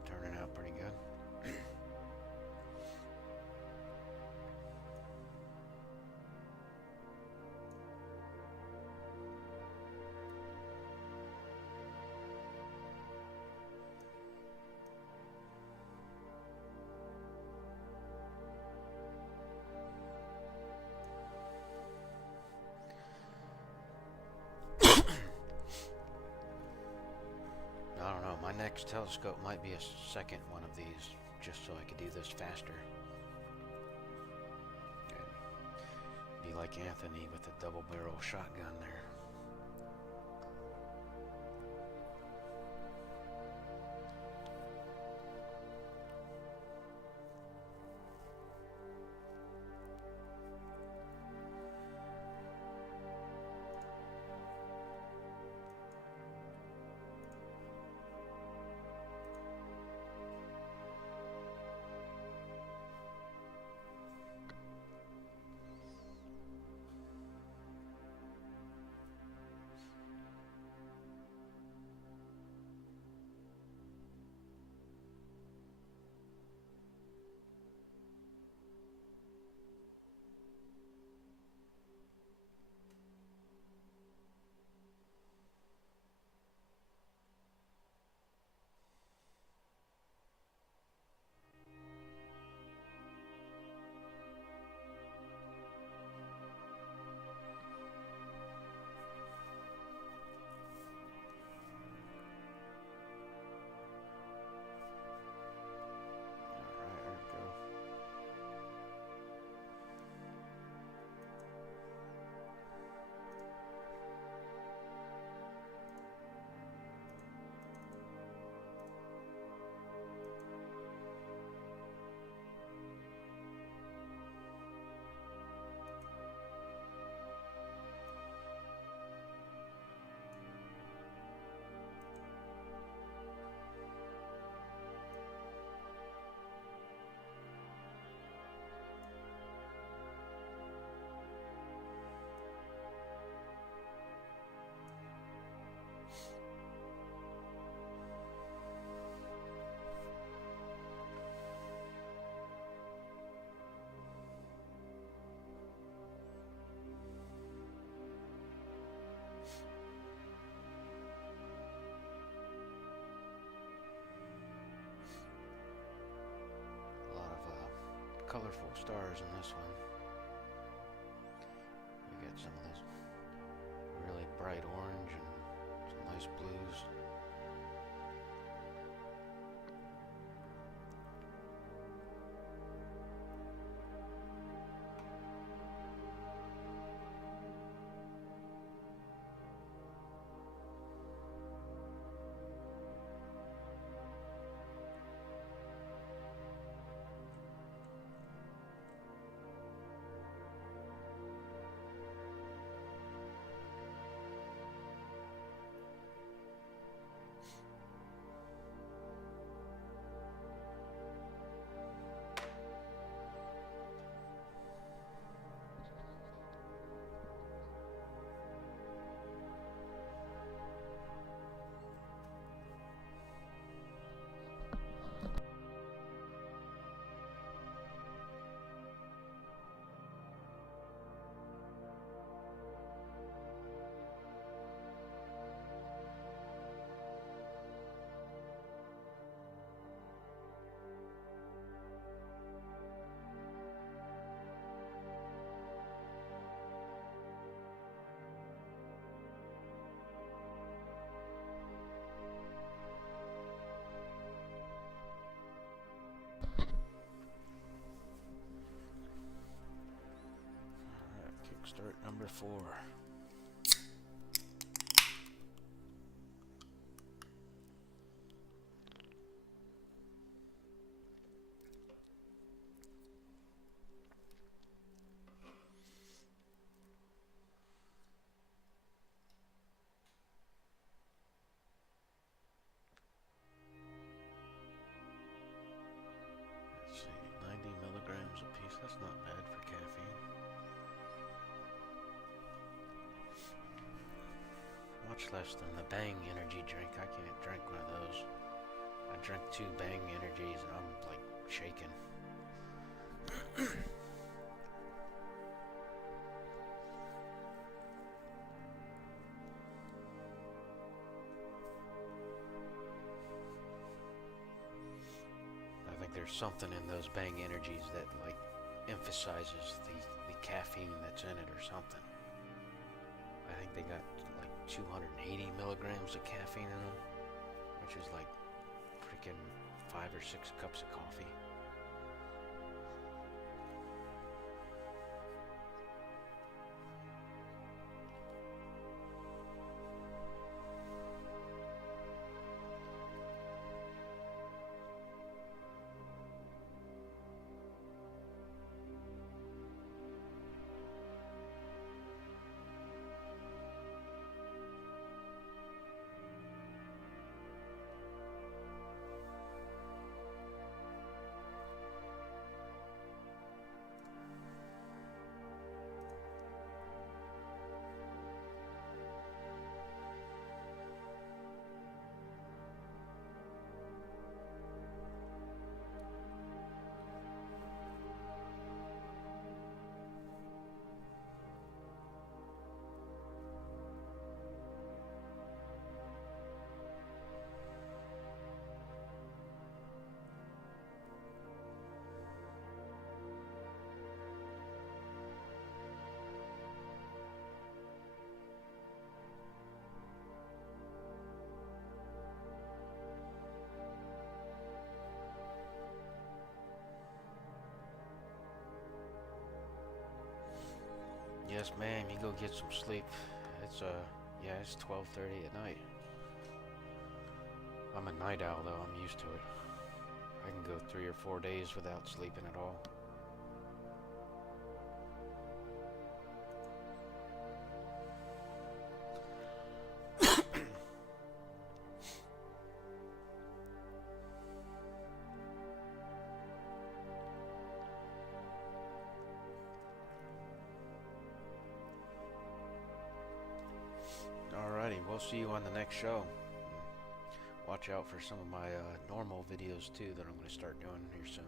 Turning out pretty good. I don't know, my next telescope might be a second one of these, just so I could do this faster. Be like Anthony with the double barrel shotgun there. colorful stars in this one. We got some of those really bright orange and some nice blues. Kickstart number 4. Let's see, 90 milligrams a piece. That's not bad for caffeine. Much less than the Bang energy drink. I can't drink one of those. I drink 2 Bang energies and I'm like shaking. I think there's something in those Bang energies that like emphasizes the caffeine that's in it or something. I think they got like 280 milligrams of caffeine in them, which is like freaking 5 or 6 cups of coffee. Yes, ma'am, you go get some sleep. It's yeah, it's 12:30 at night. I'm a night owl though, I'm used to it. I can go 3 or 4 days without sleeping at all. Alrighty, we'll see you on the next show. Watch out for some of my normal videos too that I'm going to start doing here soon.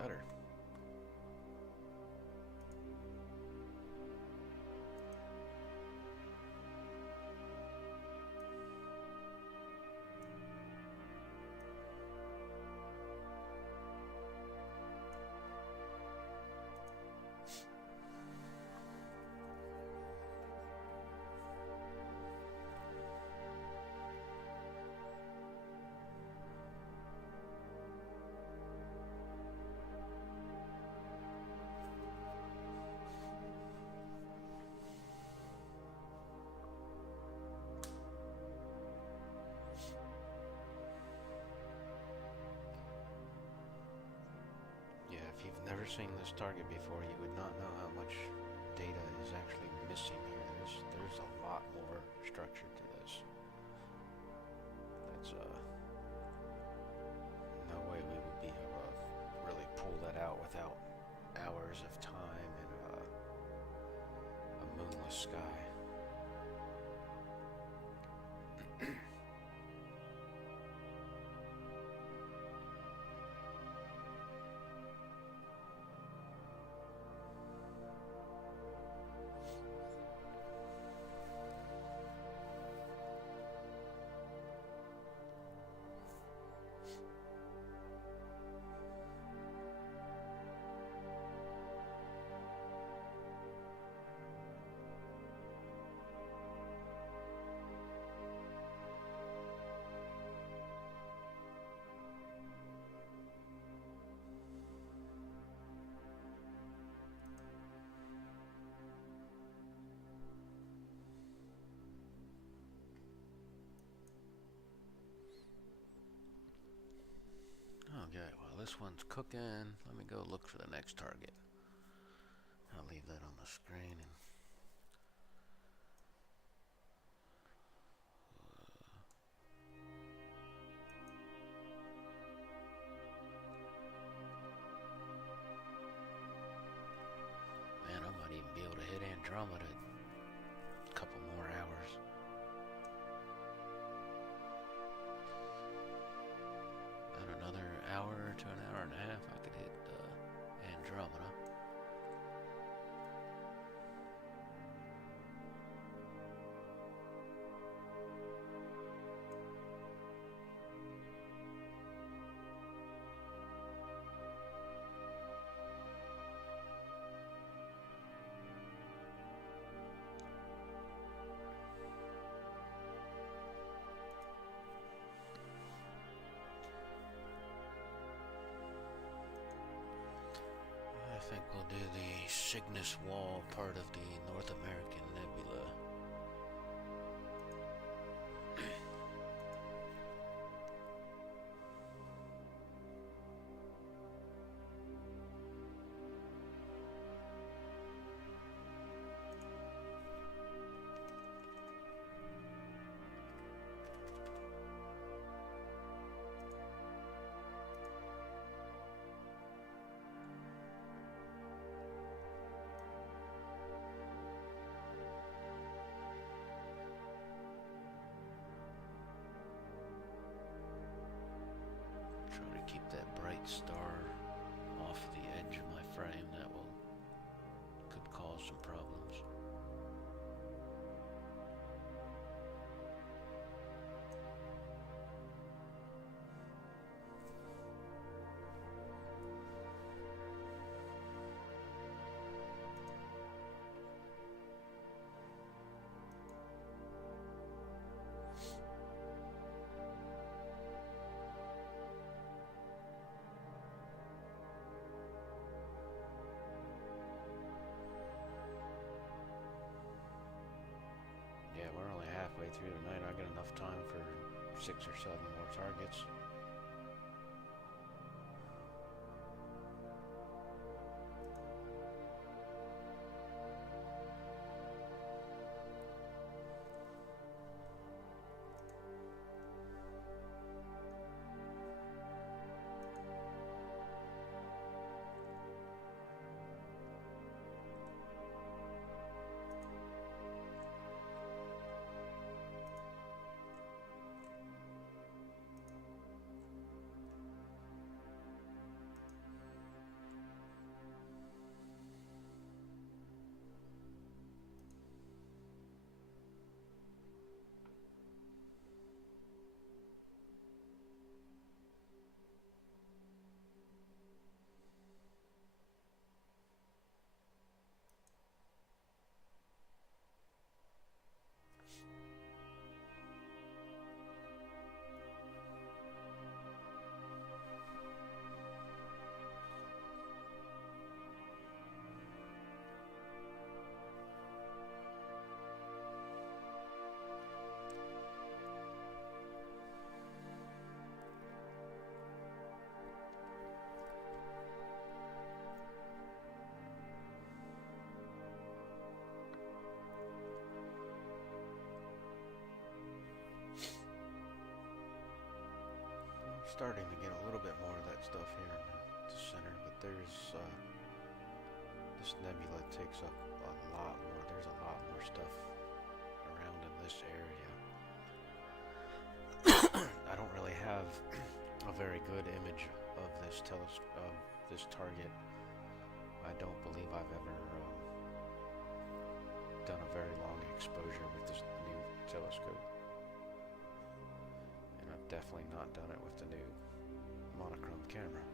better. If you've never seen this target before, you would not know how much data is actually missing here. There's a lot more structure to this. That's no way we would be able to really pull that out without hours of time and a moonless sky. Okay, well this one's cooking. Let me go look for the next target. I'll leave that on the screen. Man, I might even be able to hit Andromeda a couple more hours. Another hour to an hour and a half, I could hit Andromeda. I think we'll do the Cygnus Wall part of the North American Nebula. Keep that bright star off the edge of my frame. That could cause some problems. Yeah, we're only halfway through tonight. I got enough time for 6 or 7 more targets. starting to get a little bit more of that stuff here in the center, but there's this nebula takes up a lot more. There's a lot more stuff around in this area. I don't really have a very good image of this this target. I don't believe I've ever done a very long exposure with this new telescope, and I've definitely not done it with the new monochrome camera.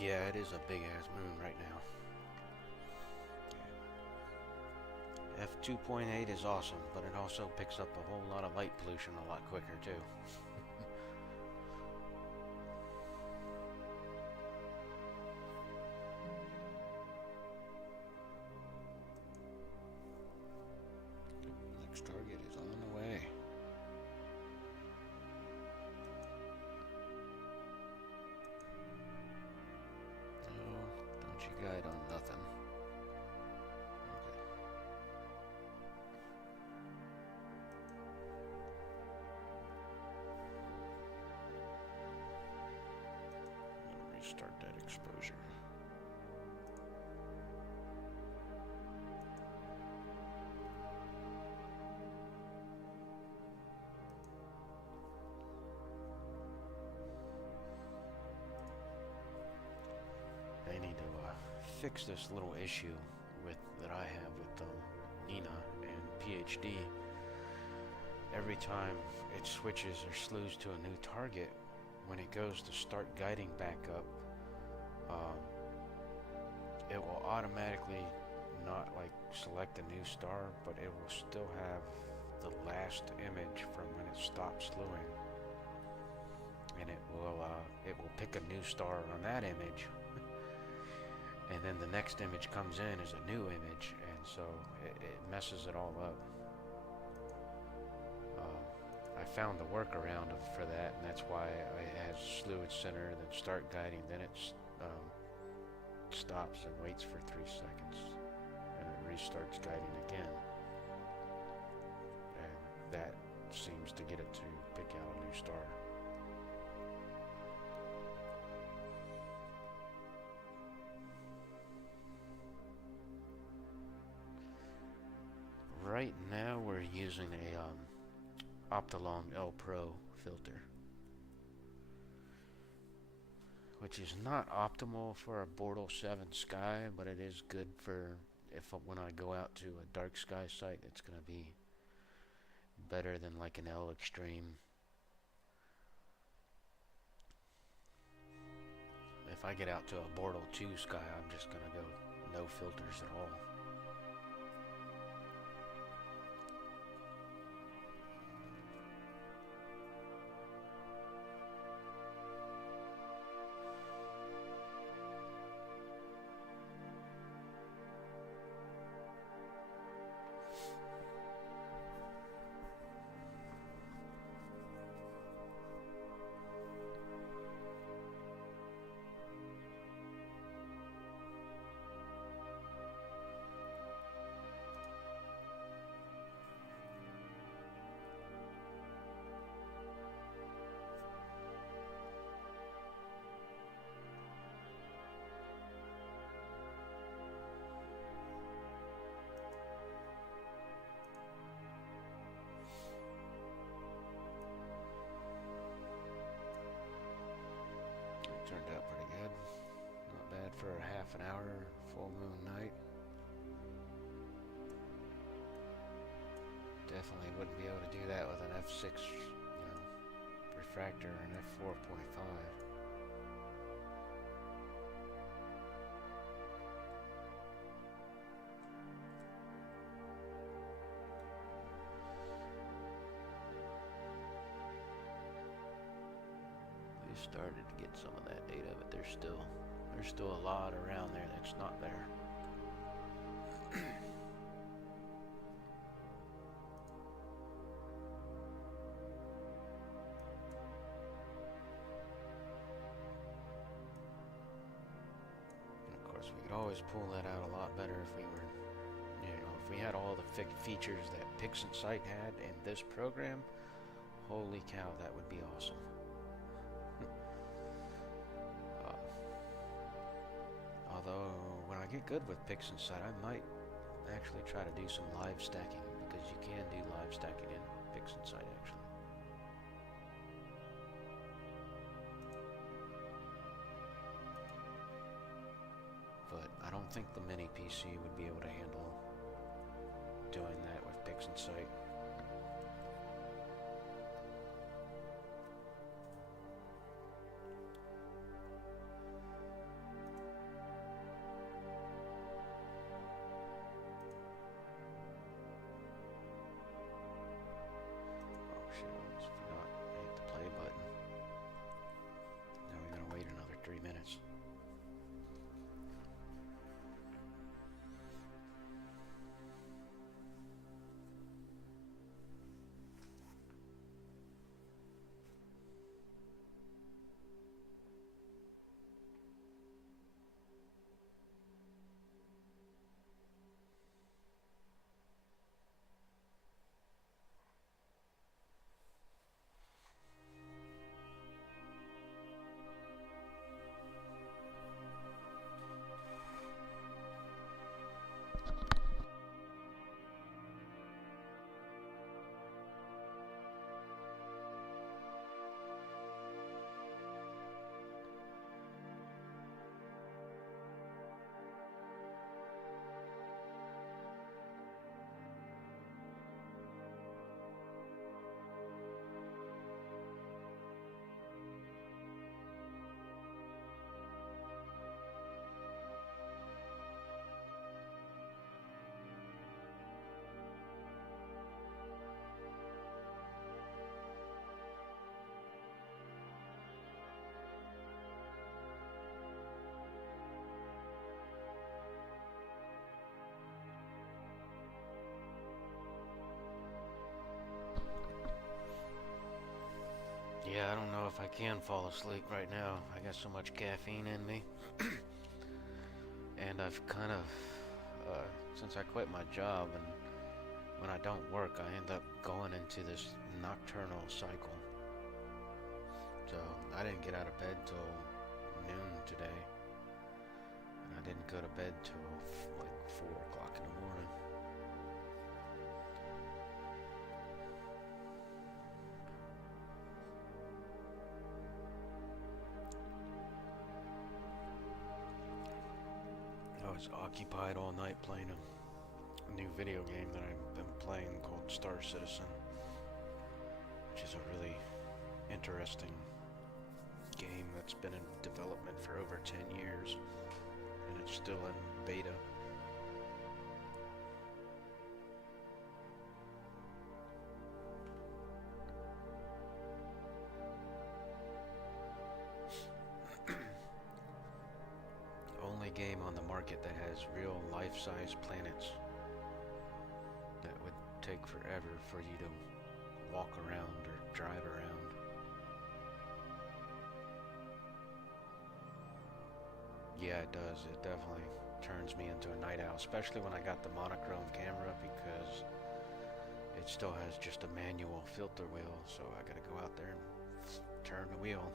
Yeah, it is a big ass moon right now. F2.8 is awesome, but it also picks up a whole lot of light pollution a lot quicker too. Next target is on the way. No, don't you guide on nothing. Restart that exposure. They need to fix this little issue that I have with Nina and PhD. Every time it switches or slews to a new target, when it goes to start guiding back up, it will automatically not like select a new star, but it will still have the last image from when it stopped slewing, and it will pick a new star on that image, and then the next image comes in as a new image, and so it messes it all up. I found the workaround for that, and that's why it has slew its center, then start guiding, then it stops and waits for 3 seconds, and it restarts guiding again. And that seems to get it to pick out a new star. Right now we're using a Optilon L Pro filter, which is not optimal for a Bortle 7 sky, but it is good for when I go out to a dark sky site. It's going to be better than like an L Extreme. If I get out to a Bortle 2 sky, I'm just going to go no filters at all. Turned out pretty good. Not bad for a half an hour full moon night. Definitely wouldn't be able to do that with an f6, refractor and f4.5. Started to get some of that data, but there's still a lot around there that's not there. And of course, we could always pull that out a lot better if we were, if we had all the features that PixInsight had in this program. Holy cow, that would be awesome. Although, when I get good with PixInsight, I might actually try to do some live stacking, because you can do live stacking in PixInsight, actually. But I don't think the mini PC would be able to handle doing that with PixInsight. if I can fall asleep right now. I got so much caffeine in me. And I've kind of, since I quit my job, and when I don't work, I end up going into this nocturnal cycle. So I didn't get out of bed till noon today. And I didn't go to bed till like 4 o'clock in the morning. I was occupied all night playing a new video game that I've been playing called Star Citizen, which is a really interesting game that's been in development for over 10 years, and it's still in beta. Only game on the market that has real life-size planets that would take forever for you to walk around or drive around. Yeah, it does. It definitely turns me into a night owl, especially when I got the monochrome camera, because it still has just a manual filter wheel, so I gotta go out there and turn the wheel.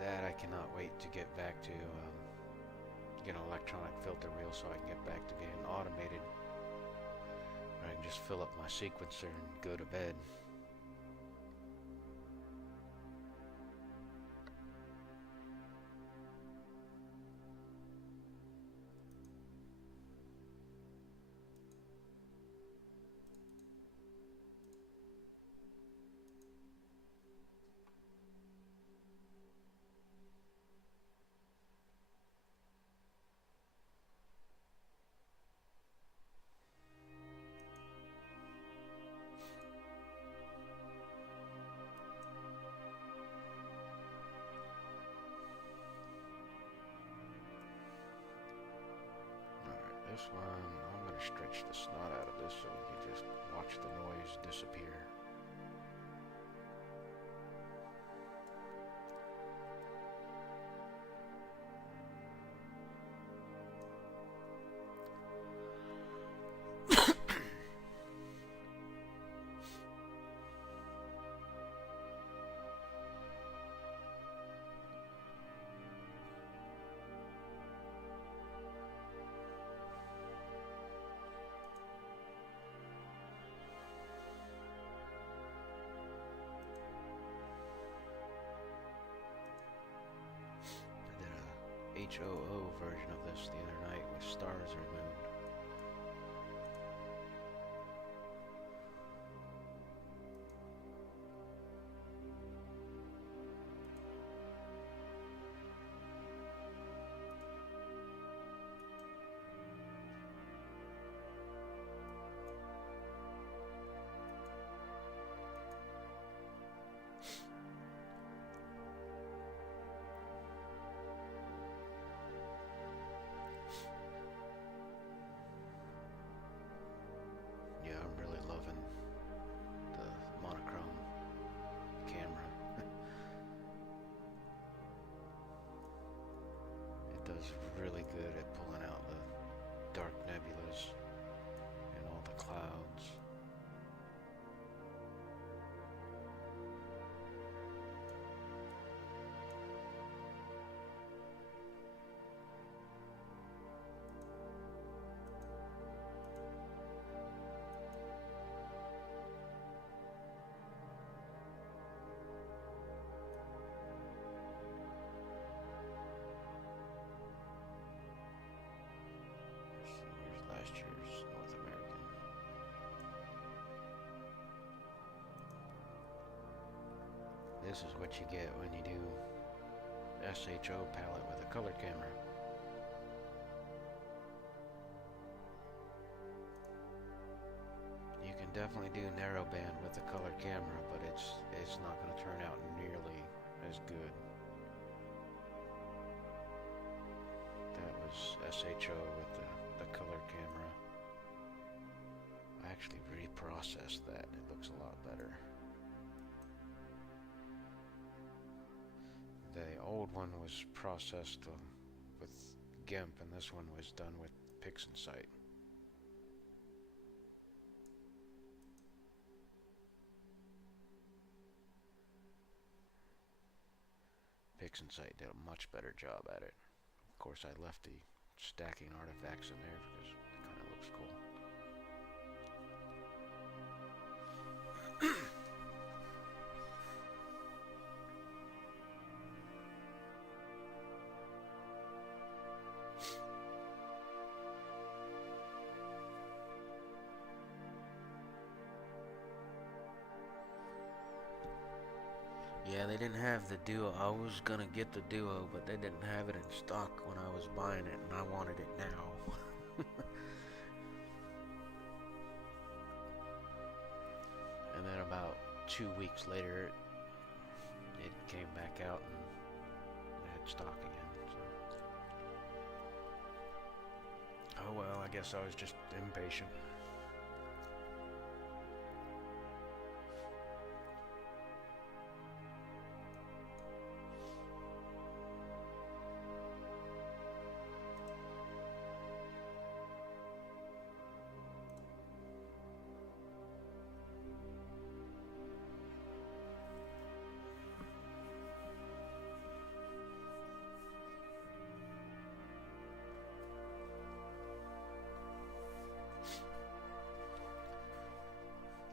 That I cannot wait to get back to get an electronic filter wheel so I can get back to being automated. I can just fill up my sequencer and go to bed. This one, I'm going to stretch the snot out of this so you can just watch the noise disappear. HOO version of this the other night with stars removed. Yeah, I'm really loving the monochrome camera. It does really good at pulling out the dark nebulas and all the clouds. Here's last year's North American. This is what you get when you do SHO palette with a color camera. You can definitely do narrowband with a color camera, but it's not going to turn out nearly as good. That was SHO with the color camera. I actually reprocessed that. It looks a lot better. The old one was processed with GIMP, and this one was done with Pixin Sight. Pixin Sight did a much better job at it. Of course, I left the stacking artifacts in there because it kind of looks cool. Yeah, they didn't have the Duo. I was gonna get the Duo, but they didn't have it in stock when I was buying it, and I wanted it now. And then about 2 weeks later, it came back out and had stock again. So. Oh well, I guess I was just impatient.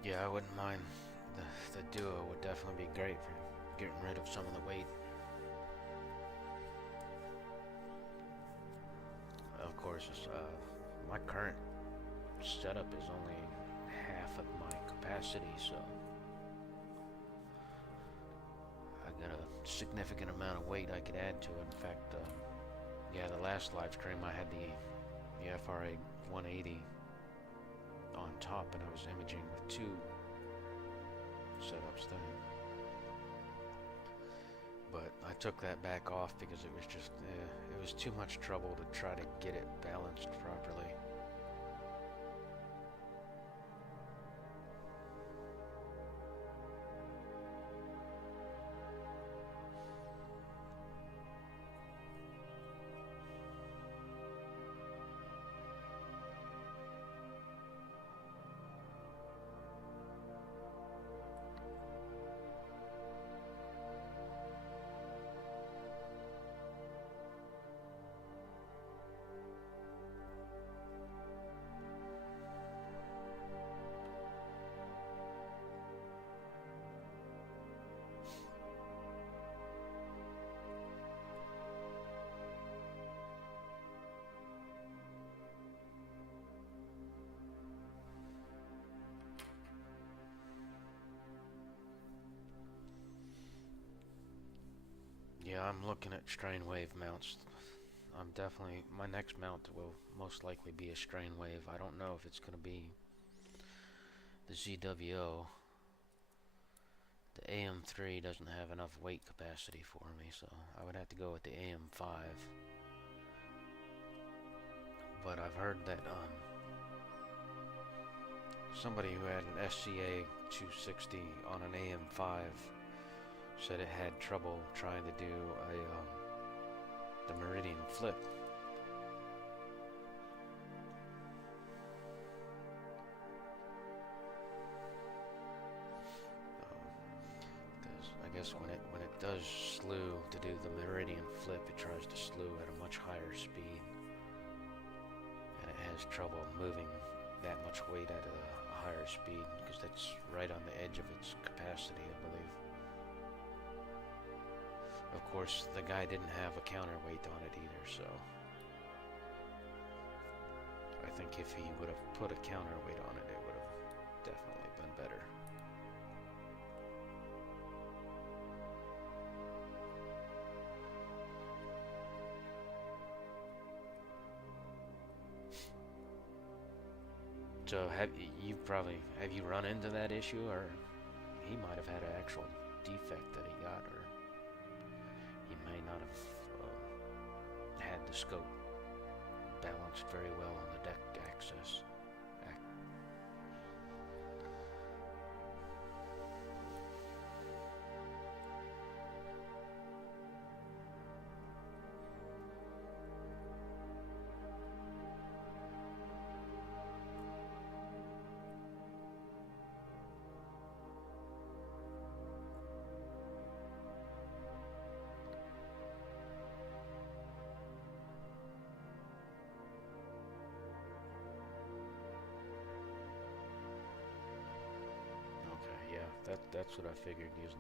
Yeah, I wouldn't mind. The Duo would definitely be great for getting rid of some of the weight. Of course, my current setup is only half of my capacity, so I got a significant amount of weight I could add to it. In fact, yeah, the last live stream I had the FRA 180 on top, and I was imaging with 2 setups then. But I took that back off because it was just, it was too much trouble to try to get it balanced properly. Yeah, I'm looking at strain wave mounts. I'm definitely, my next mount will most likely be a strain wave. I don't know if it's going to be the ZWO. The AM3 doesn't have enough weight capacity for me, so I would have to go with the AM5. But I've heard that somebody who had an SCA 260 on an AM5 said it had trouble trying to do the meridian flip. Because I guess when it does slew to do the meridian flip, it tries to slew at a much higher speed, and it has trouble moving that much weight at a higher speed because that's right on the edge of its capacity, I believe. Of course, the guy didn't have a counterweight on it either, so I think if he would have put a counterweight on it, it would have definitely been better. So have you run into that issue, or he might have had an actual defect that he got, or he may not have had the scope balanced very well on the deck axis. that's what I figured. Using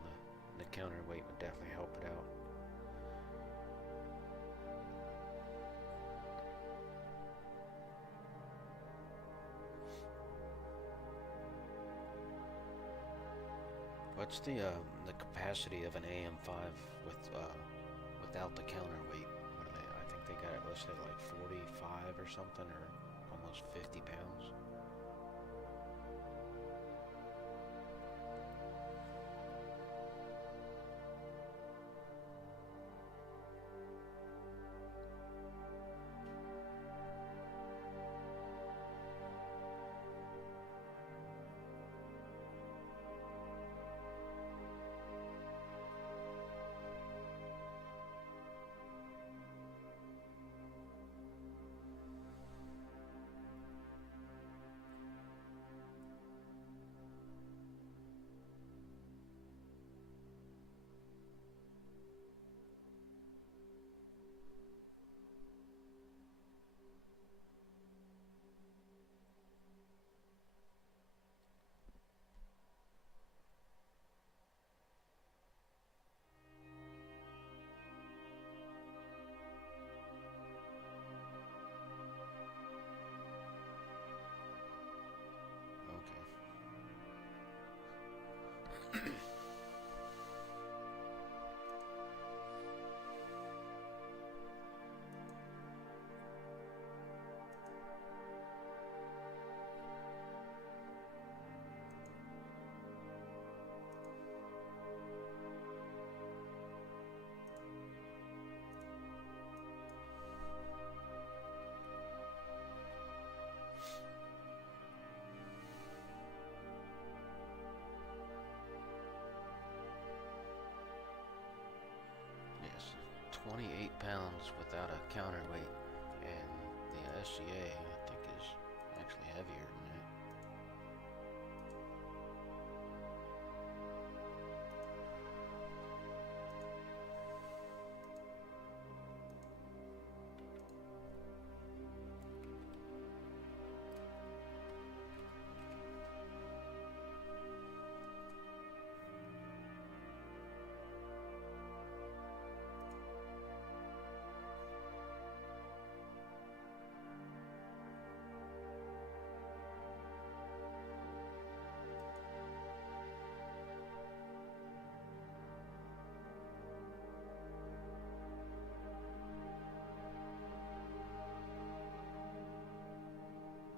the counterweight would definitely help it out. What's the capacity of an AM5 with without the counterweight? What are they? I think they got it listed like 45 or something, or almost 50 pounds. Yes, 28 pounds without a counterweight, and the SCA I think is actually heavier than that.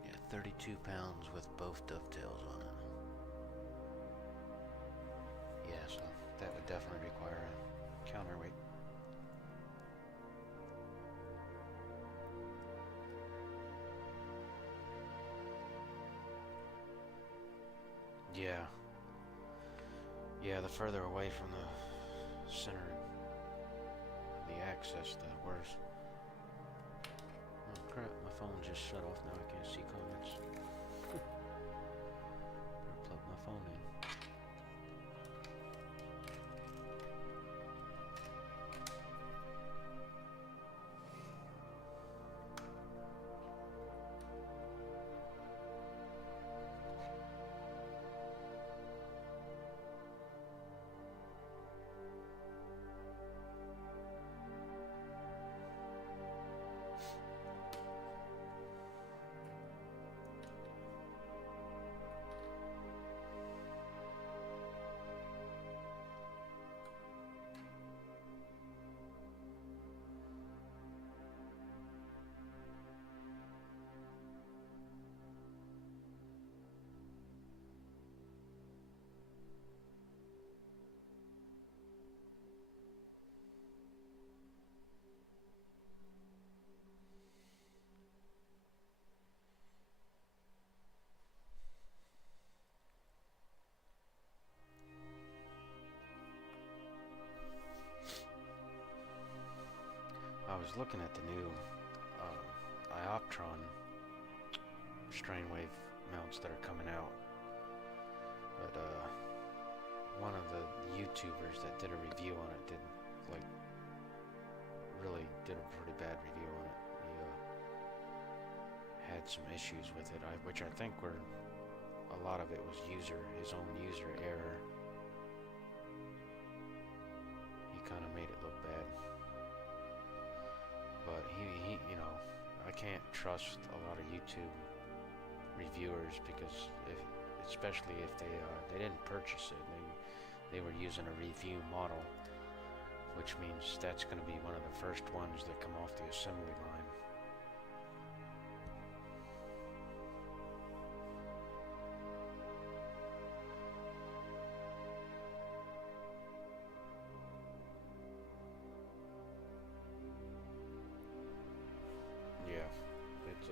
Yeah, 32 pounds with both dovetails on it. Yeah, so that would definitely require a counterweight. Yeah. Yeah, the further away from the center of the axis, the worse. Oh crap, my phone just shut off now, I can't see comments. Better plug my phone in. I was looking at the new Ioptron strain wave mounts that are coming out, but one of the YouTubers that did a review on it really did a pretty bad review on it. He had some issues with it, which I think were, a lot of it was his own user error. kind of made it look bad. But he, you know, I can't trust a lot of YouTube reviewers because especially if they didn't purchase it, they were using a review model, which means that's going to be one of the first ones that come off the assembly line. Yeah, it's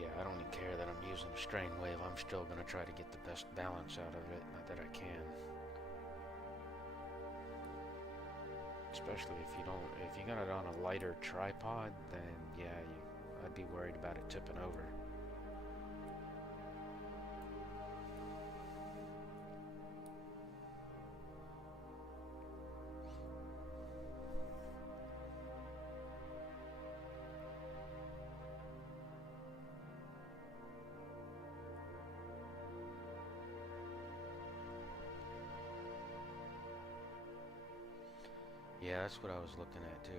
yeah, I don't even care that I'm using a strain wave. I'm still going to try to get the best balance out of it, not that I can. Especially if you got it on a lighter tripod, then yeah, I'd be worried about it tipping over. Yeah, that's what I was looking at too.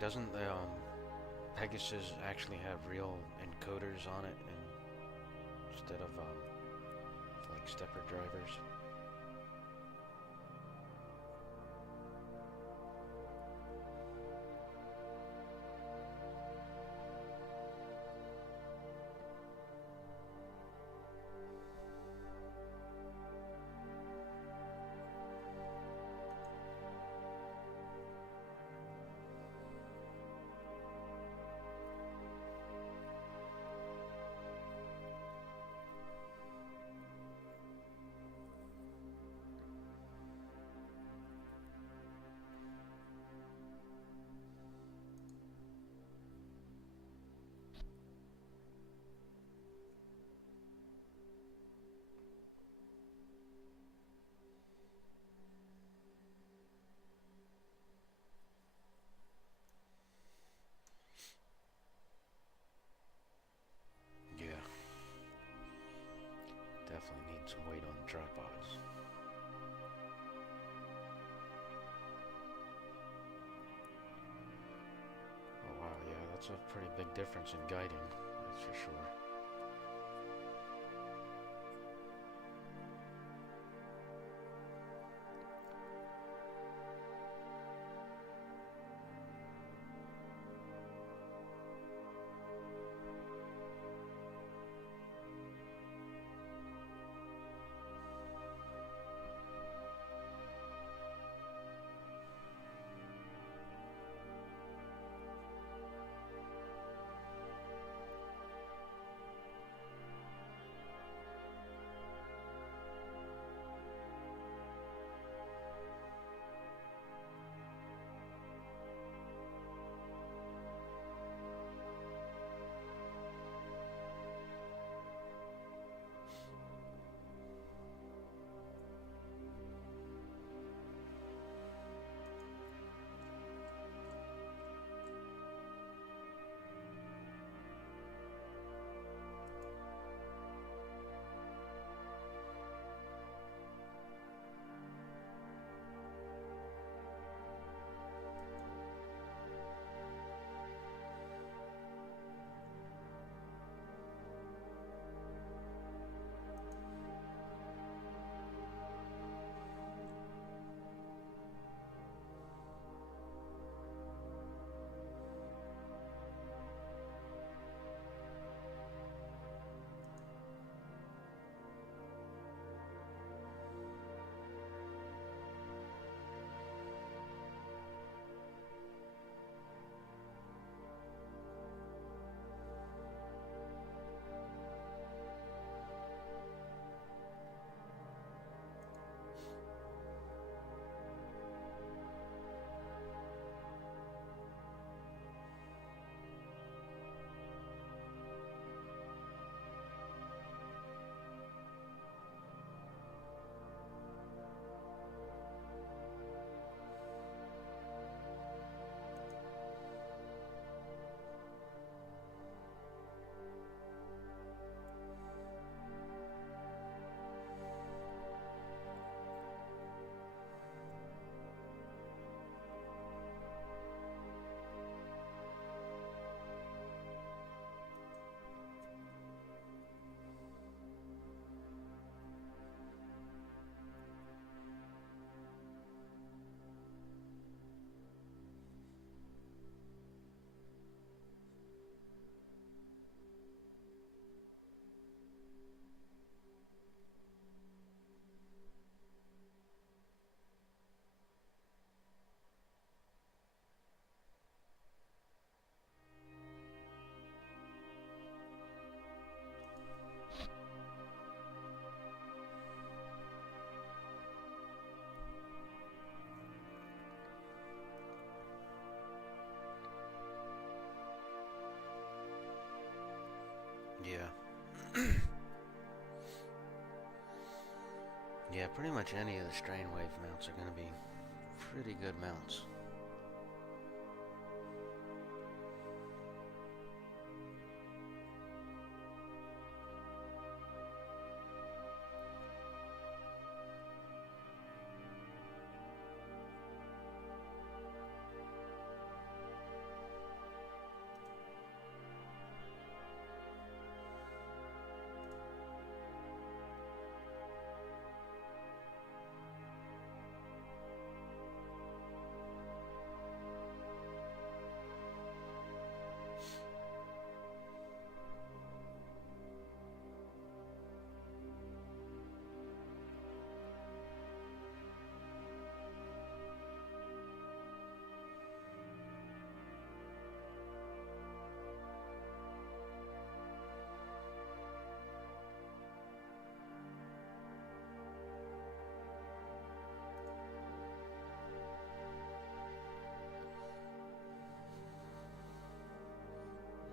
Doesn't the Pegasus actually have real encoders on it instead of like stepper drivers? Yeah, definitely need some weight on the tripods. Oh wow, yeah, that's a pretty big difference in guiding, that's for sure. Yeah. Yeah, pretty much any of the strain wave mounts are going to be pretty good mounts.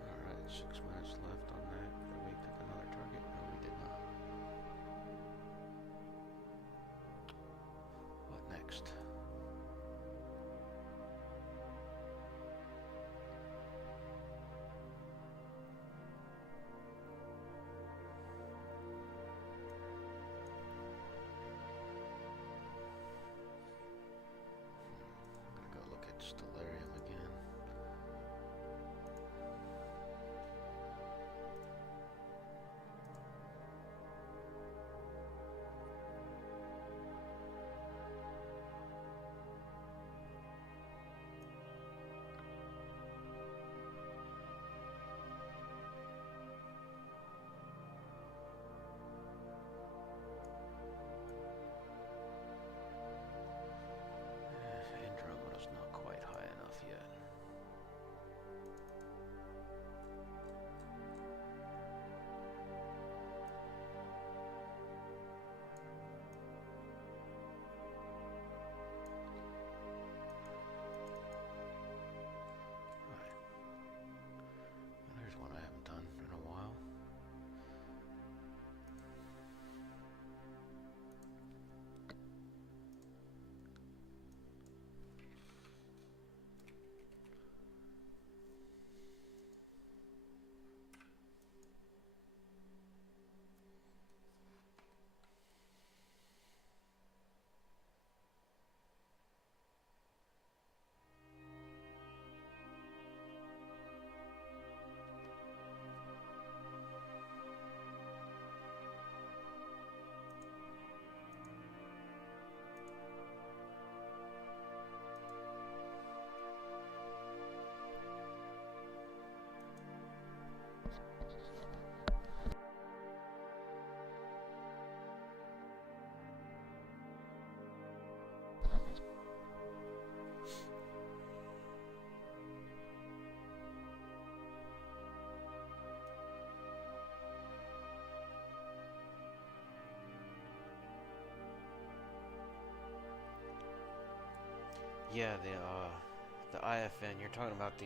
Alright, 6 minutes left on that. Did we pick another target? No, we did not. What next? I'm gonna go look at Stellarium again. Andromeda's not quite high enough yet. Alright. Well, there's one I haven't done in a while. Yeah, the IFN. You're talking about the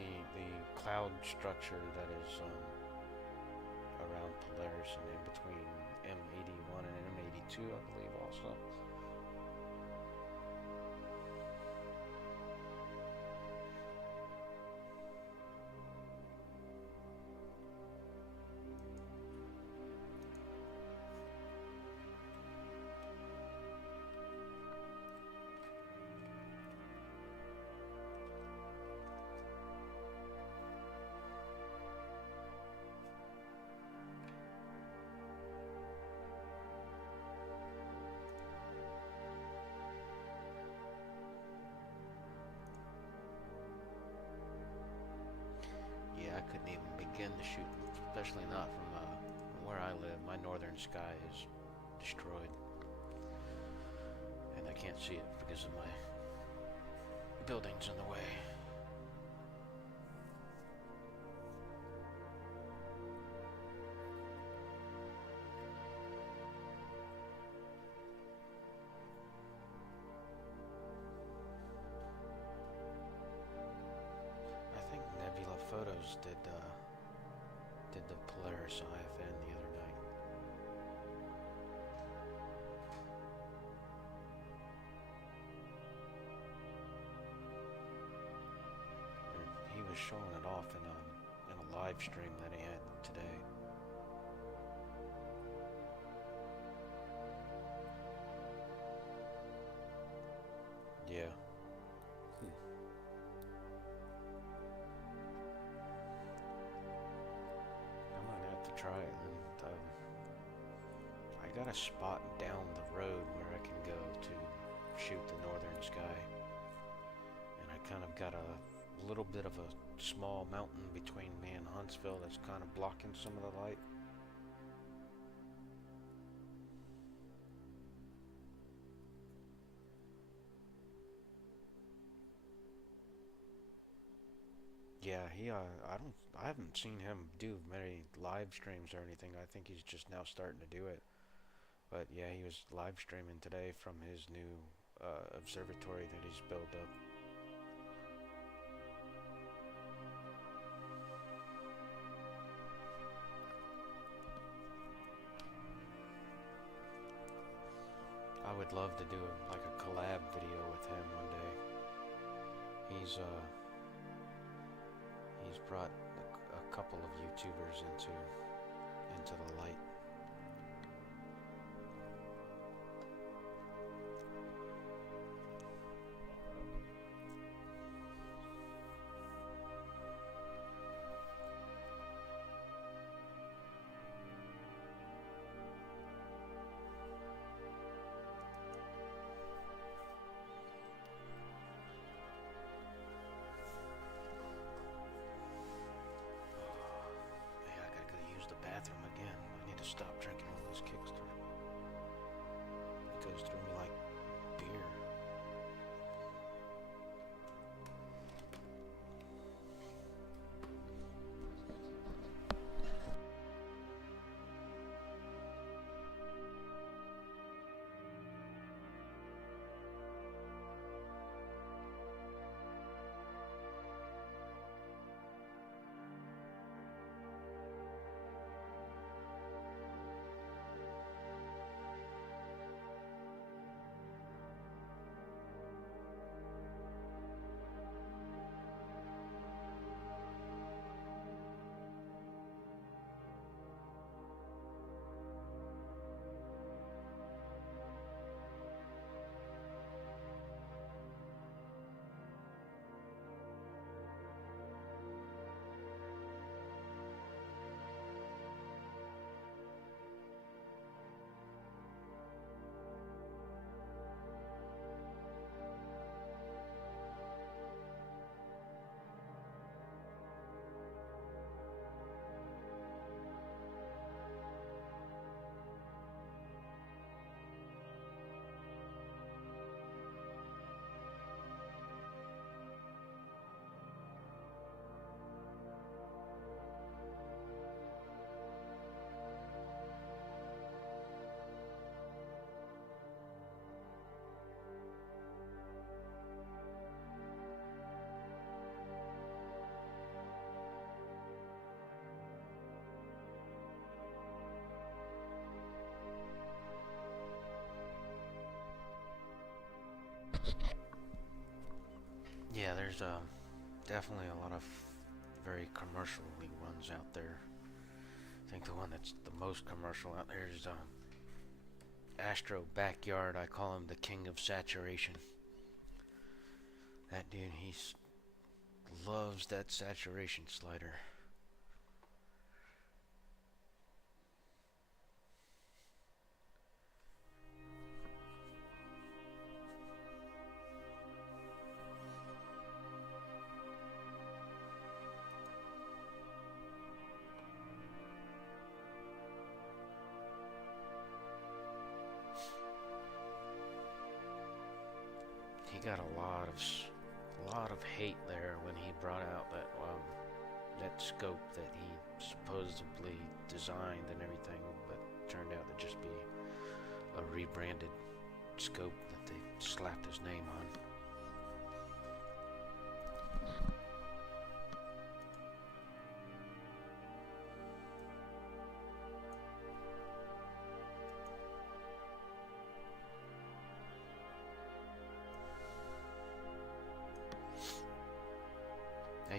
cloud structure that is around Polaris and in between M81 and M82, I believe, also. I couldn't even begin to shoot, especially not from where I live. My northern sky is destroyed, and I can't see it because of my buildings in the way. I think Nebula Photos did Did the Polaris IFN the other night. He was showing it off in a live stream that he had today. Yeah. I might have to try it. And, I got a spot down the road where I can go to shoot the northern sky. And I kind of got a little bit of a small mountain between me and Huntsville that's kind of blocking some of the light. Yeah, I haven't seen him do many live streams or anything. I think he's just now starting to do it. But yeah, he was live streaming today from his new observatory that he's built up. I would love to do like a collab video with him one day. He's brought a couple of YouTubers into the light. Bathroom again. I need to stop drinking all this Kickstarter. It goes through me like beer. Yeah, there's definitely a lot of very commercially ones out there. I think the one that's the most commercial out there is Astro Backyard. I call him the king of saturation. That dude, he loves that saturation slider. He got a lot of hate there when he brought out that scope that he supposedly designed and everything, but turned out to just be a rebranded scope that they slapped his name on.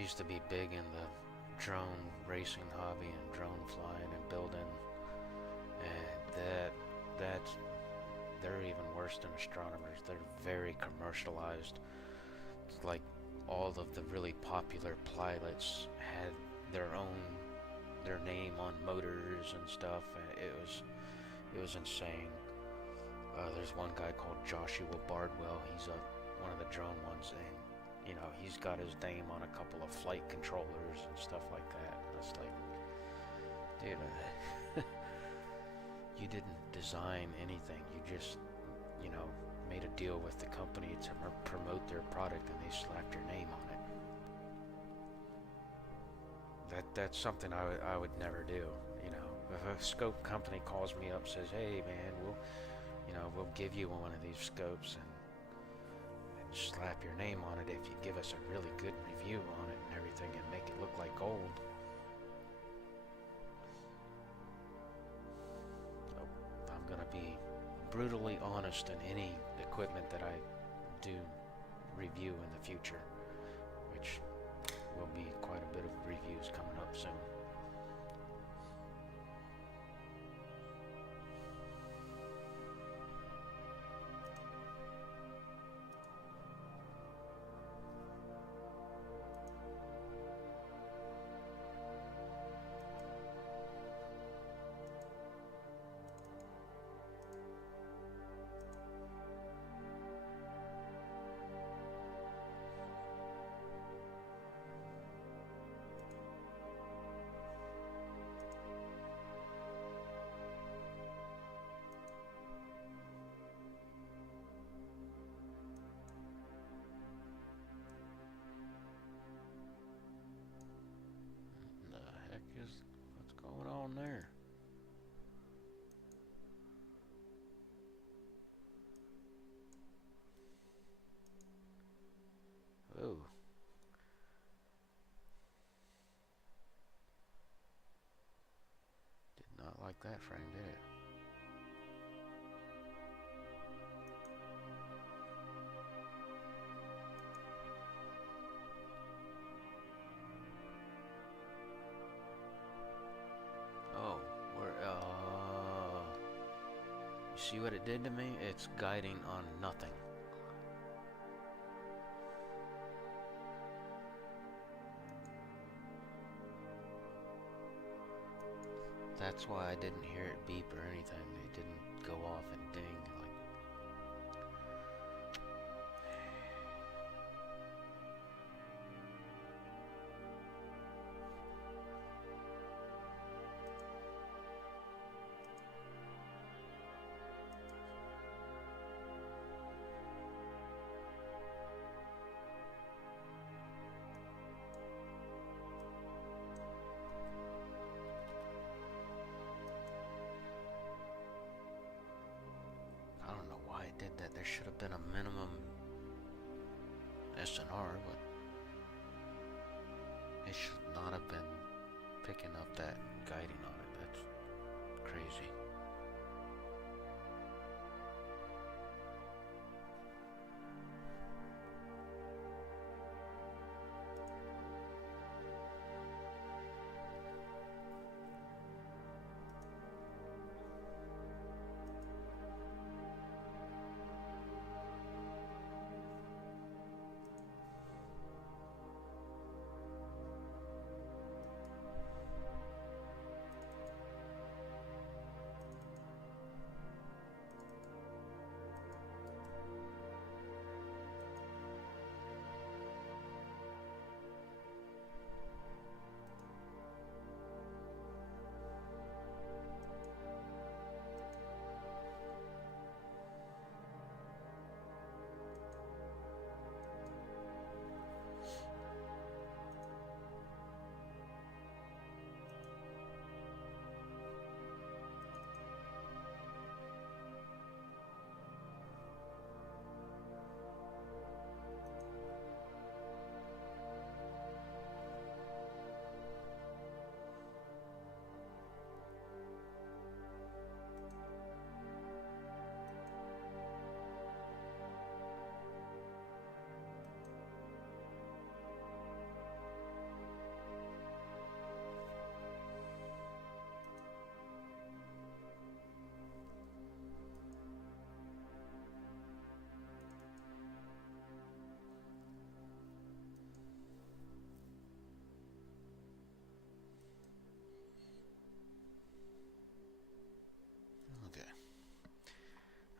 used to be big in the drone racing hobby and drone flying and building, and they're even worse than astronomers. They're very commercialized. It's like all of the really popular pilots had their name on motors and stuff, and it was insane. There's one guy called Joshua Bardwell. He's one of the drone ones, and he's got his name on a couple of flight controllers and stuff like that. And it's like, dude, you didn't design anything. You just, made a deal with the company to promote their product, and they slapped your name on it. That's something I would never do. If a scope company calls me up and says, "Hey, man, we'll give you one of these scopes and slap your name on it if you give us a really good review on it and everything and make it look like gold." So I'm gonna be brutally honest in any equipment that I do review in the future, which will be quite a bit of reviews coming up soon. What's going on there? Oh. Did not like that frame, did it? See what it did to me? It's guiding on nothing. That's why I didn't hear it beep or anything. It didn't go off and ding. There should have been a minimum SNR, but it should not have been picking up that guiding on it. That's crazy.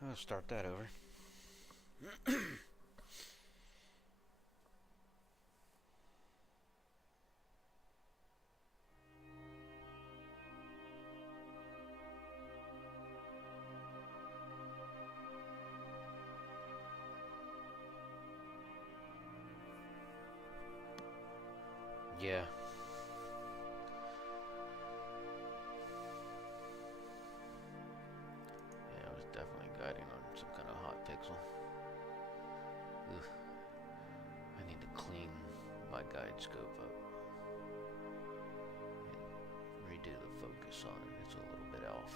I'll start that over. Yeah. Yeah, I was definitely guiding on some kind of hot pixel. Ugh. I need to clean my guide scope up and redo the focus on it. It's a little bit off.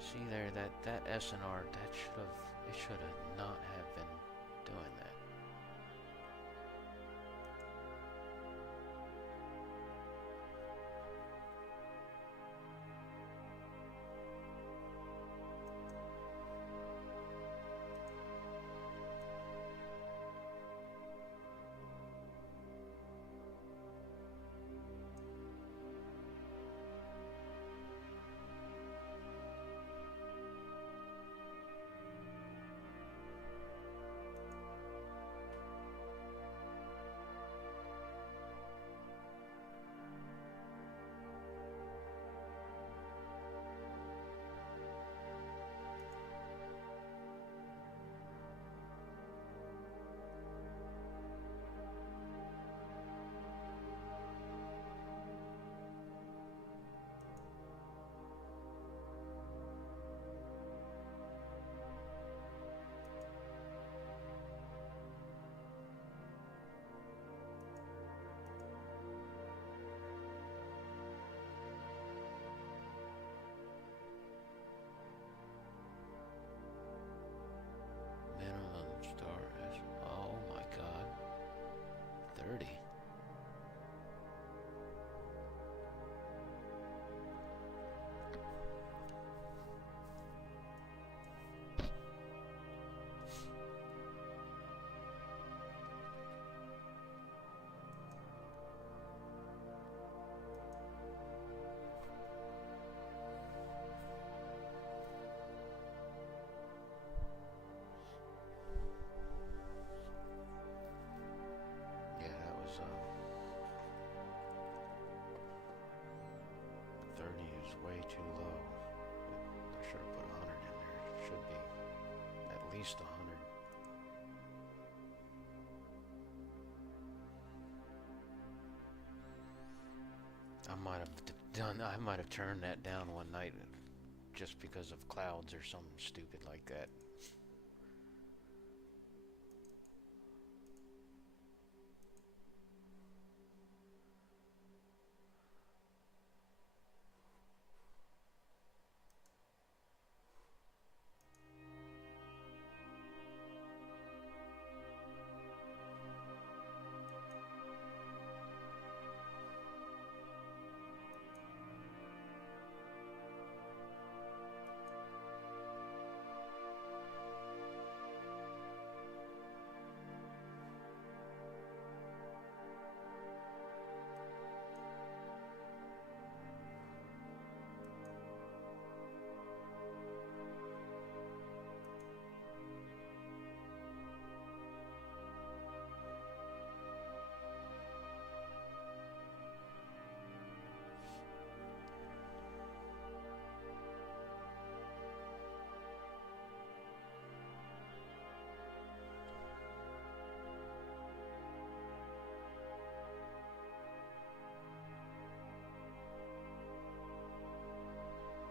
See there, that SNR, it should have not have been doing that. Oh my god. 30. Yeah, that was 30 is way too low. I should have put 100 in there. It should be at least 100. I might have turned that down one night just because of clouds or something stupid like that.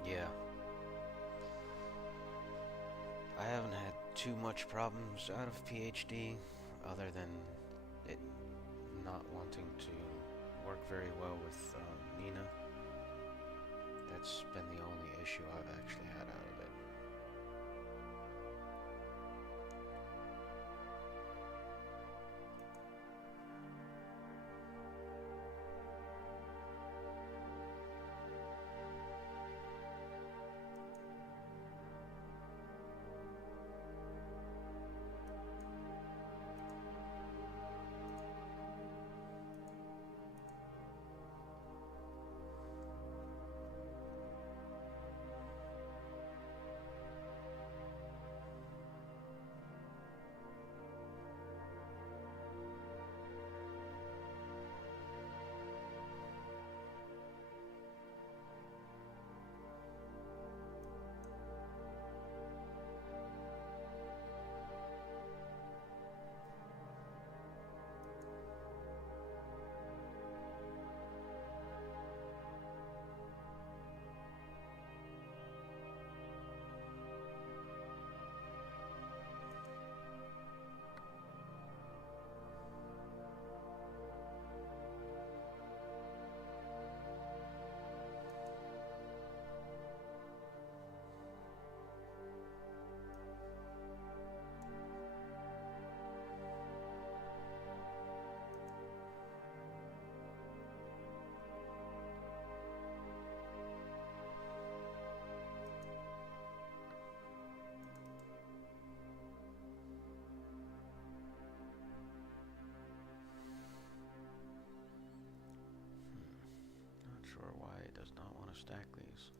Yeah. I haven't had too much problems out of PhD other than it not wanting to work very well with Nina. That's been the only issue I've actually had out of it. stack these.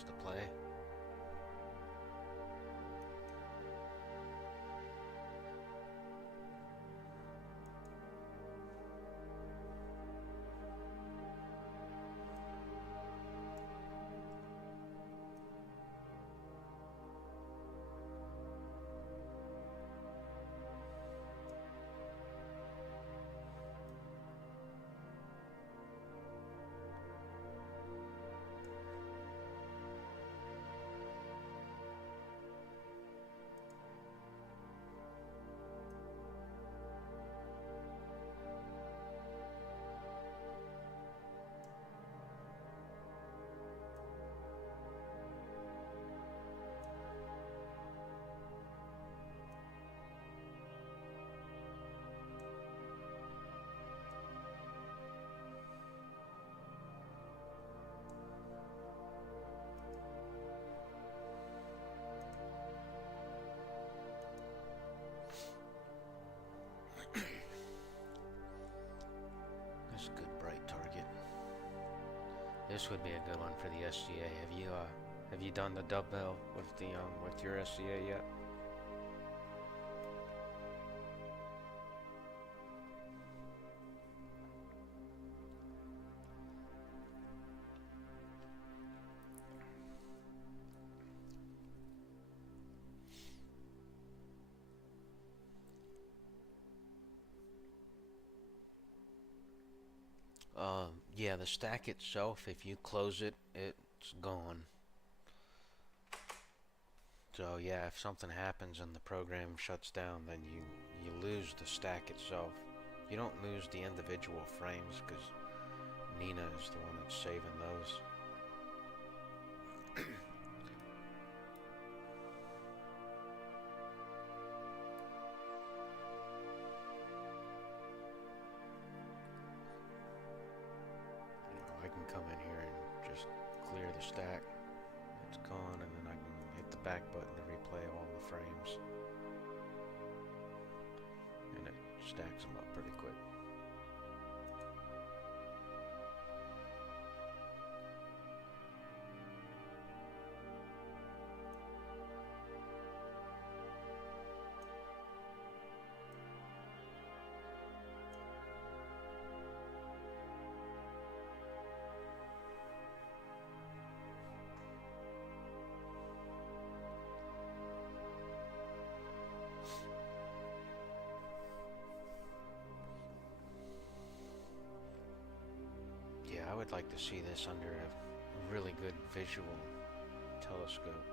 To play. This would be a good one for the SCA. Have you done the dumbbell with the with your SCA yet? Yeah, the stack itself, if you close it, it's gone. So yeah, if something happens and the program shuts down, then you lose the stack itself. You don't lose the individual frames because Nina is the one that's saving those. I can come in here and just clear the stack. It's gone, and then I can hit the back button to replay all the frames. And it stacks them up pretty quick. I would like to see this under a really good visual telescope.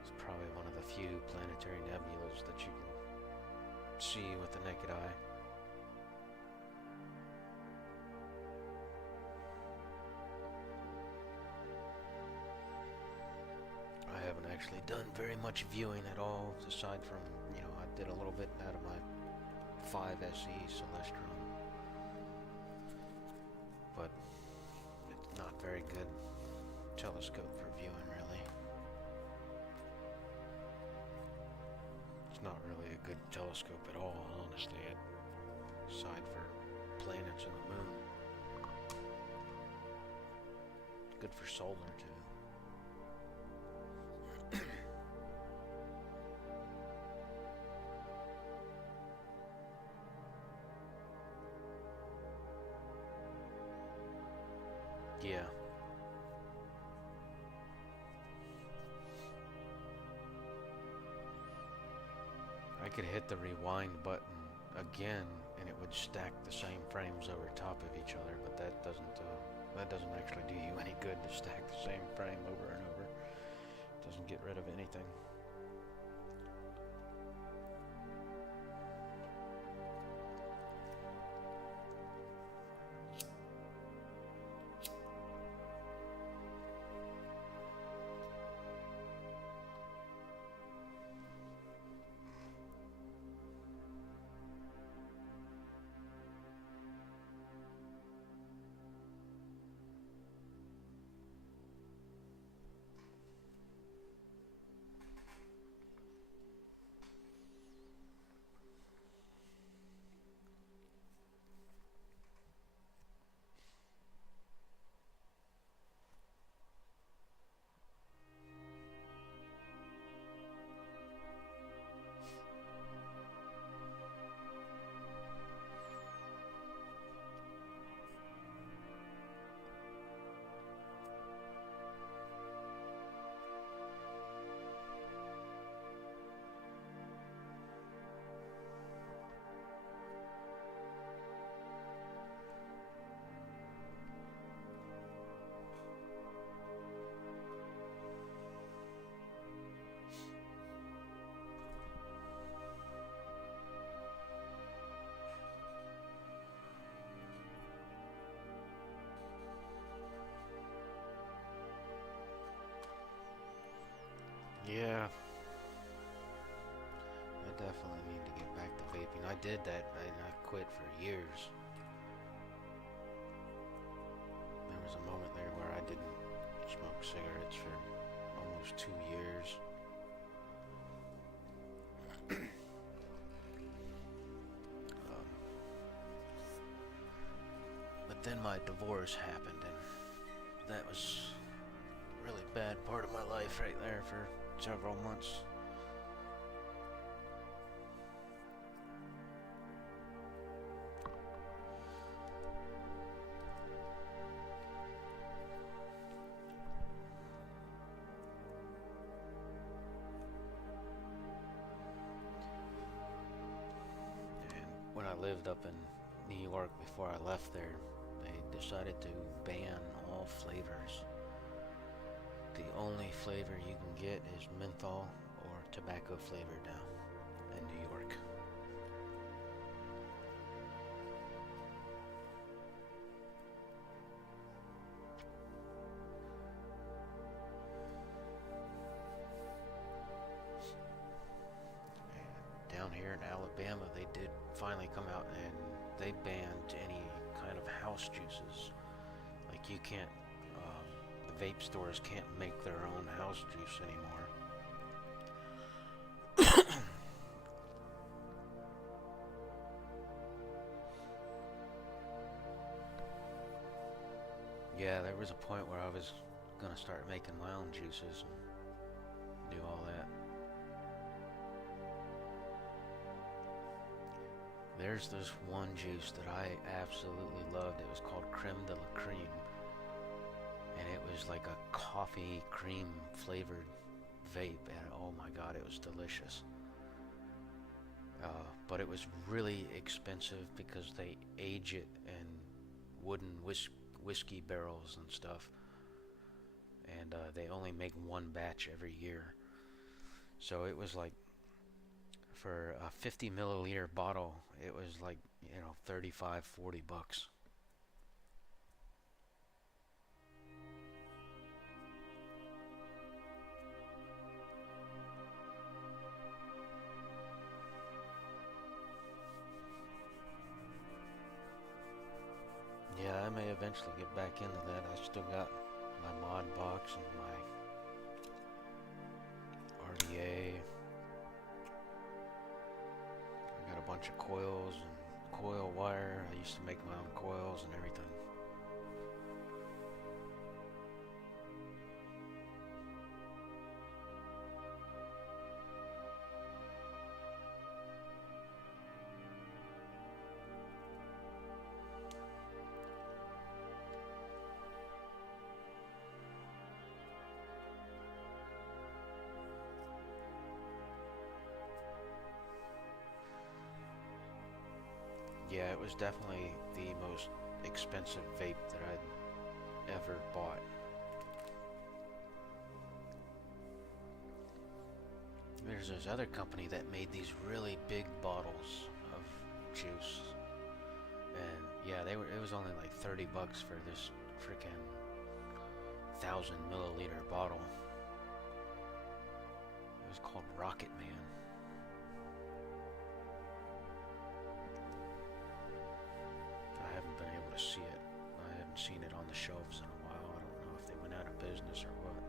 It's probably one of the few planetary nebulas that you can see with the naked eye. I haven't actually done very much viewing at all, aside from, I did a little bit out of my 5SE Celestron, but it's not very good telescope for viewing, really. It's not really a good telescope at all, honestly, aside for planets and the moon. It's good for solar, too. Yeah. I could hit the rewind button again and it would stack the same frames over top of each other, but that doesn't actually do you any good to stack the same frame over and over. It doesn't get rid of anything. Yeah, I definitely need to get back to vaping. I did that and I quit for years. There was a moment there where I didn't smoke cigarettes for almost 2 years. But then my divorce happened, and that was a really bad part of my life right there for several months. And when I lived up in New York before I left there, they decided to ban all flavors. The only flavor you can get is menthol or tobacco flavor now in New York. And down here in Alabama, they did finally come out and they banned any kind of house juices. Like you can't the vape stores can't make their own house juice anymore. Yeah, there was a point where I was gonna start making my own juices and do all that. There's this one juice that I absolutely loved. It was called Creme de la Creme. And it was like a coffee cream flavored vape, and oh my god, it was delicious. But it was really expensive because they age it in wooden whiskey barrels and stuff, and they only make one batch every year. So it was like, for a 50 milliliter bottle, it was like, you know, $35-40. eventually get back into that. I still got my mod box and my RDA. I got a bunch of coils and coil wire. I used to make my own coils and everything. Yeah, it was definitely the most expensive vape that I'd ever bought. There's this other company that made these really big bottles of juice. And yeah, it was only like $30 for this freaking 1,000 milliliter bottle. It was called Rocket Man. I haven't been able to see it. I haven't seen it on the shelves in a while. I don't know if they went out of business or what.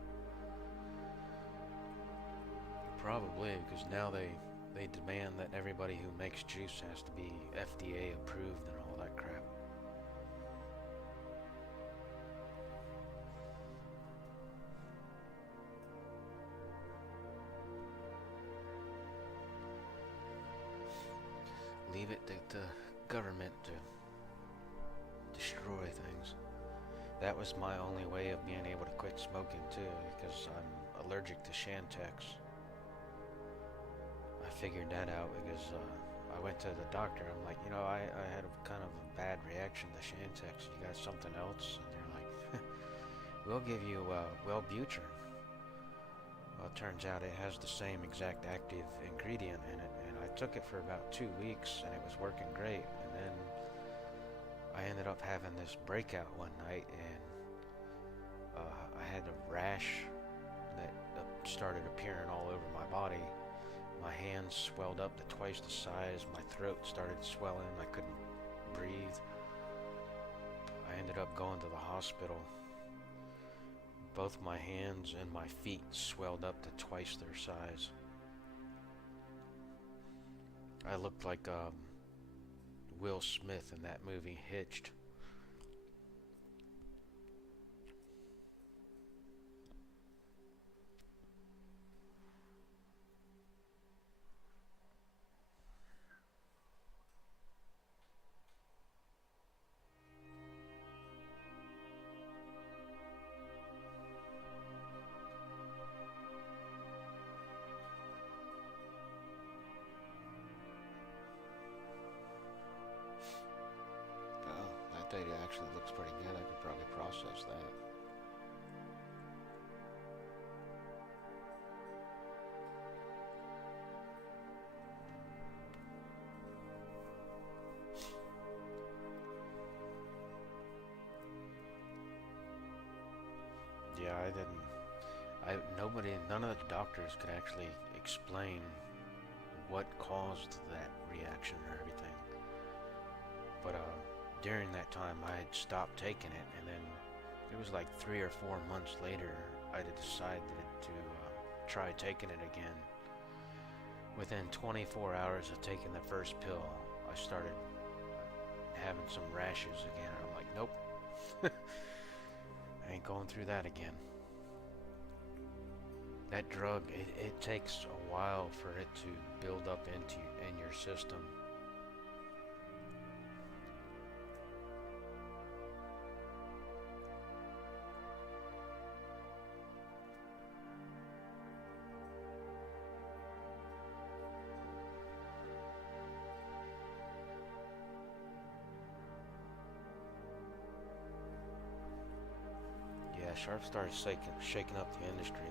Probably, because now they demand that everybody who makes juice has to be FDA approved and all that crap. Leave it to the government to destroy things. That was my only way of being able to quit smoking too, because I'm allergic to Shantex. I figured that out because I went to the doctor. I'm like, I had a kind of a bad reaction to Shantex. You got something else? And they're like, we'll give you Wellbutrin. Well, it turns out it has the same exact active ingredient in it, and I took it for about 2 weeks, and it was working great. And then I ended up having this breakout one night, and I had a rash that started appearing all over my body. My hands swelled up to twice the size. My throat started swelling. I couldn't breathe. I ended up going to the hospital. Both my hands and my feet swelled up to twice their size. I looked like Will Smith in that movie Hitched. Data actually looks pretty good. I could probably process that. Yeah, none of the doctors could actually explain what caused that reaction or everything. But during that time I had stopped taking it, and then it was like 3 or 4 months later I decided to try taking it again. Within 24 hours of taking the first pill, I started having some rashes again. I'm like, nope. I ain't going through that again. That drug, it takes a while for it to build up in your system. Sharp started shaking up the industry.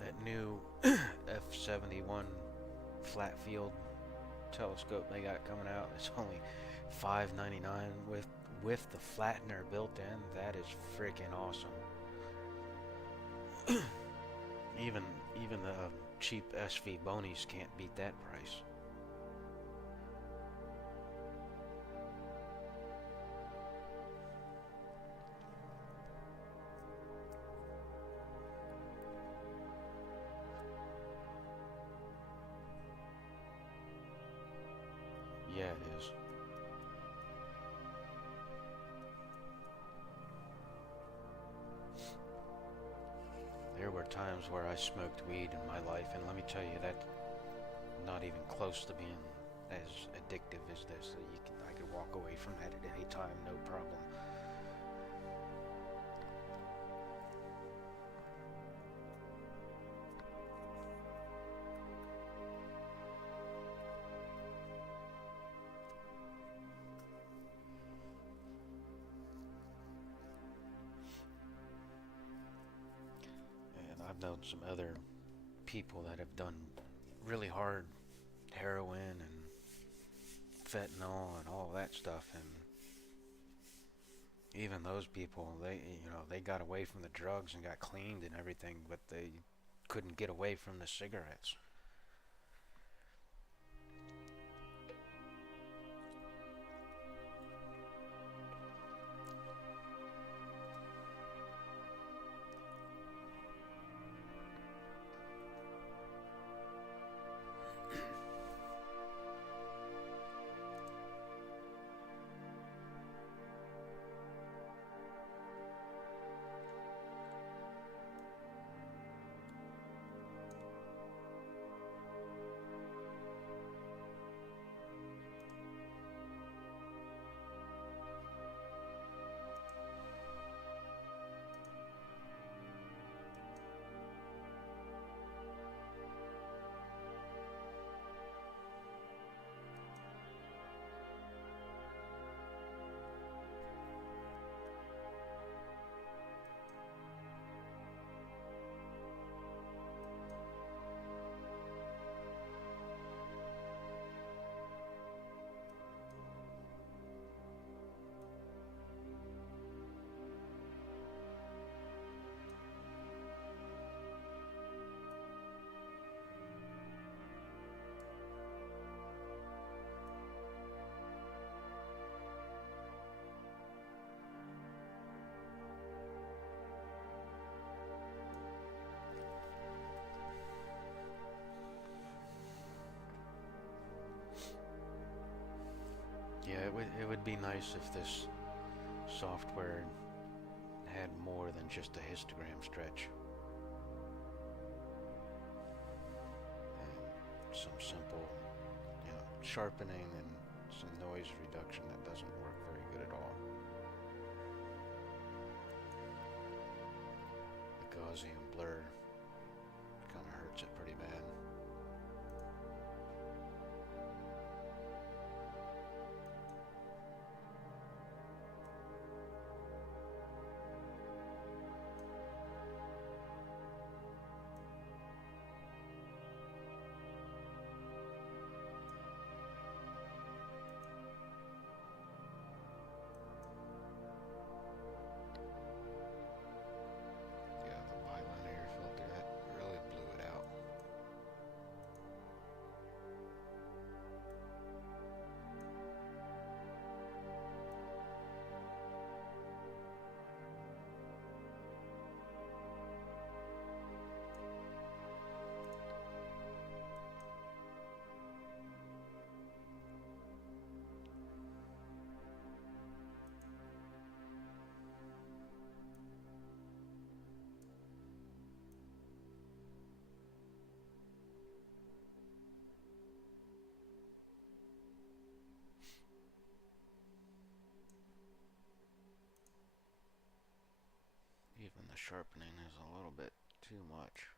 That new F71 flat field telescope they got coming out, it's only $5.99 with the flattener built in. That is freaking awesome. Even the cheap SV Bonies can't beat that price. times where I smoked weed in my life, and let me tell you, that's not even close to being as addictive as this. I could walk away from that at any time, no problem. And I've known some other people that have done really hard heroin and fentanyl and all that stuff, and even those people, they got away from the drugs and got cleaned and everything, but they couldn't get away from the cigarettes. Yeah, it would be nice if this software had more than just a histogram stretch. And some simple, sharpening and some noise reduction that doesn't work very good at all. The Gaussian blur kind of hurts it pretty bad. Even the sharpening is a little bit too much.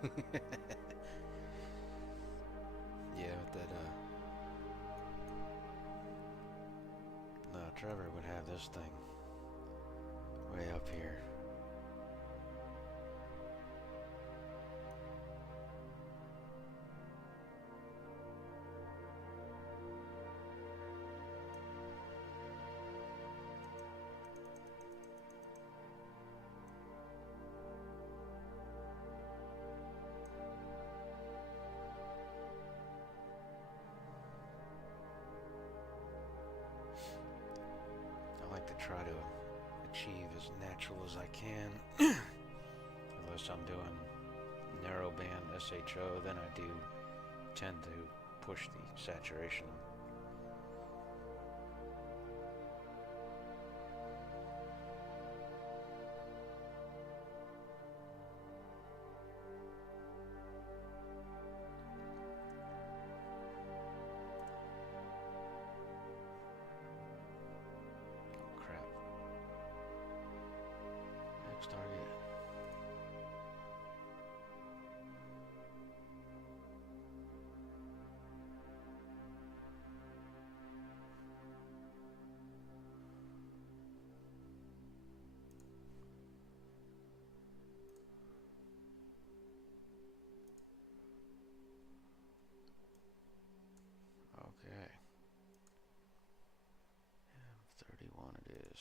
Yeah, but that, no, Trevor would have this thing way up here. I like to try to achieve as natural as I can. Unless I'm doing narrowband SHO, then I do tend to push the saturation. Crap. Next target. Okay. 31 it is.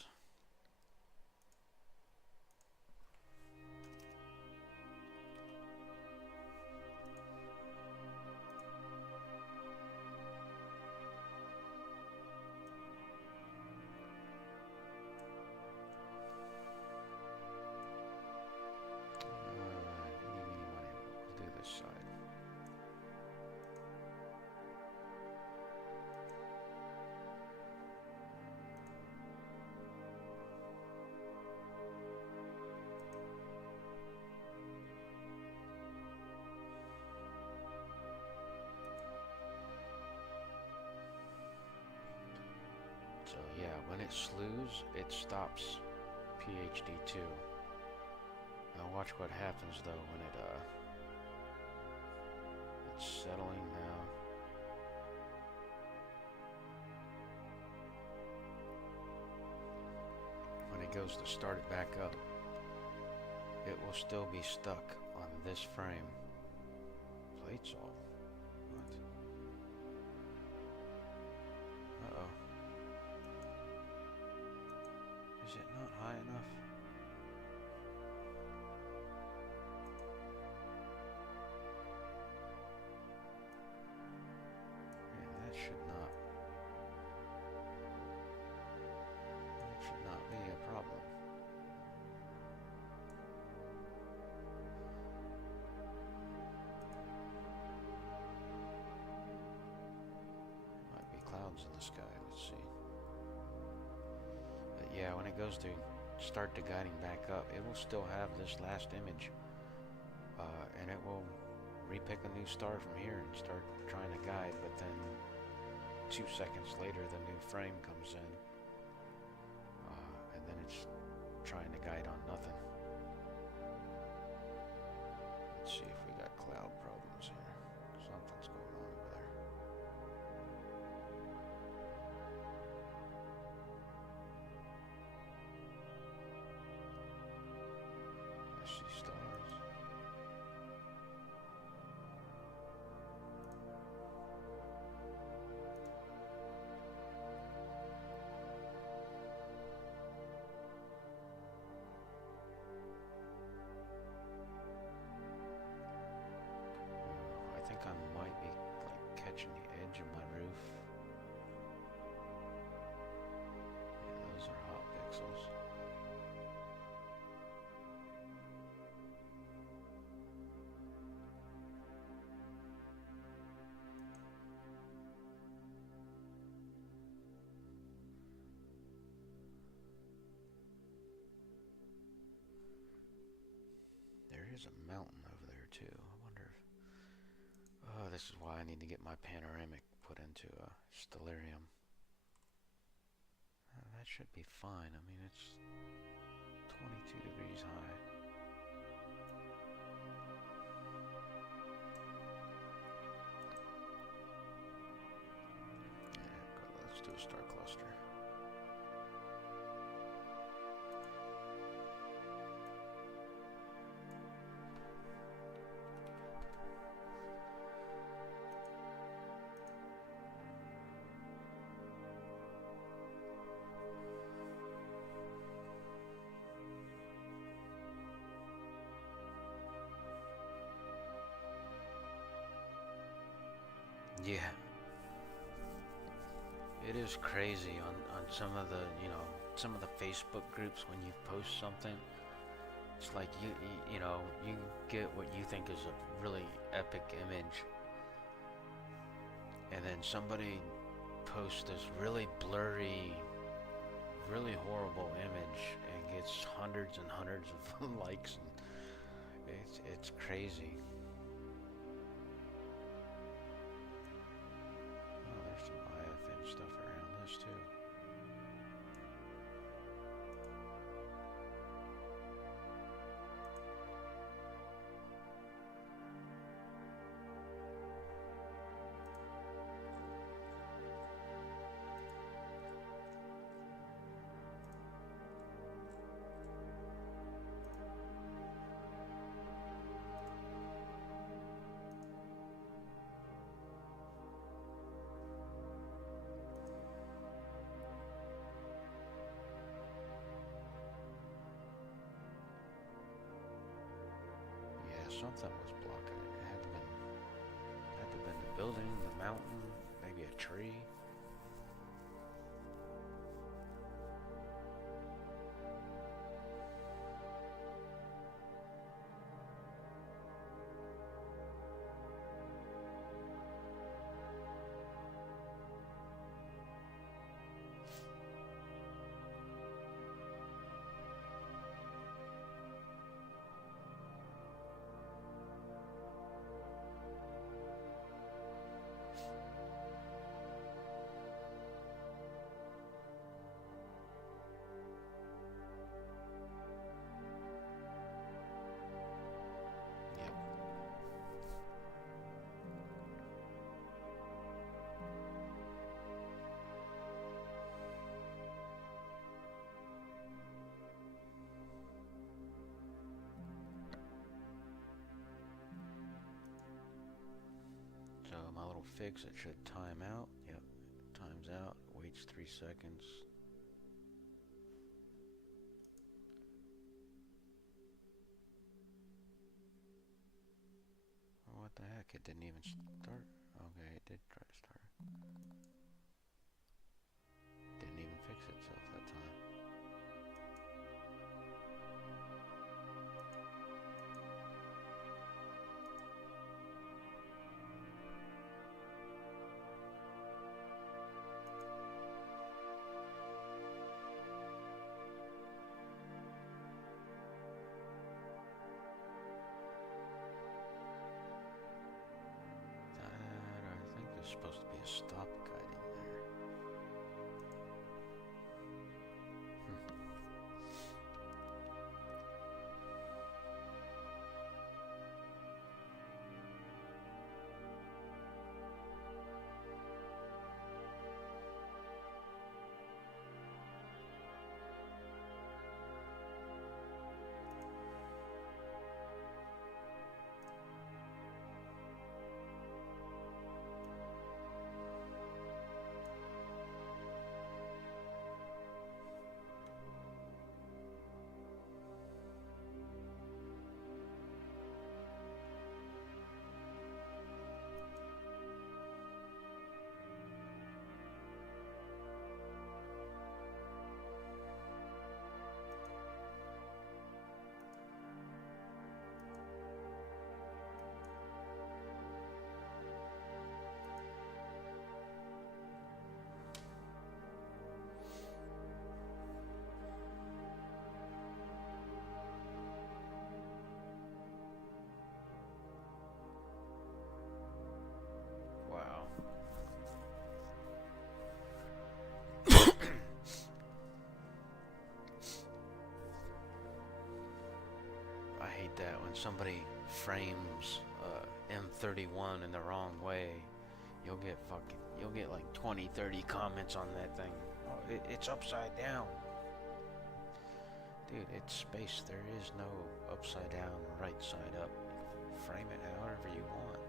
Alright, eeny, meeny, miny, we'll do this side. So yeah, when it slews, it stops PhD 2. Now watch what happens though when it's settling now. When it goes to start it back up, it will still be stuck on this frame. Plates off. What? Uh-oh. Is it not high enough? Yeah, that should not be a problem. Might be clouds in the sky, let's see. But yeah, when it goes to start the guiding back up, it will still have this last image, and it will repick a new star from here and start trying to guide, but then 2 seconds later the new frame comes in, and then it's trying to guide on nothing. Let's see if we got cloud problems here. Something's going on over there. I see stars. I think I might be like catching the edge of my roof. Yeah, those are hot pixels. There is a mountain over there too. I wonder if... Oh, this is why I need to get my panoramic put into a stellarium. That should be fine. I mean, it's 22 degrees high. do a star cluster. Yeah, it is crazy on some of the, some of the Facebook groups when you post something. It's like you get what you think is a really epic image, and then somebody posts this really blurry, really horrible image and gets hundreds and hundreds of likes, and it's crazy. Oh, there's some IFN stuff around this too. Something was blocking it. It had to have been the building, the mountain, maybe a tree. My little fix, it should time out. Yep, times out, waits 3 seconds. What the heck, it didn't even start. Okay, it did try to start. Didn't even fix itself that time. Supposed to be a stop guiding there. That when somebody frames M31 in the wrong way, you'll get like 20, 30 comments on that thing. Oh, it's upside down. Dude, it's space. There is no upside down, right side up. Frame it however you want.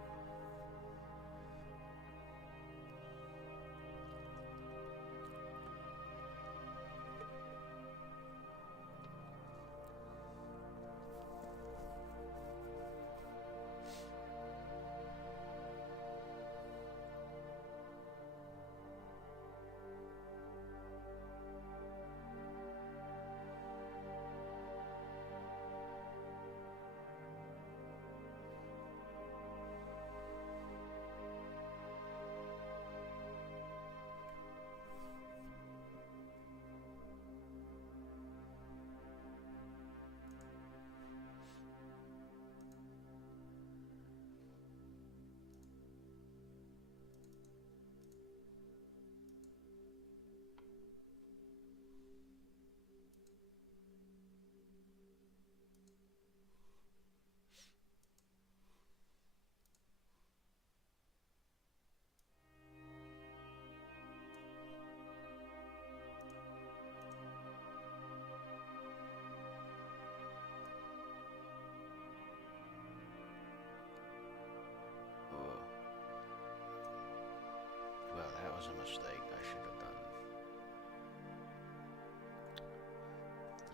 Well, that was a mistake. I should have done.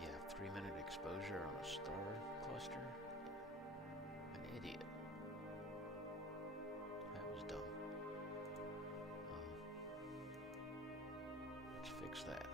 Yeah, 3-minute exposure on a star cluster. An idiot. That was dumb. Let's fix that.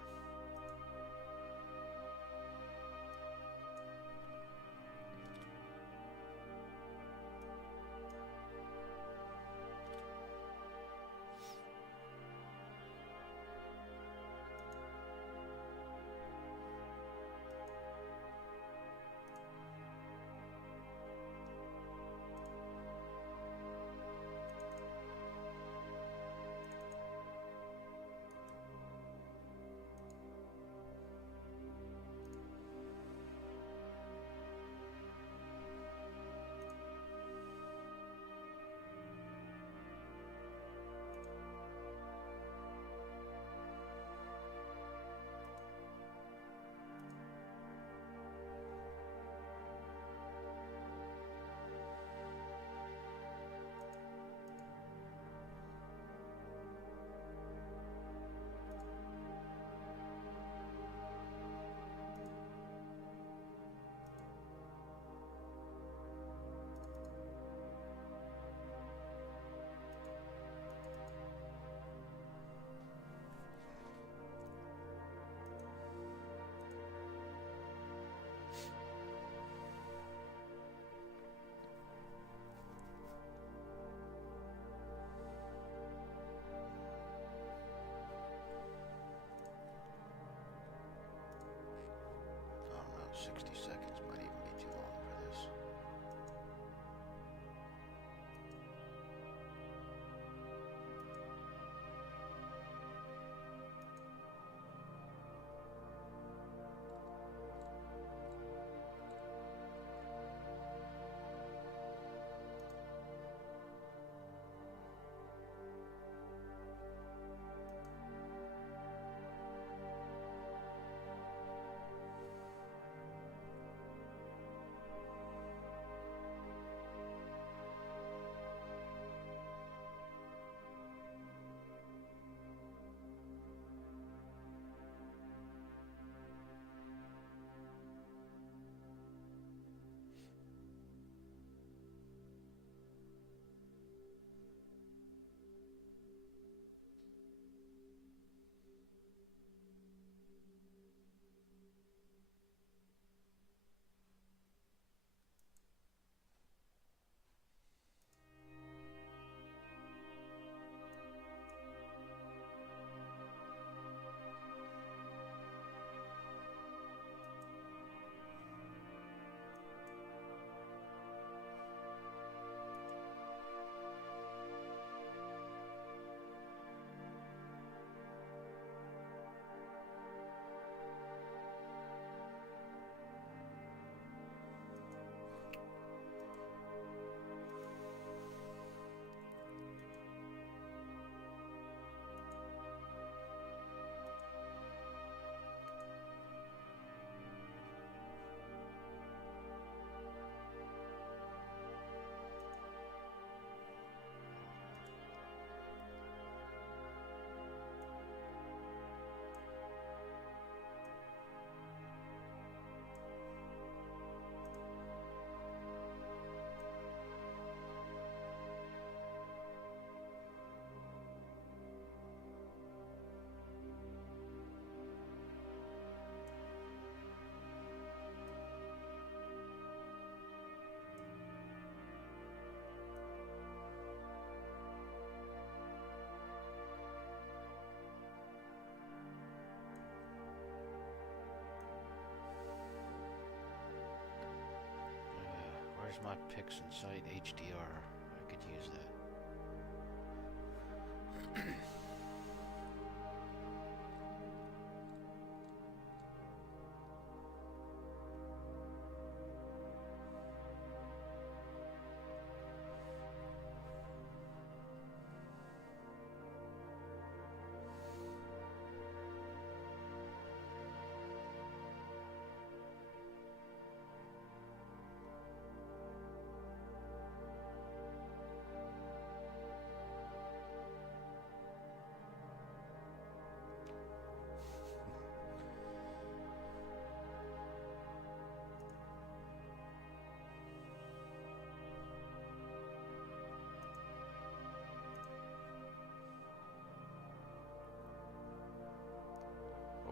I don't know, 60 seconds might even be too long for this. my Pix and Sight HDR. I could use that.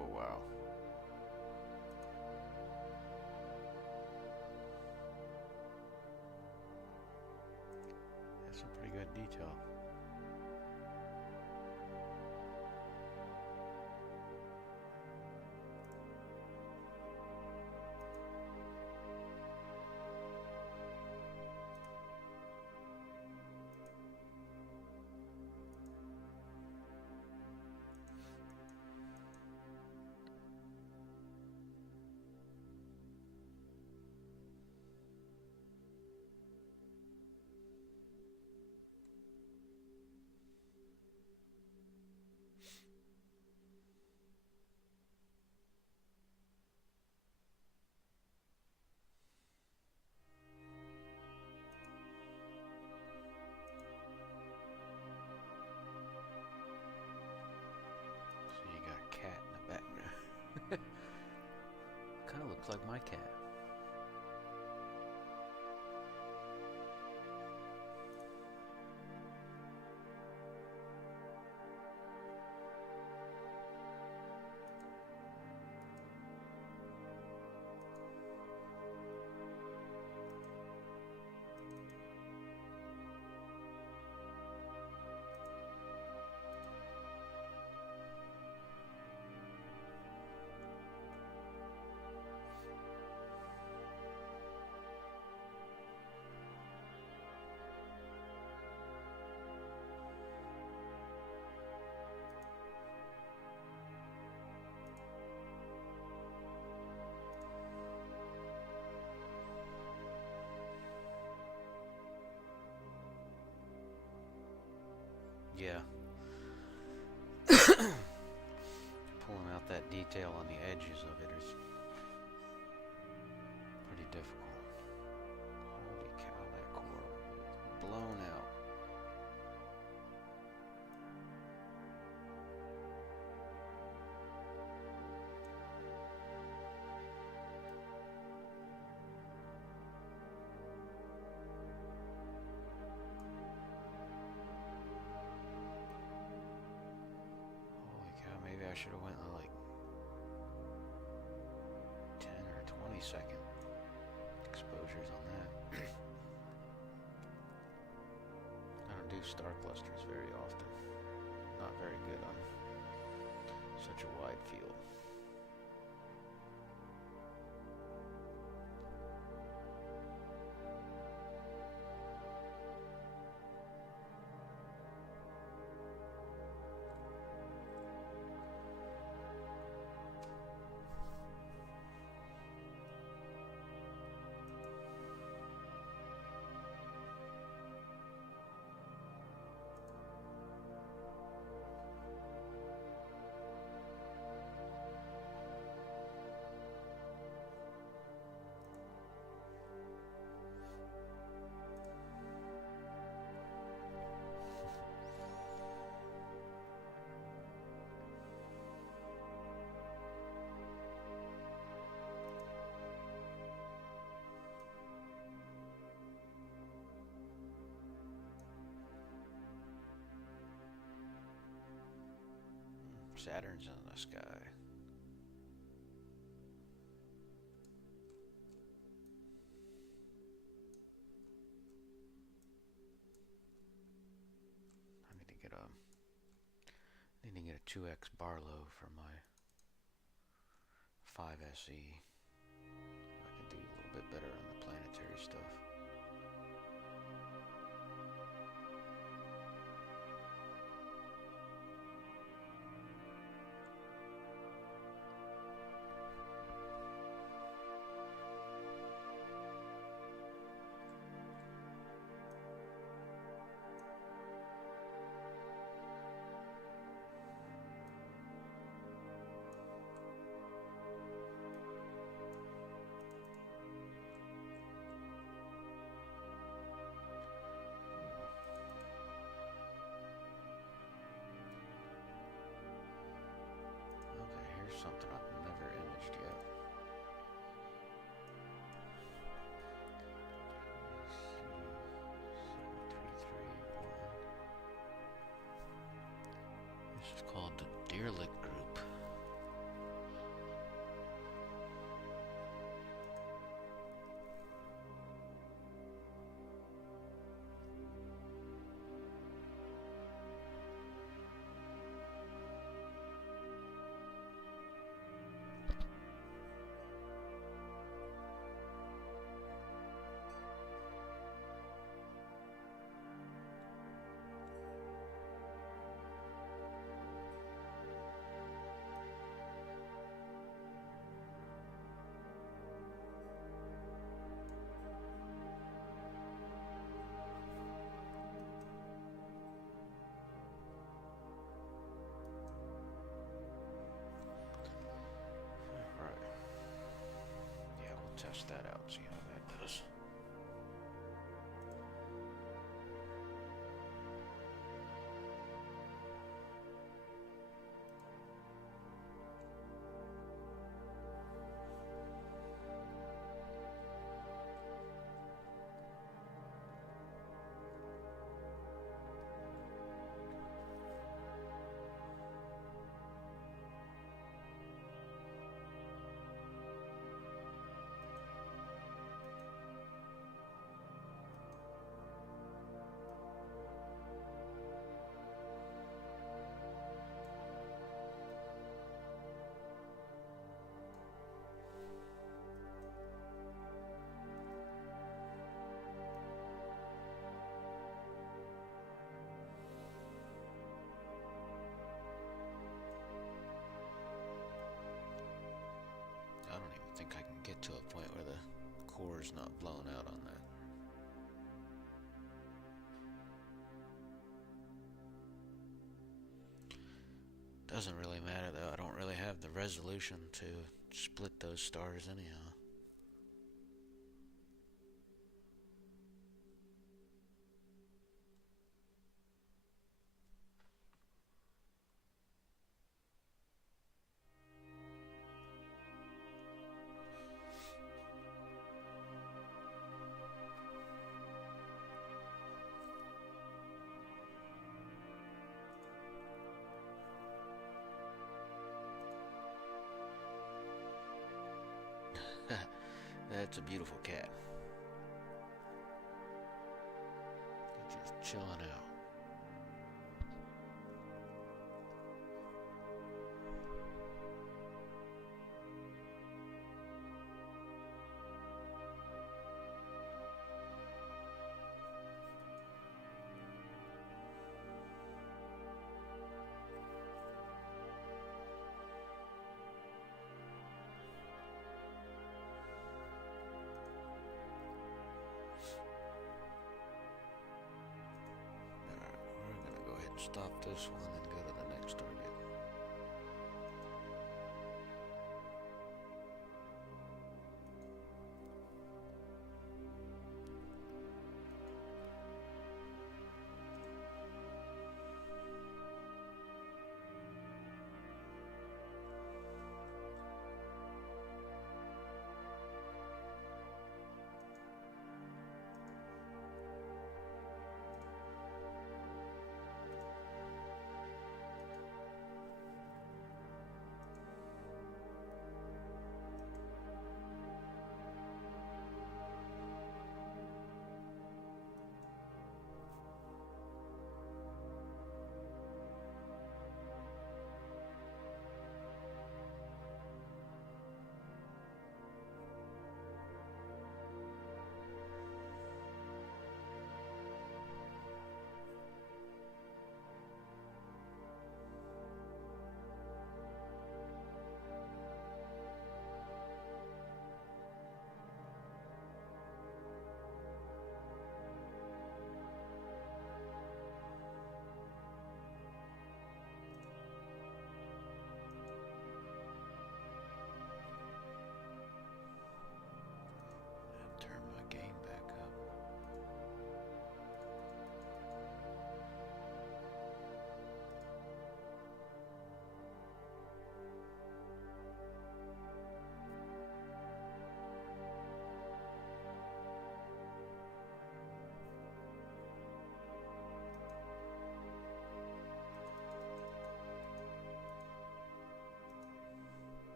Oh, wow. That's some pretty good detail. So you got a cat in the background. Kind of looks like my cat. Yeah. Pulling out that detail on the edges of it is pretty difficult. Holy cow, that core is blown out. Maybe I should have went to like 10 or 20-second exposures on that. I don't do star clusters very often. Not very good on such a wide field. Saturn's in the sky. I need to get a 2x Barlow for my 5SE. I can do a little bit better on the planetary stuff. It's called the Deerlick Group. Test that out, see how that does. I don't even think I can get to a point where the core's not blown out on that. Doesn't really matter though, I don't really have the resolution to split those stars anyhow. That's a beautiful cat. Just chilling out. Stop this one and go to the next target.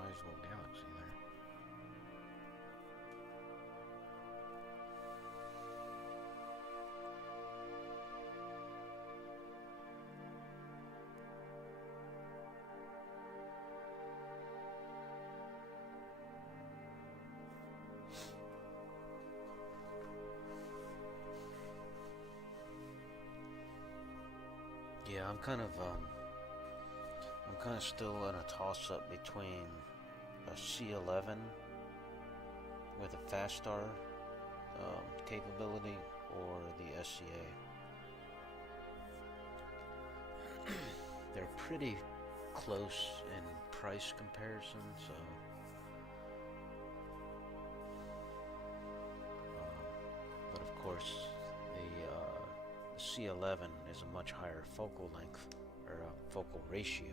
sizable galaxy there. Yeah, I'm kind of still in a toss-up between a C11 with a fast star capability or the SCA. They're pretty close in price comparison, so but of course the C11 is a much higher focal length or focal ratio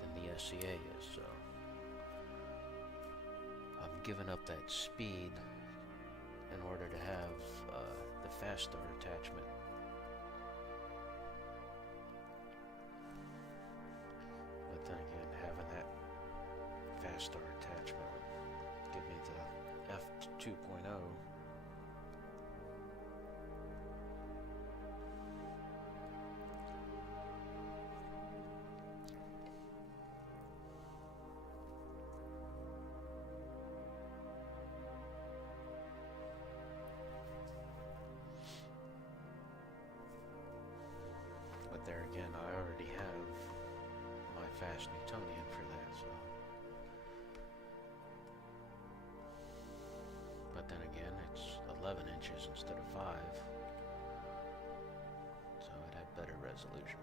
than the SCA is, so I'm giving up that speed in order to have the fast star attachment. But then again, having that fast star attachment would give me the F2.0. But there again, I already have my fast Newtonian for that, so. But then again, it's 11 inches instead of 5, so it had better resolution.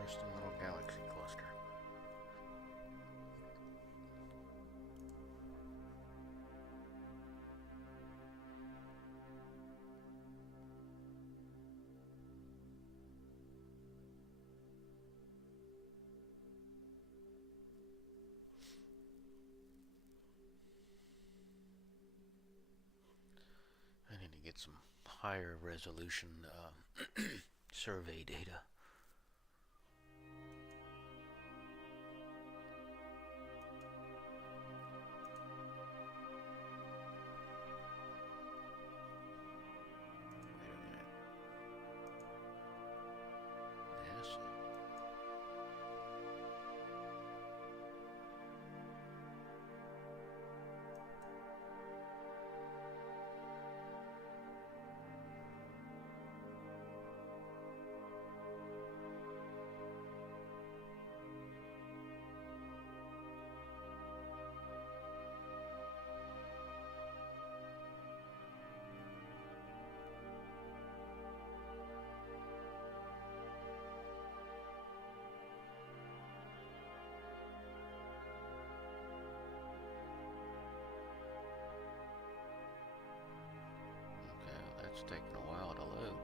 Interesting little galaxy cluster. I need to get some higher resolution survey data. It's taking a while to load.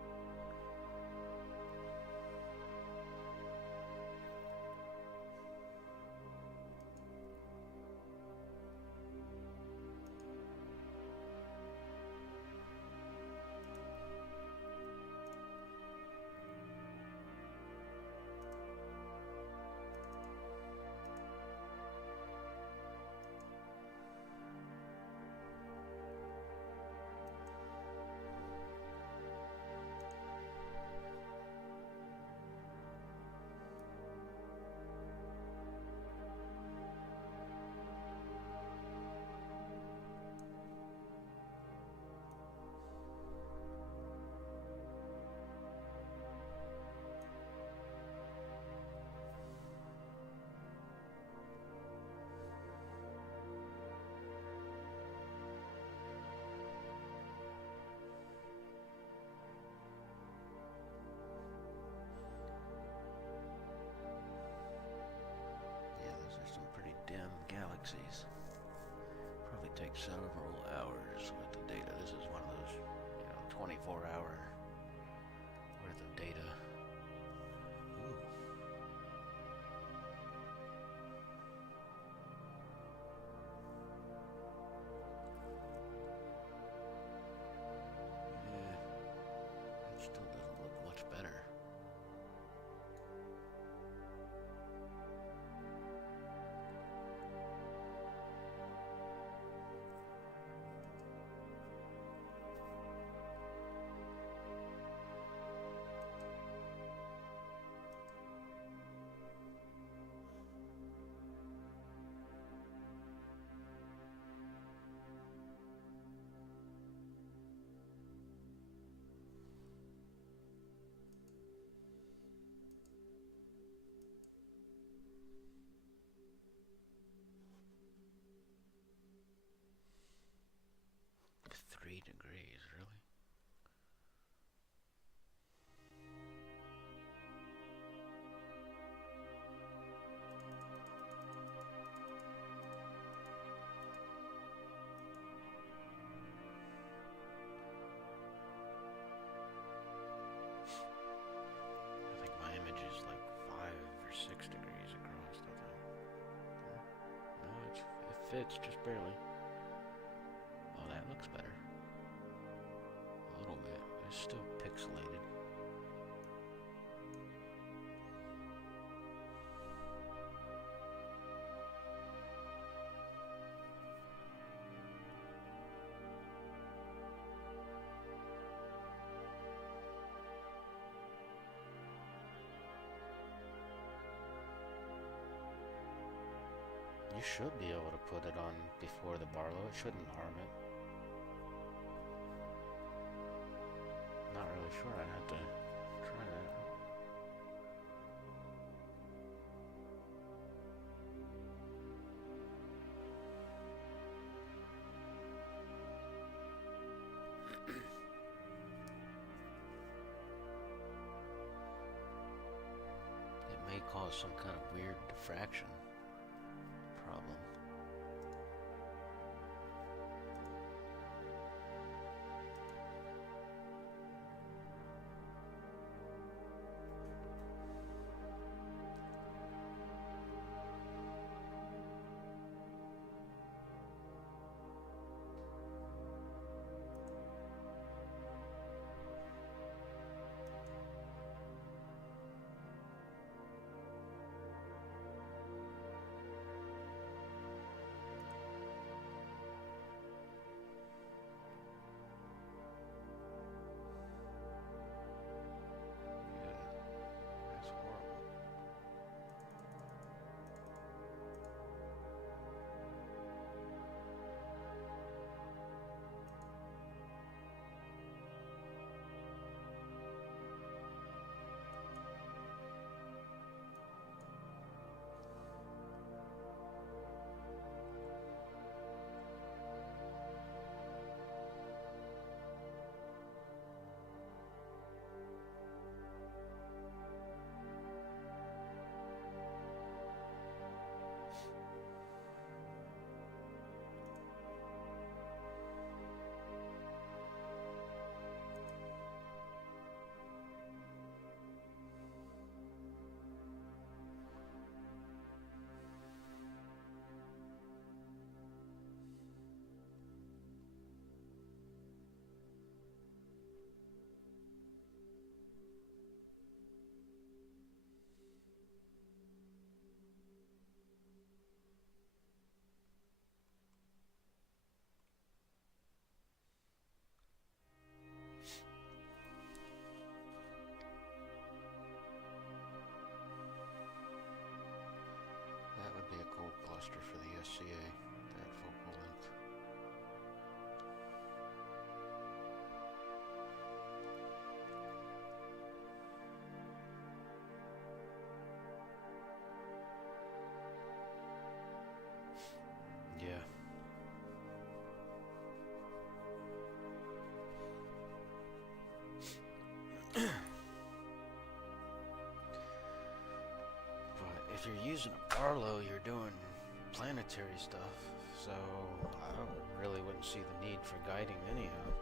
several hours with the data. This is one of those, 24-hour worth of data. Ooh. Yeah, it still doesn't look much better. Degrees, really? I think my image is like 5 or 6 degrees across, I think. No, it fits just barely. Oh, that looks better. A little bit. It's still pixelated. You should be able to put it on before the Barlow. It shouldn't harm it. Not really sure. I'd have to try that. It may cause some kind of weird diffraction problem. Cluster for the SCA, that focal length. Yeah. But if you're using a Barlow, you're doing planetary stuff, so really wouldn't see the need for guiding anyhow.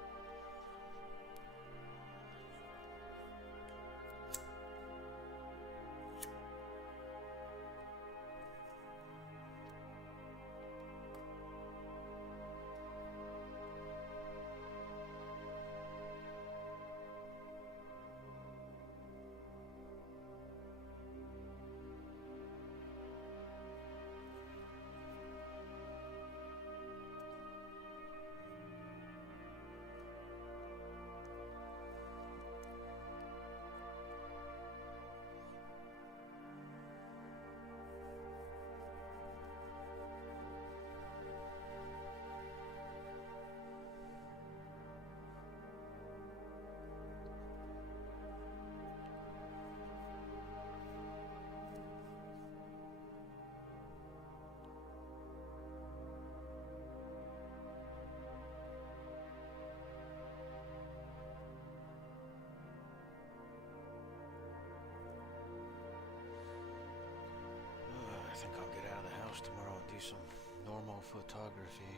I think I'll get out of the house tomorrow and do some normal photography.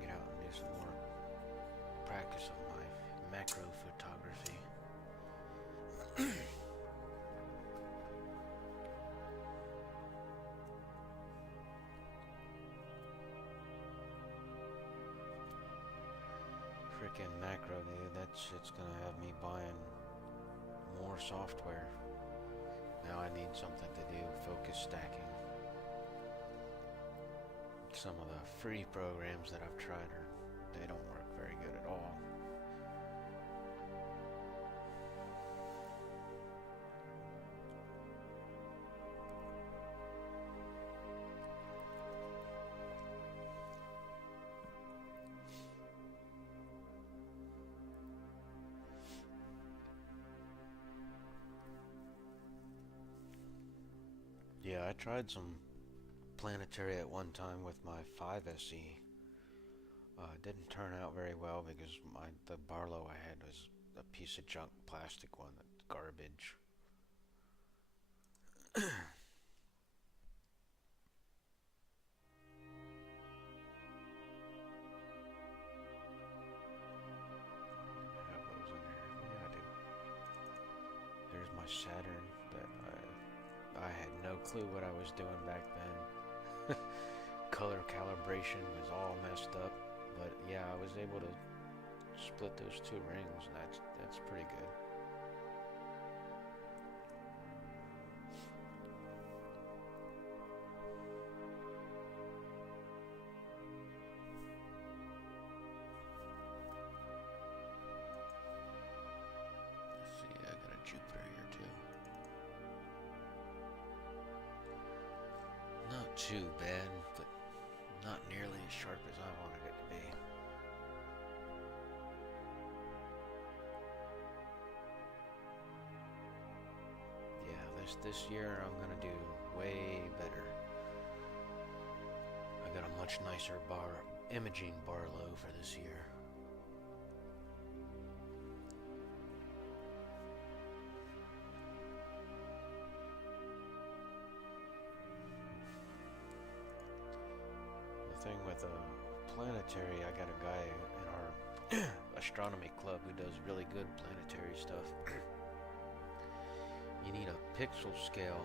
Get out and do some more practice of my macro photography. Frickin' macro, dude, that shit's gonna have me buying more software. Now I need something to do focus stacking. Some of the free programs that I've tried they don't work very good at all. Yeah, I tried some planetary at one time with my 5SE. Didn't turn out very well because the Barlow I had was a piece of junk plastic one, that's garbage. Have those in there? Yeah, I do. There's my Saturn that I had no clue what I was doing back then. Color calibration was all messed up, but yeah, I was able to split those two rings, and that's pretty good. Let's see, I got a Jupiter here too. Not too bad, but not nearly as sharp as I wanted it to be. Yeah, this year I'm gonna do way better. I got a much nicer imaging Barlow for this year. Thing with a planetary, I got a guy in our astronomy club who does really good planetary stuff. You need a pixel scale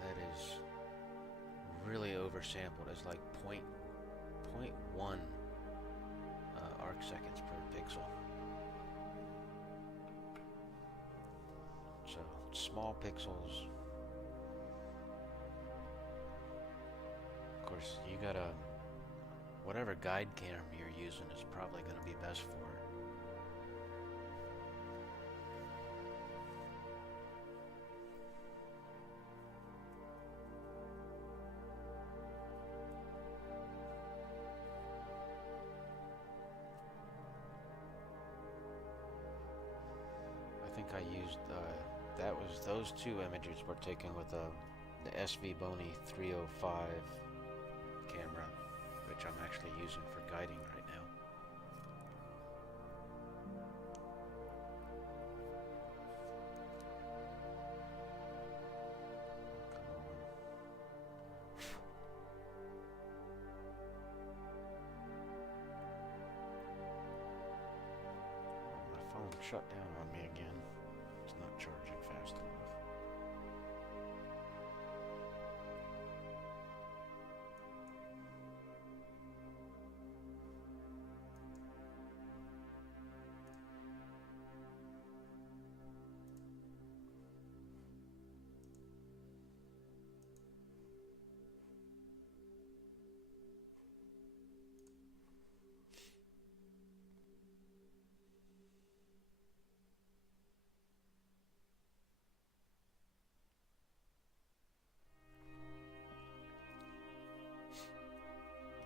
that is really oversampled. It's like 0.1 arc seconds per pixel. So small pixels. Of course, you gotta whatever guide camera you're using is probably going to be best for it. I think I used, those two images were taken with the SV Bony 305 camera, which I'm actually using for guiding right now. Come shut down on me again. It's not charging fast enough.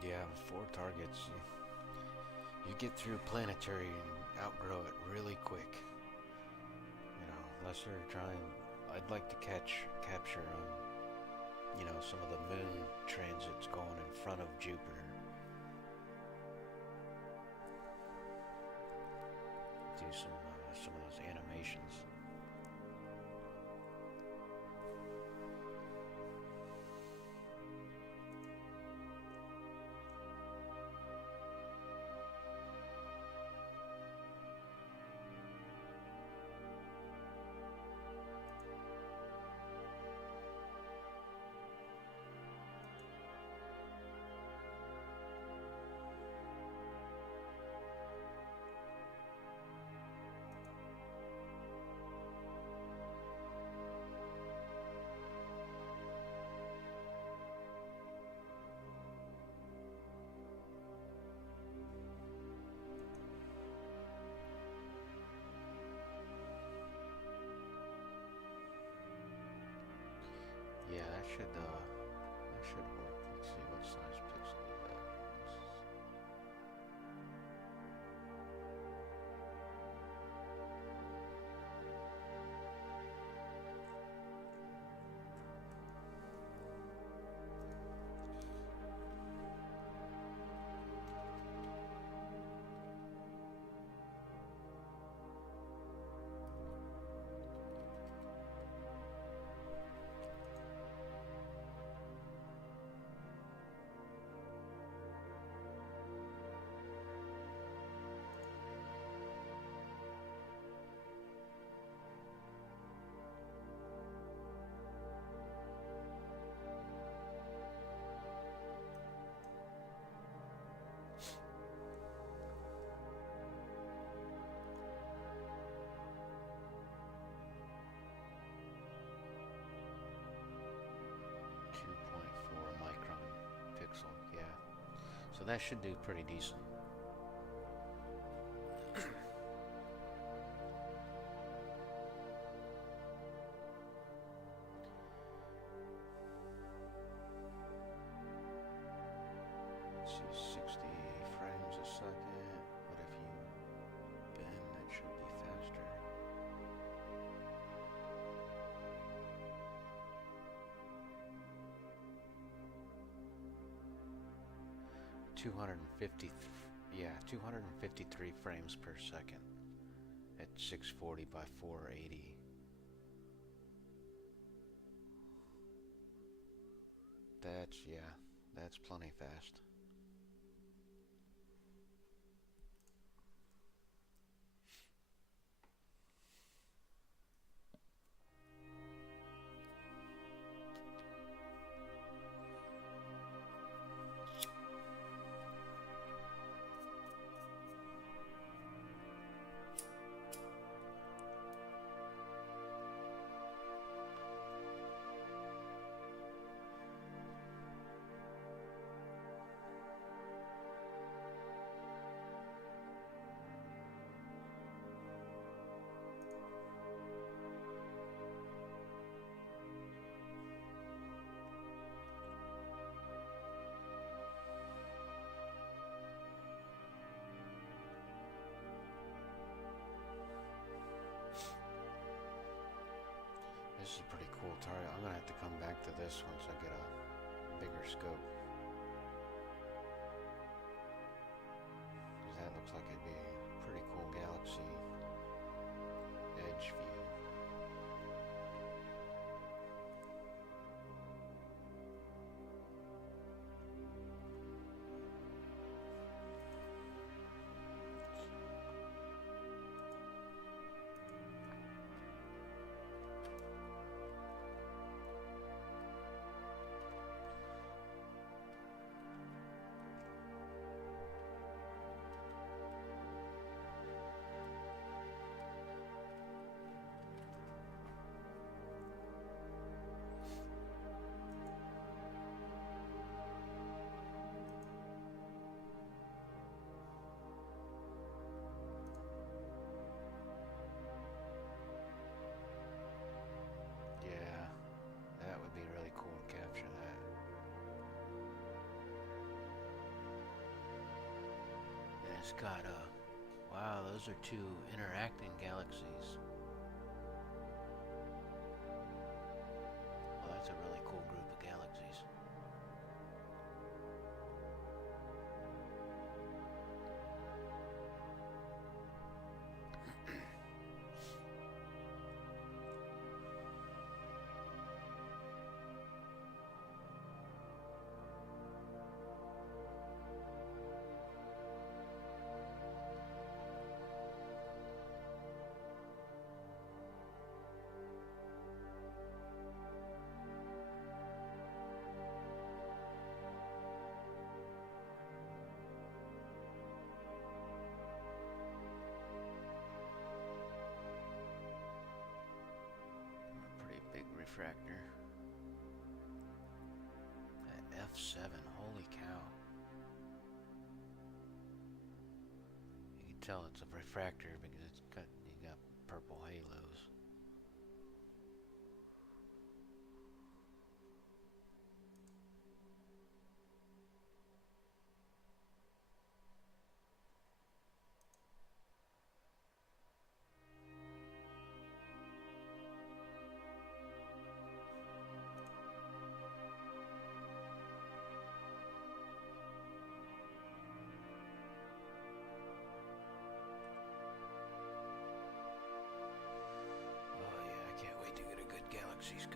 Yeah, 4 targets. You get through planetary and outgrow it really quick. You know, unless you're trying. I'd like to capture, you know, some of the moon transits going in front of Jupiter. Do some of those animations. Yeah, that should work. Let's see what size pixel is that. So that should do pretty decent. Let's see, 60 frames a second. What if you bend? That should be faster. Yeah, 253 frames per second at 640 by 480. That's plenty fast. This is a pretty cool target. I'm gonna have to come back to this once I get a bigger scope. Because that looks like it'd be a pretty cool galaxy edge view. it's got wow, those are two interacting galaxies. Well, that's a really cool group of galaxies. Pretty big refractor. At F7, holy cow. You can tell it's a refractor because you got purple halos. Galaxy scope.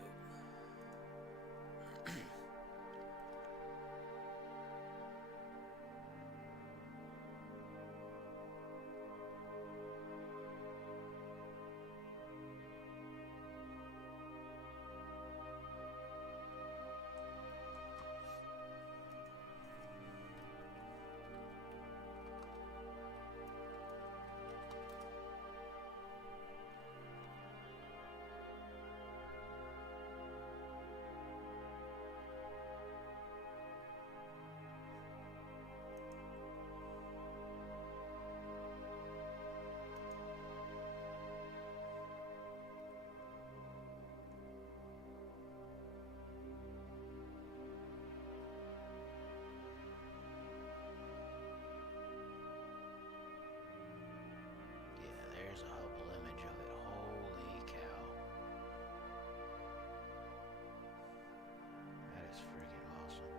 There's a Hubble image of it. Holy cow. That is freaking awesome.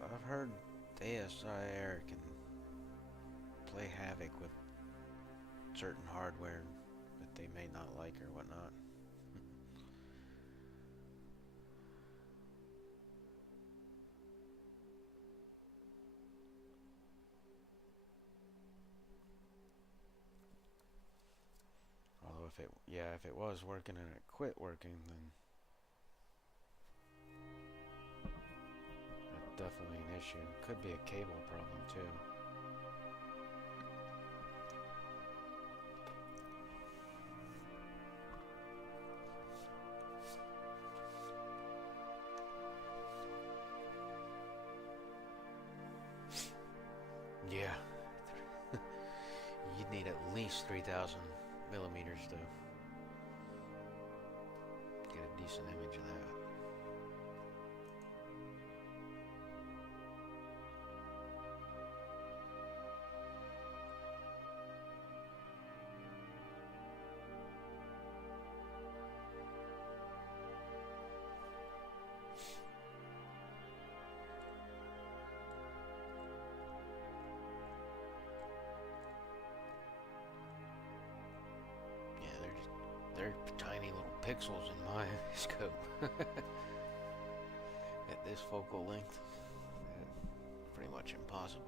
I've heard ASIR can play havoc with certain hardware that they may not like or whatnot. Although if it was working and it quit working, then that's definitely an issue. Could be a cable problem too. Yeah. You'd need at least 3,000 millimeters to get a decent image of that. pixels in my scope. At this focal length, pretty much impossible.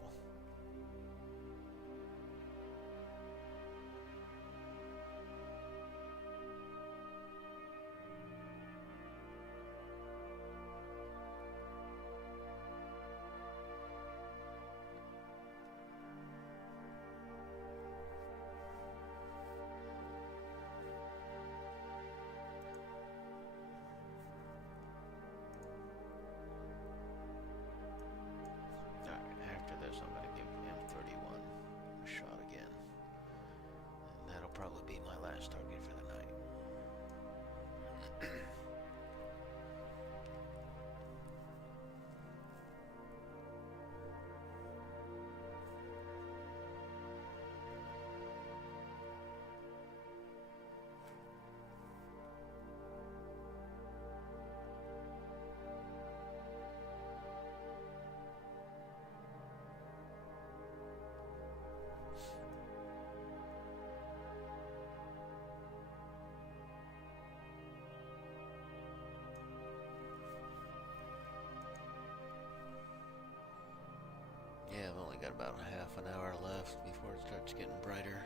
Probably be my last target for the night. Yeah, I've only got about half an hour left before it starts getting brighter.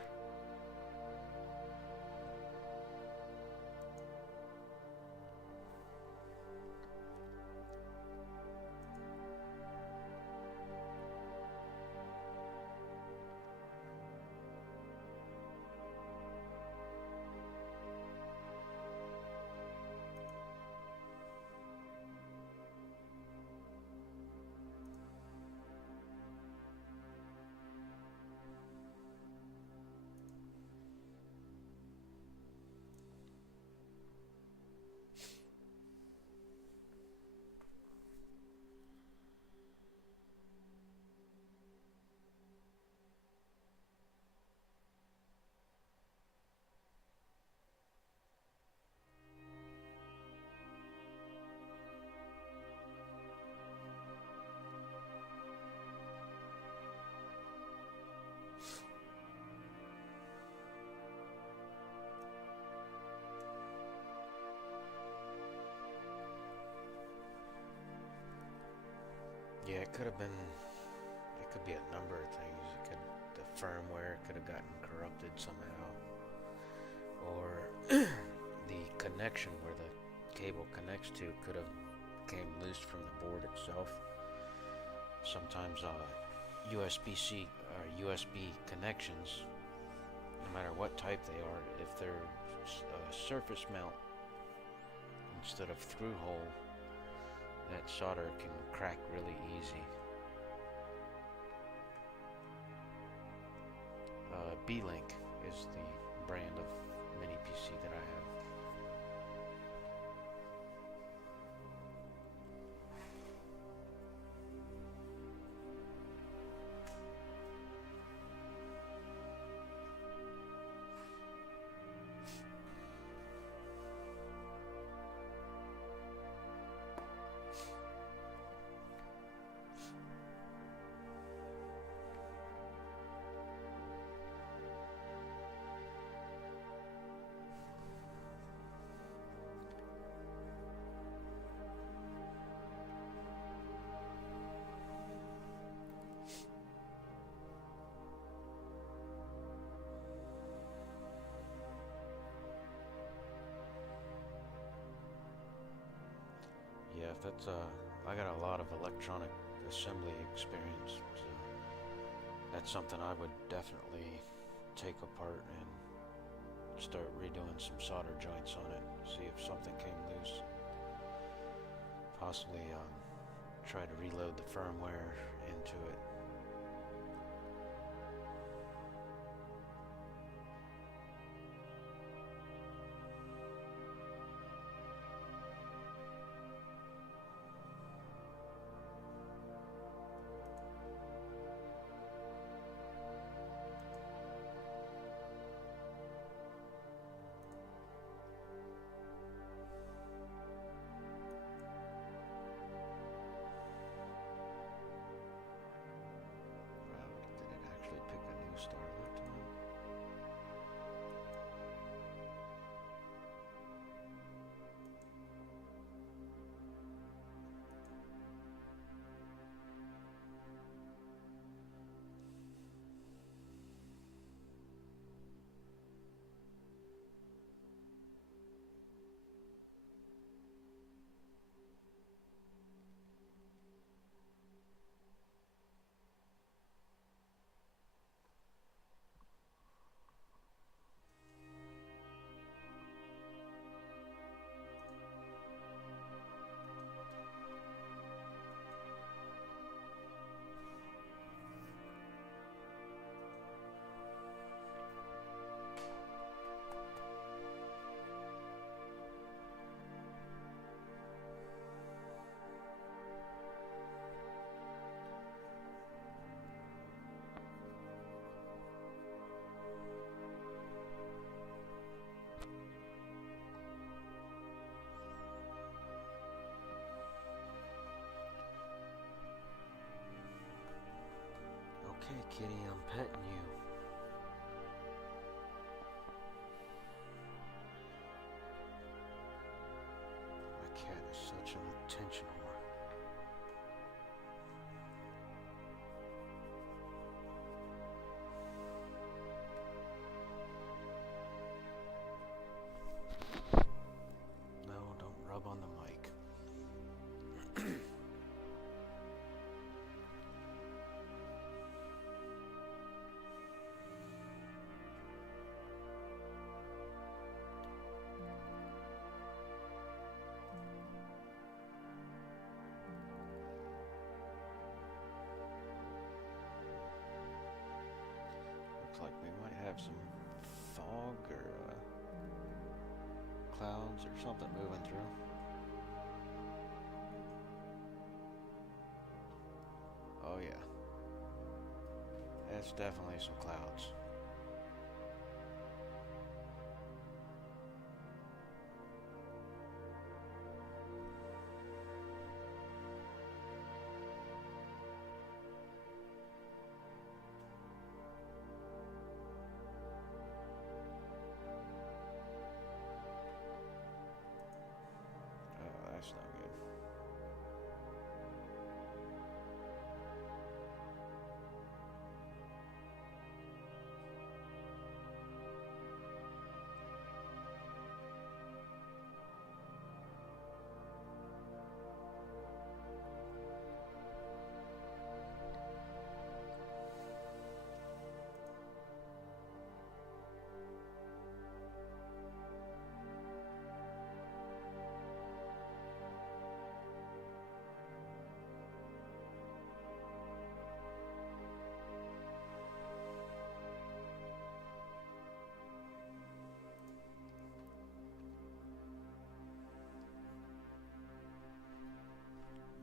Yeah, it could have been, it could be a number of things. The firmware could have gotten corrupted somehow. Or the connection where the cable connects to could have came loose from the board itself. Sometimes USB-C or USB connections, no matter what type they are, if they're surface mount instead of through hole, that solder can crack really easy. B-Link is the brand of mini PC that I have. Yeah, that's I got a lot of electronic assembly experience, so that's something I would definitely take apart and start redoing some solder joints on it, see if something came loose. Possibly try to reload the firmware into it. kitty, I'm petting you. My cat is such an attention whore. No, don't rub on the mic. Looks like we might have some fog or clouds or something moving through. Oh yeah, that's definitely some clouds. Oh, that's not good.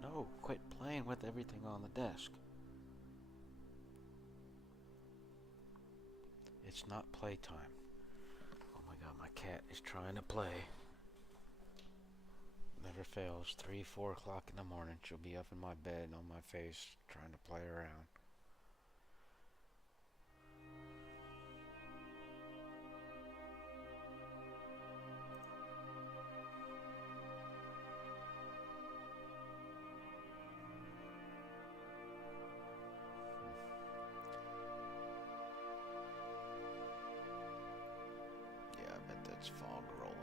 No, quit playing with everything on the desk. It's not playtime. Oh my god, my cat is trying to play. Never fails. 3, 4 o'clock in the morning, she'll be up in my bed on my face trying to play around. Yeah, I bet that's fog rolling in.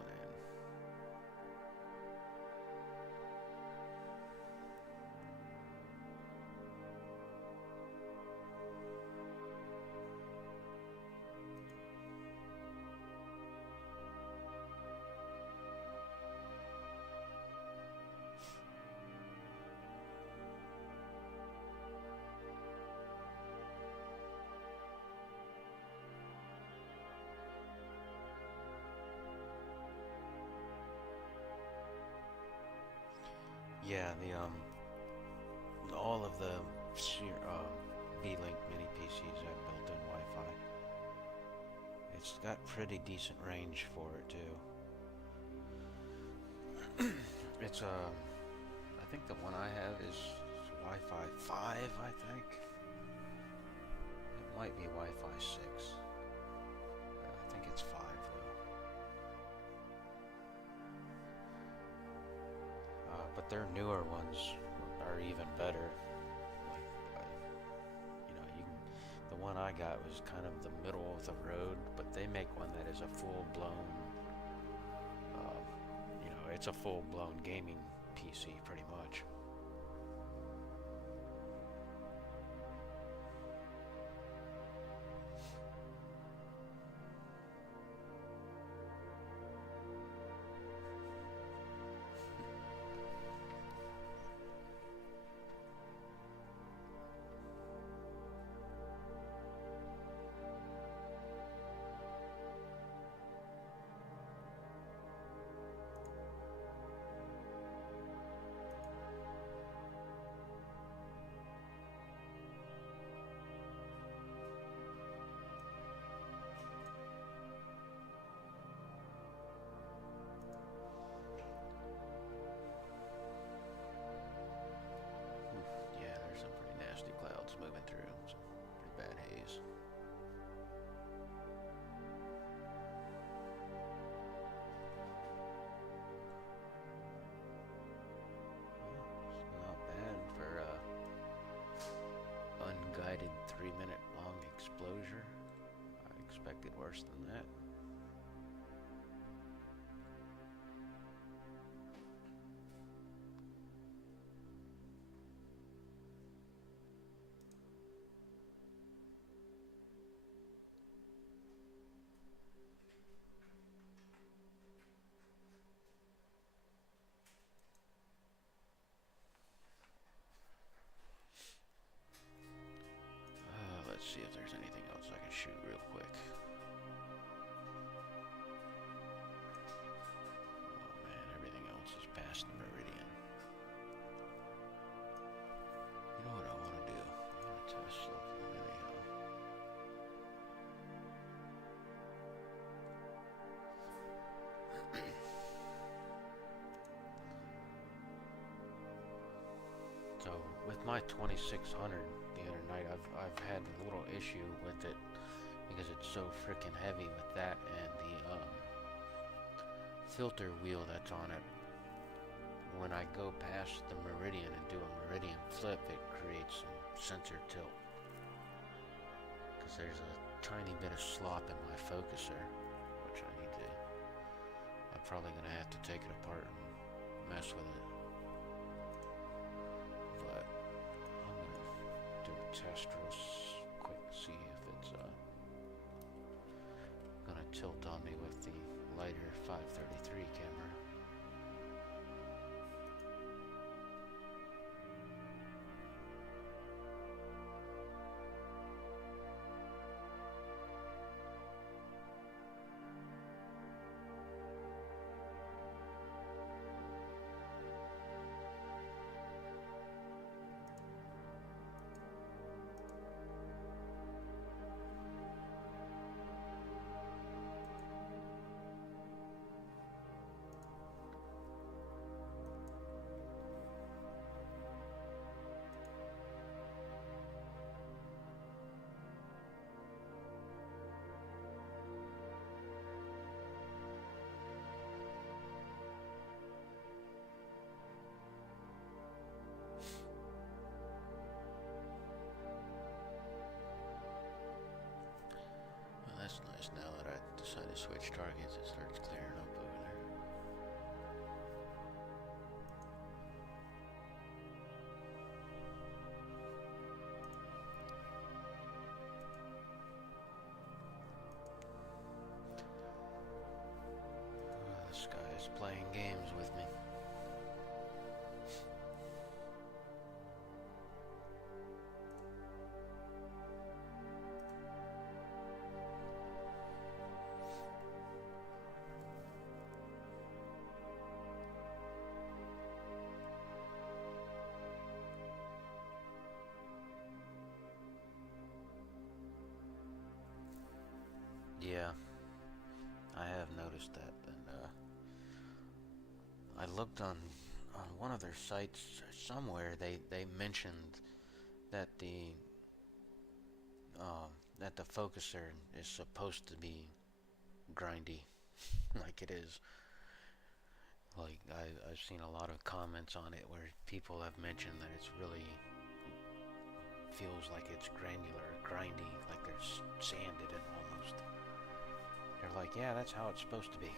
Yeah, all of the V-Link mini PCs have built-in Wi-Fi. It's got pretty decent range for it too. It's I think the one I have is Wi-Fi 5, I think. It might be Wi-Fi 6. I think it's 5 though. But their newer ones are even better. Like, you know, the one I got was kind of the middle of the road, but they make one that is a full-blown, you know, it's a full-blown gaming PC pretty much. worse than that. Let's see if there's anything else I can shoot real quick. Oh man, everything else is past the meridian. You know what I want to do? I'm going to test something anyhow. So with my 2600 the other night, I've had a little issue with it because it's so freaking heavy with that and the filter wheel that's on it. When I go past the meridian and do a meridian flip, it creates some sensor tilt because there's a tiny bit of slop in my focuser, which I need to. I'm probably gonna have to take it apart and mess with it. But I'm gonna do a test real quick, see if it's gonna tilt on me with the lighter 533 camera. That's nice. Now that I decided to switch targets, it starts clearing up over there. This guy is playing games with me. Yeah, I have noticed that, and I looked on one of their sites somewhere. They mentioned that the focuser is supposed to be grindy, like it is. Like I've seen a lot of comments on it where people have mentioned that it's really feels like it's granular, grindy, like there's sand in it almost. They're like, yeah, that's how it's supposed to be.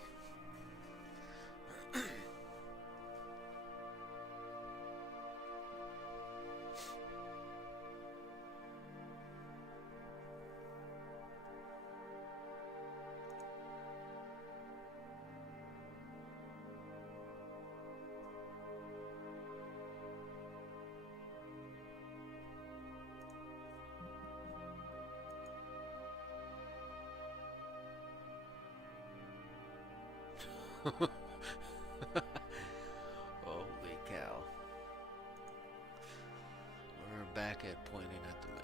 Holy cow. We're back at pointing at the moon.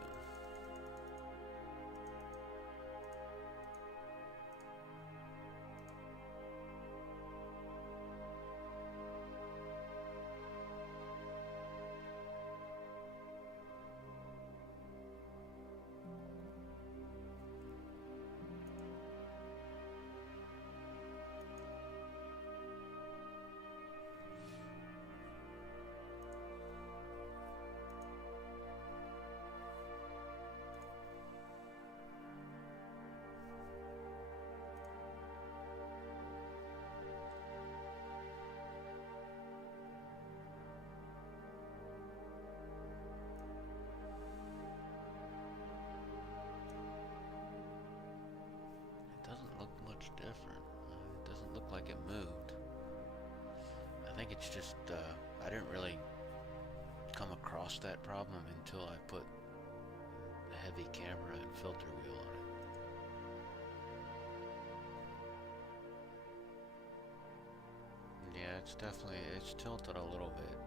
like it moved. I think it's just, I didn't really come across that problem until I put the heavy camera and filter wheel on it. Yeah, it's tilted a little bit.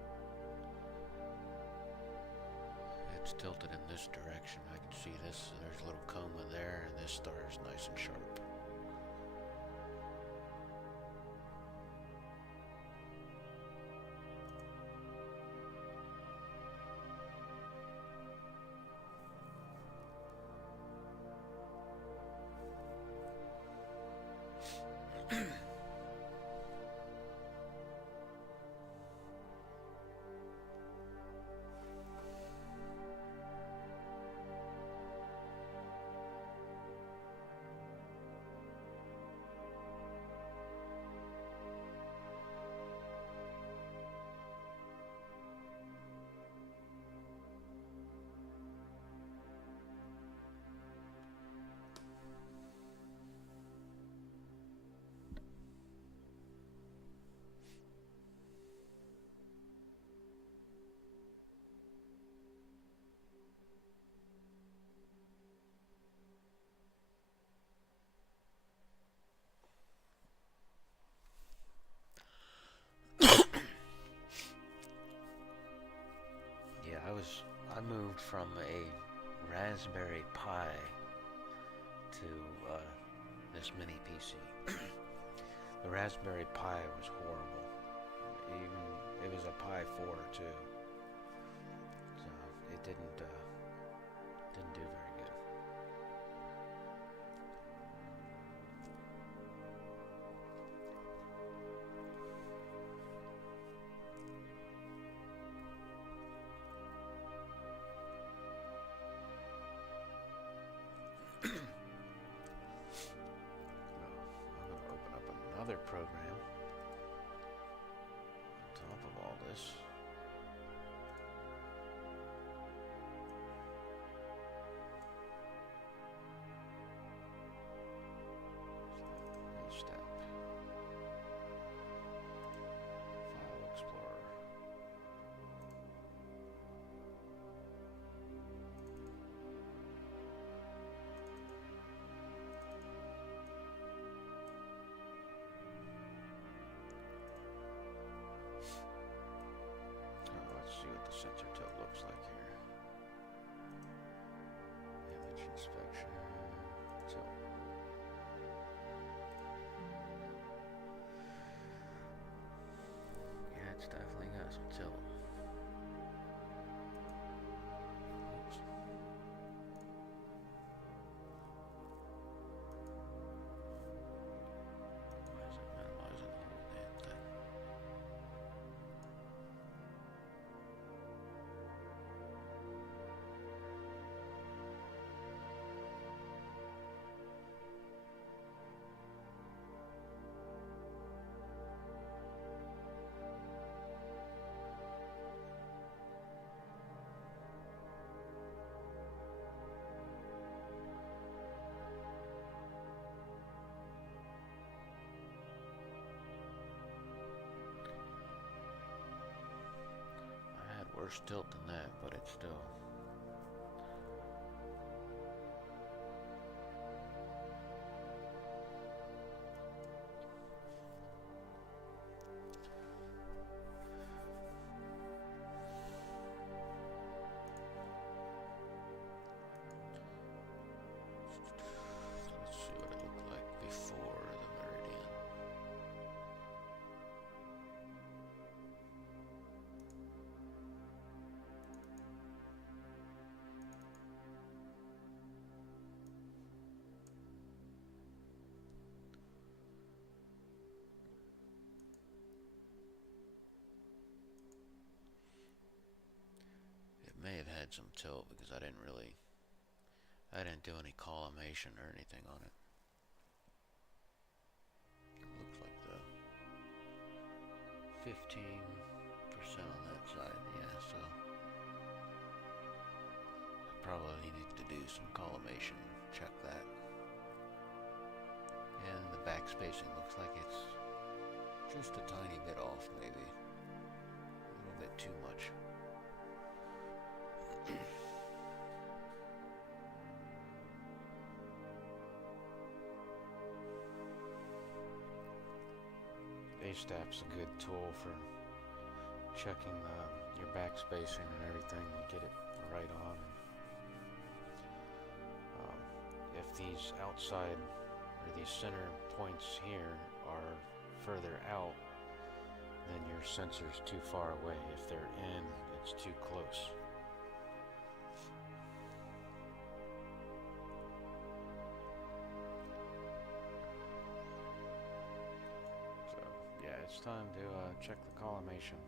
It's tilted in this direction. I can see this, there's a little coma there, and this star is nice and sharp. I moved from a Raspberry Pi to this mini PC. The Raspberry Pi was horrible. Even it was a Pi 4 too, so it didn't do very good. Another program on top of all this. Step. File Explorer. See what the sensor tilt looks like here. Image inspection. Tilt. Yeah, it's definitely got some tilt. Oops. Why is it minimizing the whole damn thing? Worse tilt than that, but it's still. Let's see what it looked like before the meridian. May have had some tilt because I didn't do any collimation or anything on it. It looks like the 15% on that side, yeah, so I probably needed to do some collimation, check that. And the back spacing looks like it's Just a tiny bit off, maybe. A little bit too much. A-stap's a good tool for checking your backspacing and everything. You get it right on. If these outside or these center points here are further out, then your sensor's too far away. If they're in, it's too close. So, yeah, it's time to check the collimation.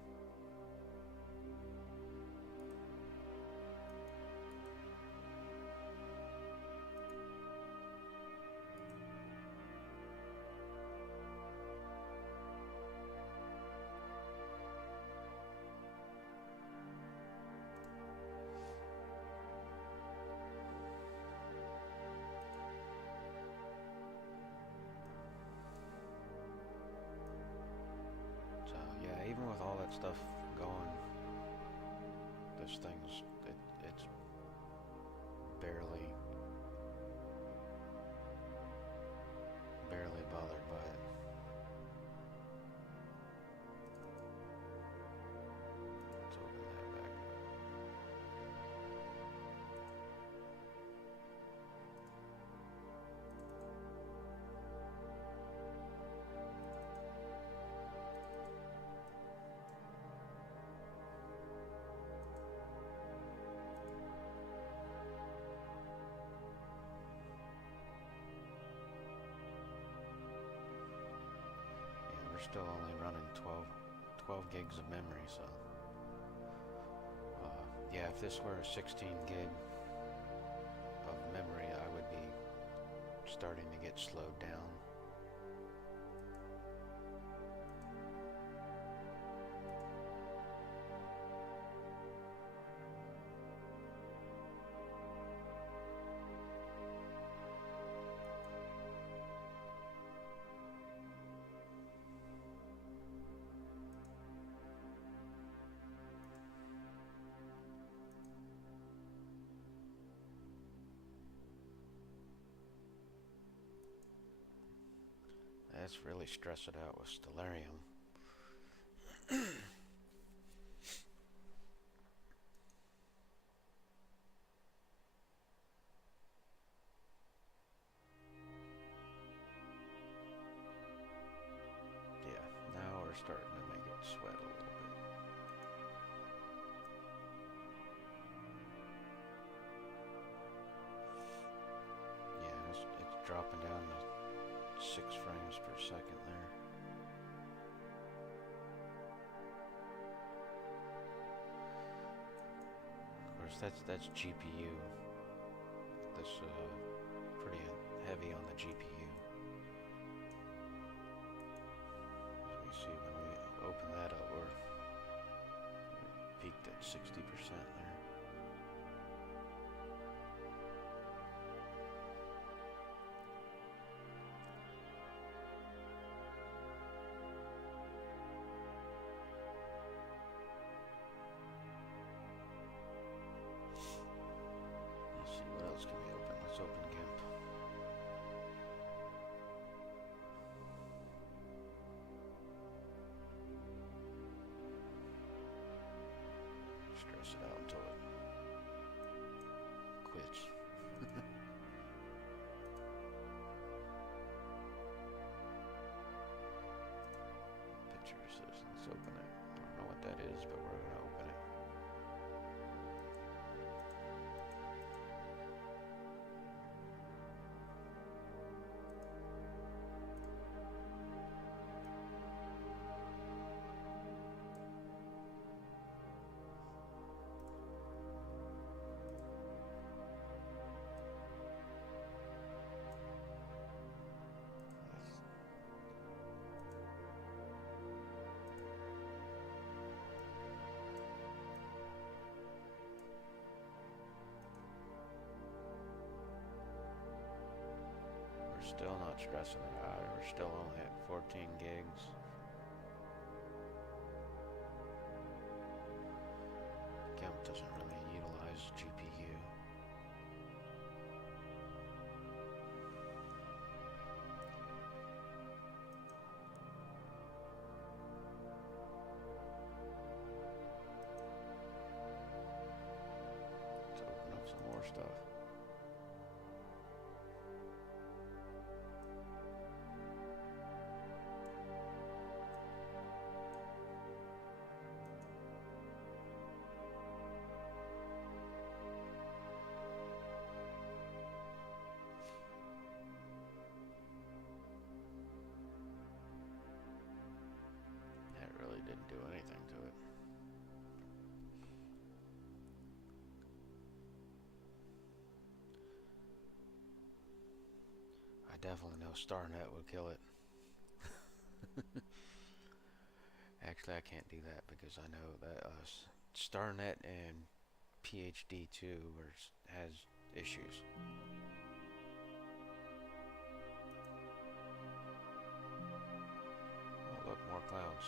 Even with all that stuff going, this thing's, it's barely bothered by it. Let's open that back up. Still only running 12 gigs of memory, so yeah, if this were a 16 gig of memory, I would be starting to get slowed down. Let's really stress it out with Stellarium. Yeah, now we're starting to make it sweat a little bit. Yeah, it's dropping down to 6 frames per second there. Of course, that's GPU. That's pretty heavy on the GPU. As we see when we open that up, we're peaked at 60% there. Can we open? Let's open GIMP. Stress it out until it quits. Picture says, let's open it. I don't know what that is, but we're going to open it. Still not stressing it out. We're still only at 14 gigs. more stuff. That really didn't do anything to it. I definitely know StarNet would kill it. Actually, I can't do that because I know that StarNet and PhD2 has issues. Oh, look, more clouds.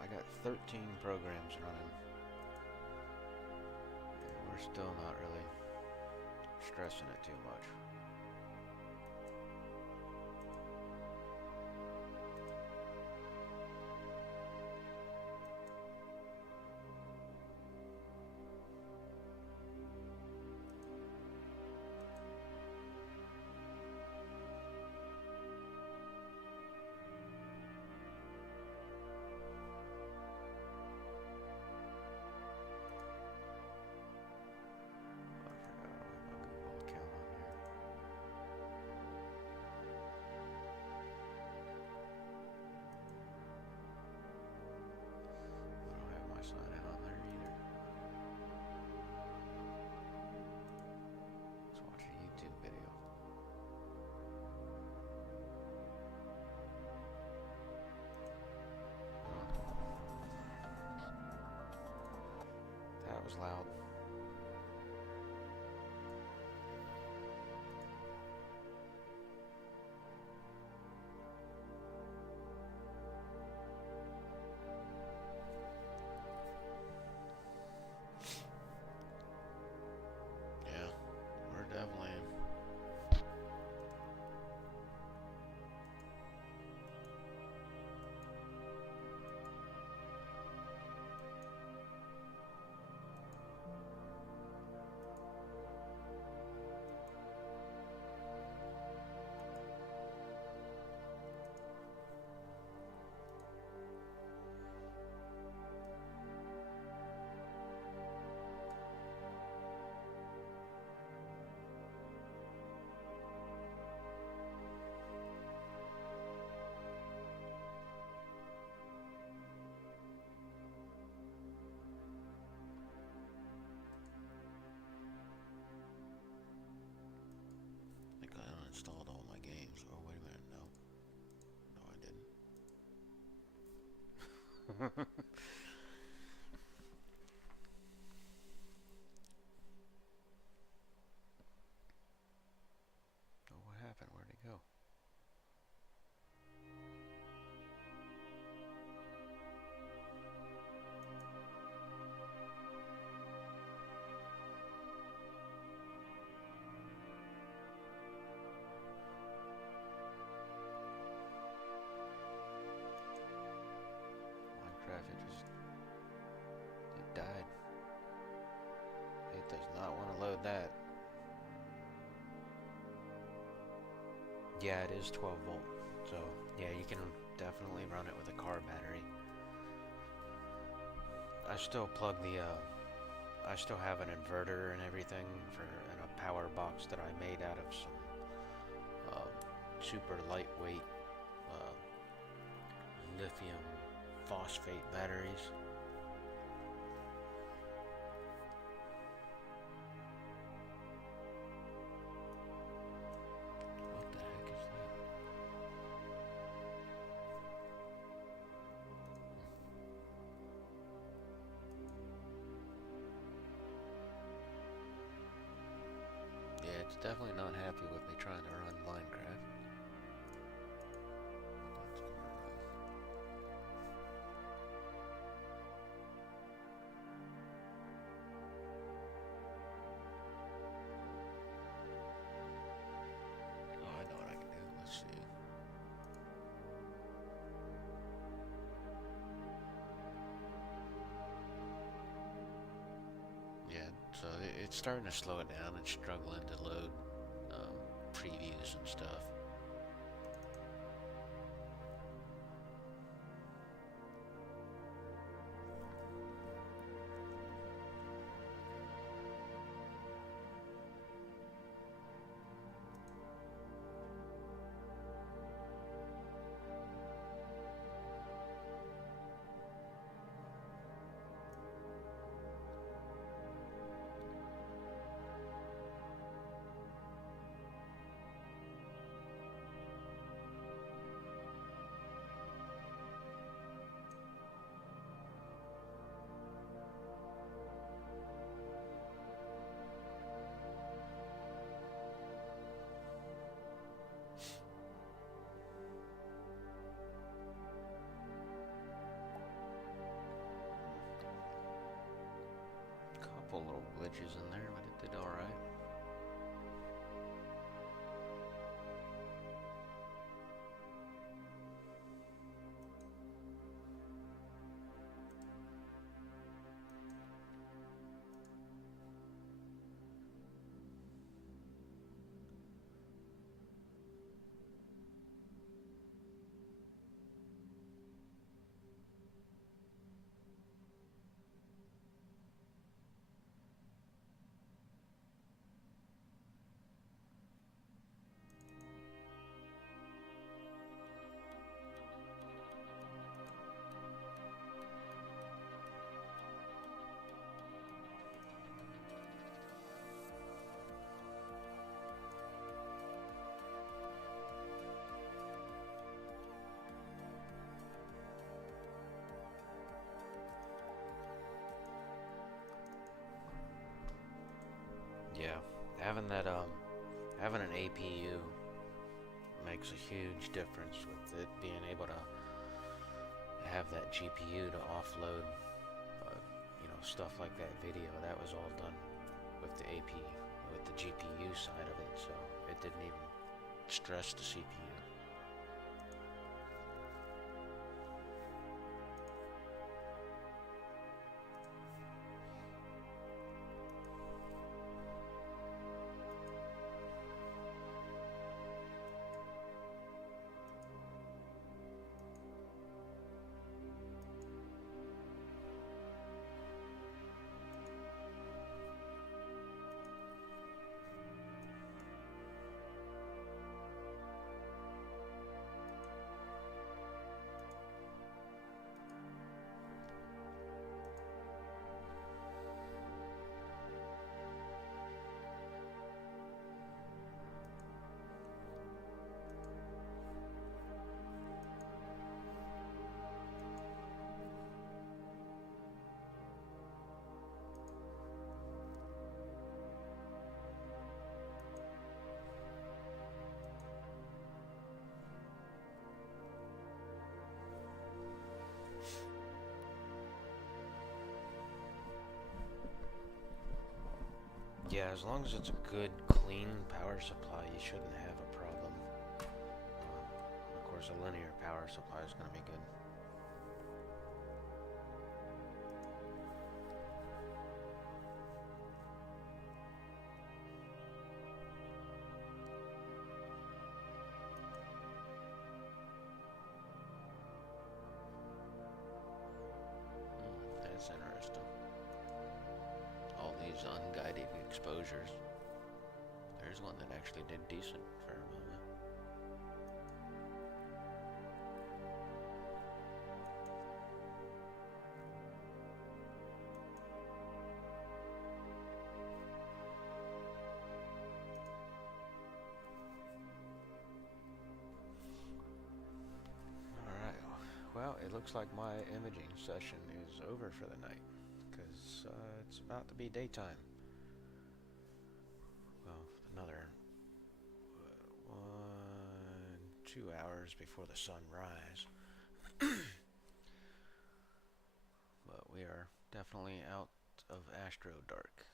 I got 13 programs running. And we're still not really stressing it too much. That was loud. Yeah, we're definitely uninstalled all my games. Oh, wait a minute. No. No, I didn't. Oh, what happened? Where'd it go? It died. It does not want to load that. Yeah, it is 12 volt. So, yeah, you can definitely run it with a car battery. I still plug the, I still have an inverter and everything and a power box that I made out of some super lightweight lithium phosphate batteries. What the heck is that? trying to run Minecraft. Oh, I know what I can do. Let's see. Yeah, so it's starting to slow it down. It's struggling to load previews and stuff. Couple little glitches in there, but it did all right. Yeah, having an APU makes a huge difference with it being able to have that GPU to offload, stuff like that video. That was all done with the with the GPU side of it, so it didn't even stress the CPU. Yeah, as long as it's a good, clean power supply, you shouldn't have a problem. Of course, a linear power supply is going to be good. That's interesting. All these unguided exposures. There's one that actually did decent for a moment. Alright, well, it looks like my imaging session is over for the night, because it's about to be daytime. Well, another 2 hours before the sunrise. But we are definitely out of Astro Dark.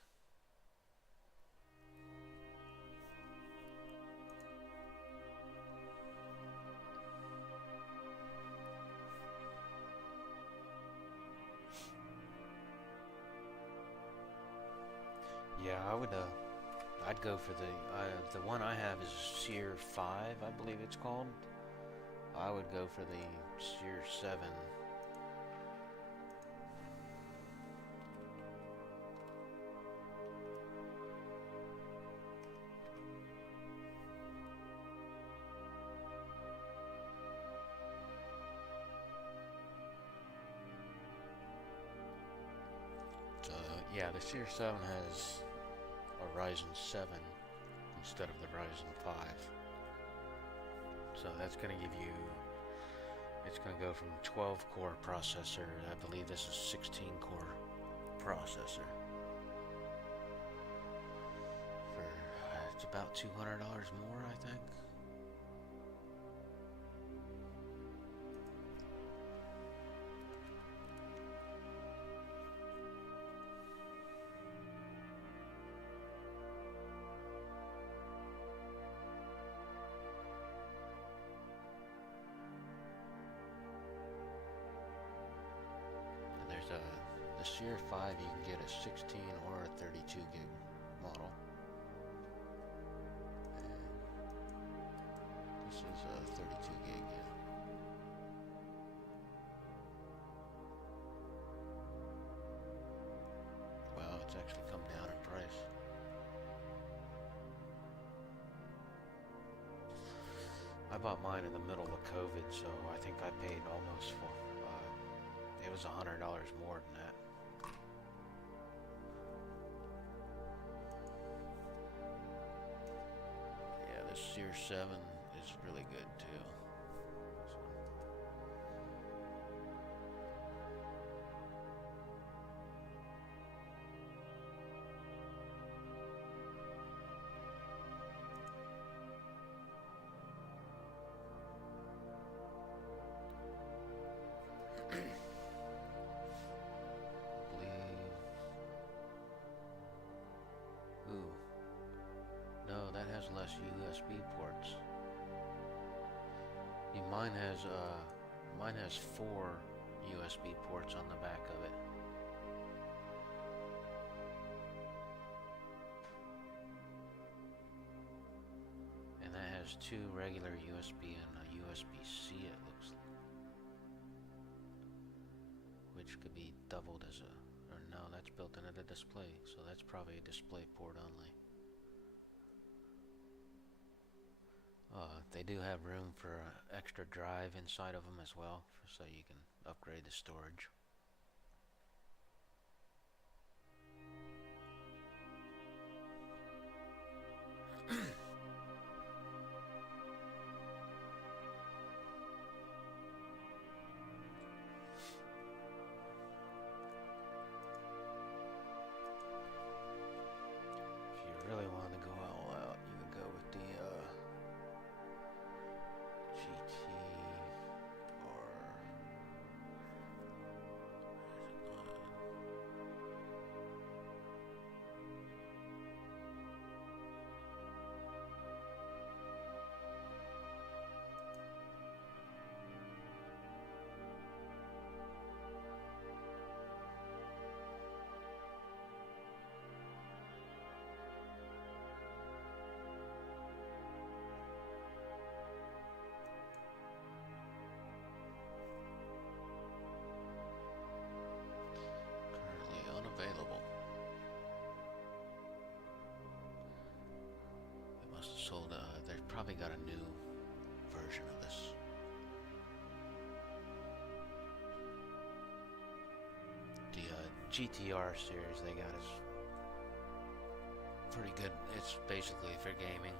Yeah, I'd go for the one I have is Sear 5, I believe it's called. I would go for the Sear 7. Yeah, the Sear 7 has a Ryzen 7 instead of the Ryzen 5. So that's going to give you, it's going to go from 12 core processor, I believe this is 16 core processor. For, it's about $200 more, I think. The Sear 5, you can get a 16 or a 32 gig model. And this is a 32 gig, yeah. Wow, it's actually come down in price. I bought mine in the middle of COVID, so I think I paid almost full. It was $100 more than that. Yeah, this Sear 7 is really good too. Less USB ports. Mine has 4 USB ports on the back of it. And that has 2 regular USB and a USB-C, it looks like. Which could be doubled as a, or no, that's built into the display, so that's probably a display port only. They do have room for an extra drive inside of them as well, so you can upgrade the storage. If you really want to go all out, you could go with the GT or available. They must have sold, they've probably got a new version of this. The GTR series they got is pretty good. It's basically for gaming.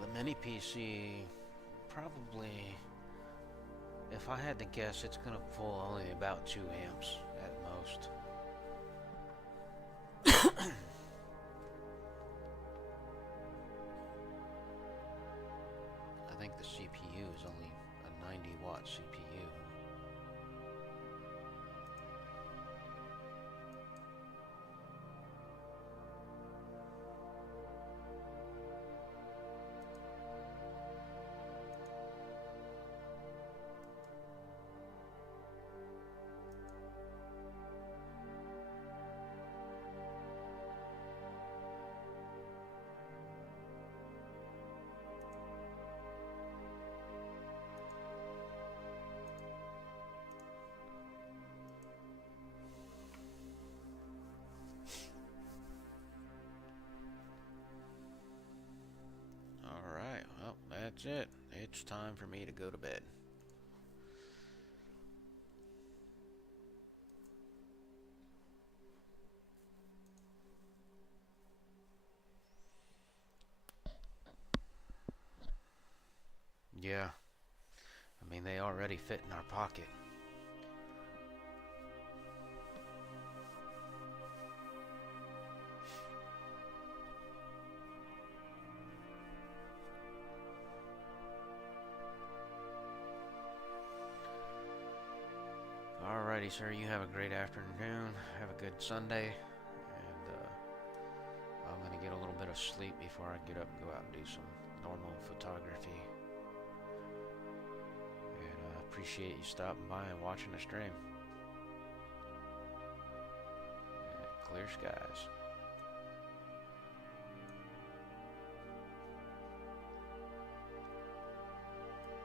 the mini PC probably, if I had to guess, it's gonna pull only about 2 amps at most. I think the CPU is only a 90-watt CPU. Alright, well, that's it. It's time for me to go to bed. Yeah, I mean, they already fit in our pocket. Alrighty, sir, you have a great afternoon. Have a good Sunday. And I'm going to get a little bit of sleep before I get up and go out and do some normal photography. And I appreciate you stopping by and watching the stream. And clear skies.